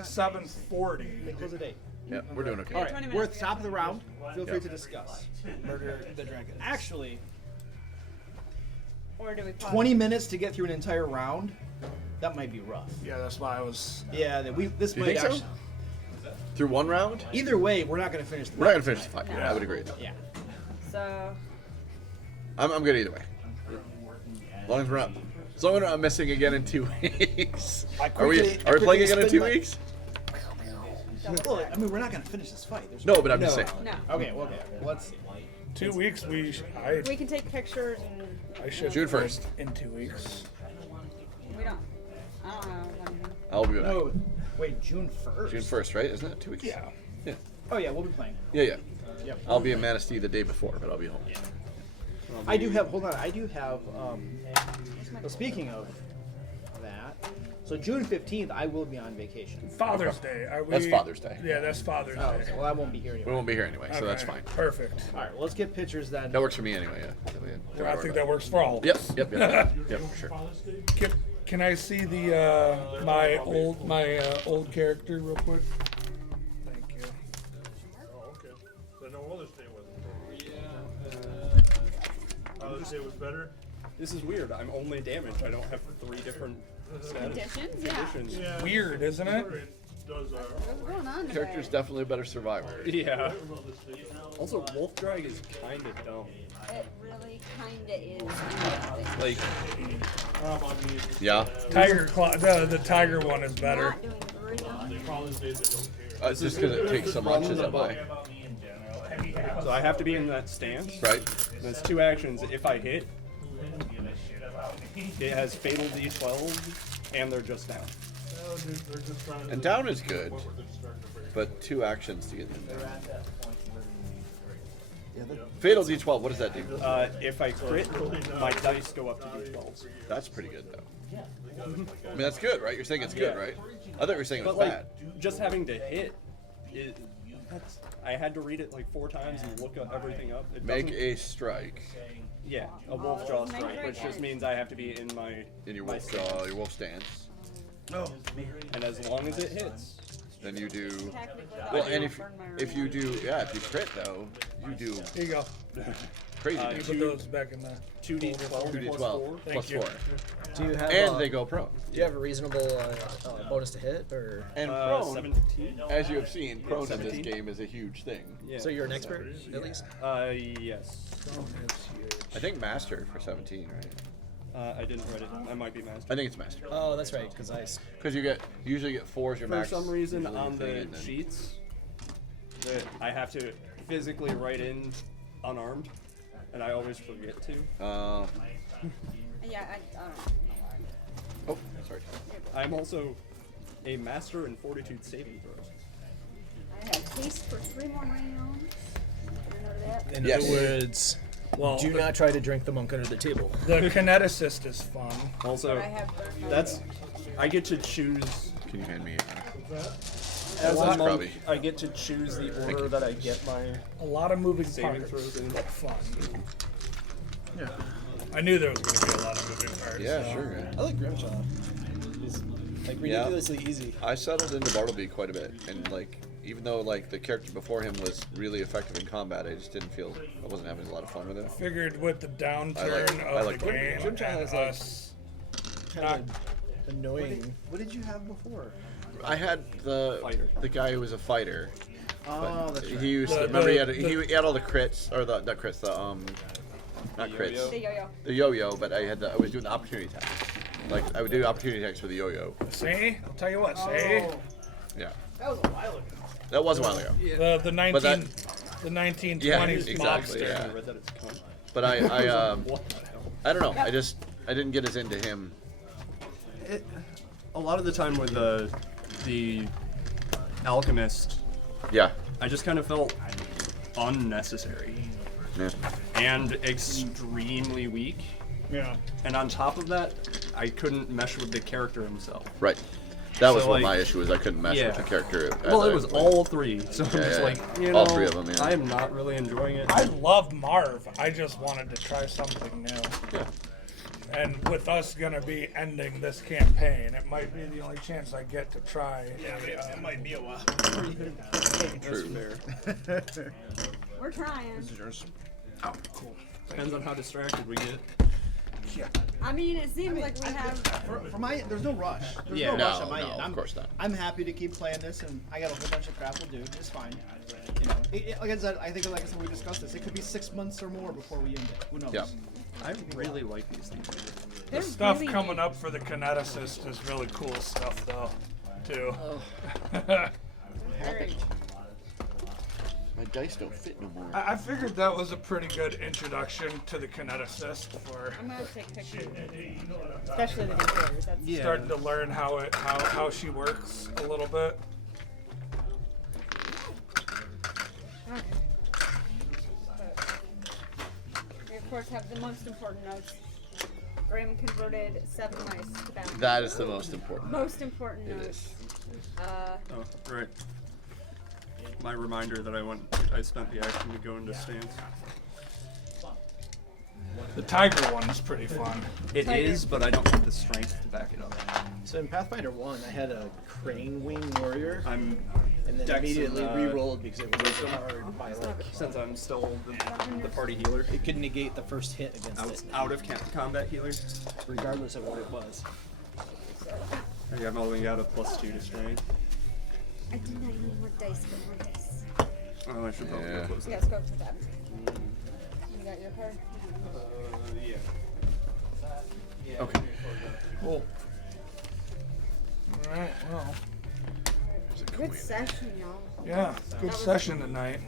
7:40. Close at 8. Yeah, we're doing okay. All right, we're at the top of the round. Feel free to discuss. Murder the dragon. Actually, Or do we pause? 20 minutes to get through an entire round. That might be rough. Yeah, that's why I was. Yeah, this Do you might think so? actually. Through one round? Either way, we're not going to finish. We're not gonna finish the fight. I would agree. Yeah. So, I'm good either way. As long as we're not. As long as we're not missing again in 2 weeks. Are we playing again in 2 weeks? Well, I mean, we're not going to finish this fight. There's No, but I'm just saying. no. Okay, well, okay. Let's see. 2 weeks. We can take pictures and I should. June 1st. In 2 weeks. we don't. I don't know. I'll be back. No, wait, June 1st. June 1st, right? Isn't it 2 weeks? Yeah. Yeah. Oh yeah, we'll be playing. Yeah. Yep. I'll be in Manistee the day before, but I'll be home. I do have. Hold on. I do have. Well, speaking of that, so June 15th, I will be on vacation. Father's Day. Are we? That's Father's Day. Yeah, that's Father's Oh, Day. well, I won't be here anyway. We won't be here anyway, so that's Okay, fine. Perfect. All right, well, let's get pictures then. That works for me anyway. Yeah. Well, I think that works for all. Yep. Yep. For sure. Can I see the my old character real quick? Thank you. Oh, okay. So no Mother's Day was. Mother's Day was better. This is weird. I'm only damaged. I don't have 3 different Conditions? Yeah. conditions. Weird, isn't it? Does What's going on today? Character's definitely a better survivor. Yeah. Also, Wolf Drag is kind of dumb. It really kinda is. Like, Yeah. Tiger Claw. The tiger one is better. Not doing very well. It's just because it takes so much, is it? Why? so I have to be in that stance. Right. There's 2 actions. If I hit, it has fatal D12, and they're just down. And down is good, but 2 actions to get them there. Fatal D12. What does that do? If I crit, my dice go up to D12. That's pretty good though. I mean, that's good, right? You're saying it's good, right? I thought you were saying it was But bad. like, just having to hit, I had to read it like 4 times and look everything up. It Make doesn't- a strike. Yeah, a wolf jaw strike, which just means I have to be in your my wolf jaw, your wolf stance. Oh, and as long as it hits, then you do. Well, and if you do, if you crit though, you do. Here you go. Crazy. You put those back in the 2d12 2d12 plus 4. Do you have? And they go prone. Do you have a reasonable bonus to hit, or? And prone, 17. as you have seen, prone in this game is a huge thing. Yeah. So you're an expert, at least. Yes. I think master for 17, right? I didn't write it down. I might be master. I think it's master. Oh, that's right, because you usually get 4 as your For max. some reason usually on thing, the and then- sheets, that I have to physically write in unarmed, and I always forget to. Yeah, I don't know. Oh, sorry. I'm also a master in fortitude saving throws. I have haste for 3 more rounds. Did I know that? In other words, Well, do not try to drink the monk under the table. The kineticist is fun. Also, But I have that's I get to choose. Can you hand me? As a monk, probably. I get to choose the order that I get my A lot of moving saving parts, throws in. but fun. Yeah. I knew there was going to be a lot of moving parts. Yeah, so. sure. I like Grimshaw. He's like ridiculously easy. I settled into Bartleby quite a bit, and like even though like the character before him was really effective in combat, I just didn't feel I wasn't having a lot of fun with it. Figured with the downturn I of like the game Grimshaw and has, like, us Kind of annoying. What did you have before? I had the guy who was a fighter. Oh, but that's right. He used to, remember he had all the crits or the not crits, not crits. The yo-yo. The yo-yo, but I was doing the opportunity attacks. Like I would do opportunity attacks with the yo-yo. See? I'll tell you what, see? Yeah. That was a while ago. That was a while ago. The 1920s yeah, exactly, mobster. yeah. But I don't know. I didn't get as into him. A lot of the time with the alchemist, yeah, I just kind of felt unnecessary. Yeah. And extremely weak. Yeah. And on top of that, I couldn't mesh with the character himself. Right. That was So, what like, my issue was. I couldn't mesh with the character. Well, it was all 3, so I'm just like, you know, all 3 of them. Yeah. I am not really enjoying it. I love Marv. I just wanted to try something new. Yeah. And with us gonna be ending this campaign, it might be the only chance I get to try. Yeah, it might be a while. True. We're trying. This is yours. Oh, cool. Depends on how distracted we get. Yeah. I mean, it seems like we have. For my, there's no rush. There's Yeah, no rush no, on my no, end. of course not. I'm happy to keep playing this, and I got a whole bunch of crap we'll do. It's fine. You know, like I said, like I said, we discussed this. It could be 6 months or more before we end it. Who knows? Yeah. I really like these things. The stuff coming up for the kineticist is really cool stuff, though, too. My dice don't fit no more. I figured that was a pretty good introduction to the kineticist for I'm gonna take pictures, especially the new players. That's starting to learn how she works a little bit. Okay. We of course have the most important notes. Graham converted 7 mice to bound. That is the most important. Most important It notes. Oh, right. My reminder that I spent the action to go into stance. The tiger one is pretty fun. It is, but I don't have the strength to back it up. So in Pathfinder 1, I had a crane wing warrior. I'm and then Dex immediately and, re-rolled because it was so hard by like. Since I'm still the party healer. It could negate the first hit against it. Out of combat healer. Regardless of what it was. I've only got a +2 to strength. I do not need more dice, but more dice. Oh, I should probably go close Yeah, that. let's go for that. You got your card? Yeah. Okay. Cool. Alright, well. Good session, y'all. Yeah, That good was- session tonight.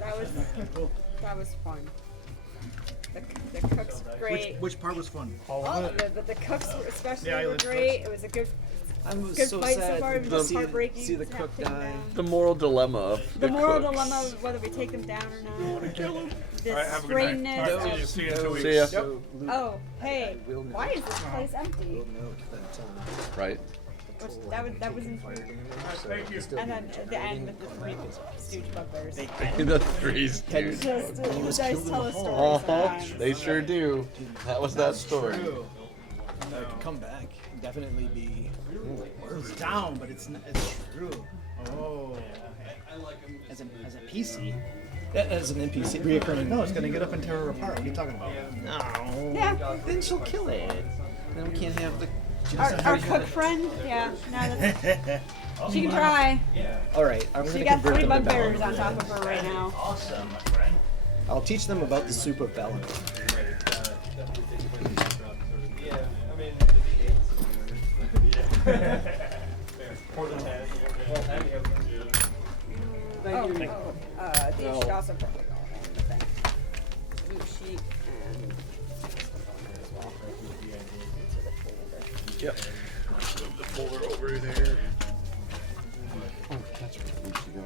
That was fun. The cooks were great. Which part was fun? All All of it, but the cooks were especially Yeah, I were like great. It was a good was so fight sad so far. It was to just see- heartbreaking. see the to have cook to take them die. down. The moral dilemma of The moral cooks. dilemma of whether we take them down or not. You want to kill them? The Alright, have a good night. strainedness. Alright, see you in 2 weeks. See ya. Oh, hey, why is this place empty? Right. That was important. Thank you. And then at the end with the 3 stooge bugbears. The 3 stooges. Just, you guys tell a story Uh-huh. sometimes. They sure do. That was that story. True. I could come back and definitely be. It's down, but it's true. Oh. As a PC. As an NPC, reoccurring. No, it's gonna get up and tear her apart. What are you talking about? No. Yeah. Then she'll kill it. Then we can't have the. Our cook friend? Yeah. No, that's, she can try. All right, I'm She gonna got convert 3 them to bugbears Balin. on top of her right now. Awesome, my friend. I'll teach them about the soup of Balin. I mean, Thank you. These should also probably go in the thing. Loot sheet and as well. Into the folder. Yep. Move the folder over there. Oh, that's where it needs to go.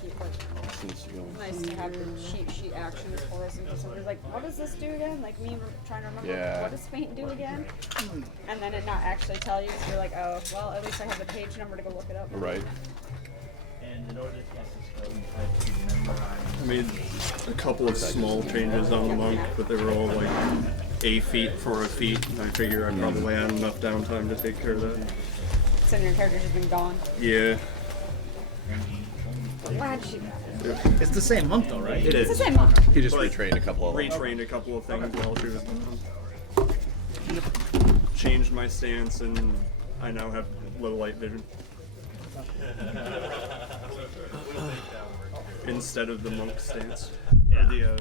Keep, like, This needs to go. nice to have the cheat sheet actions for us, and somebody's like, what does this do again? Like me trying to remember, Yeah. what does Faint do again? And then it not actually tell you, so you're like, oh, well, at least I have the page number to go look it up. Right. I made a couple of small changes on the monk, but they were all like a feat for a feat, and I figure I probably had enough downtime to take care of that. So your character's just been gone. Yeah. Glad she It's the same monk, though, right? It is. It's the same monk. He just But retrained a couple of them. Retrained a couple of things while she was gone. Changed my stance, and I now have low light vision. Instead of the monk stance. Or the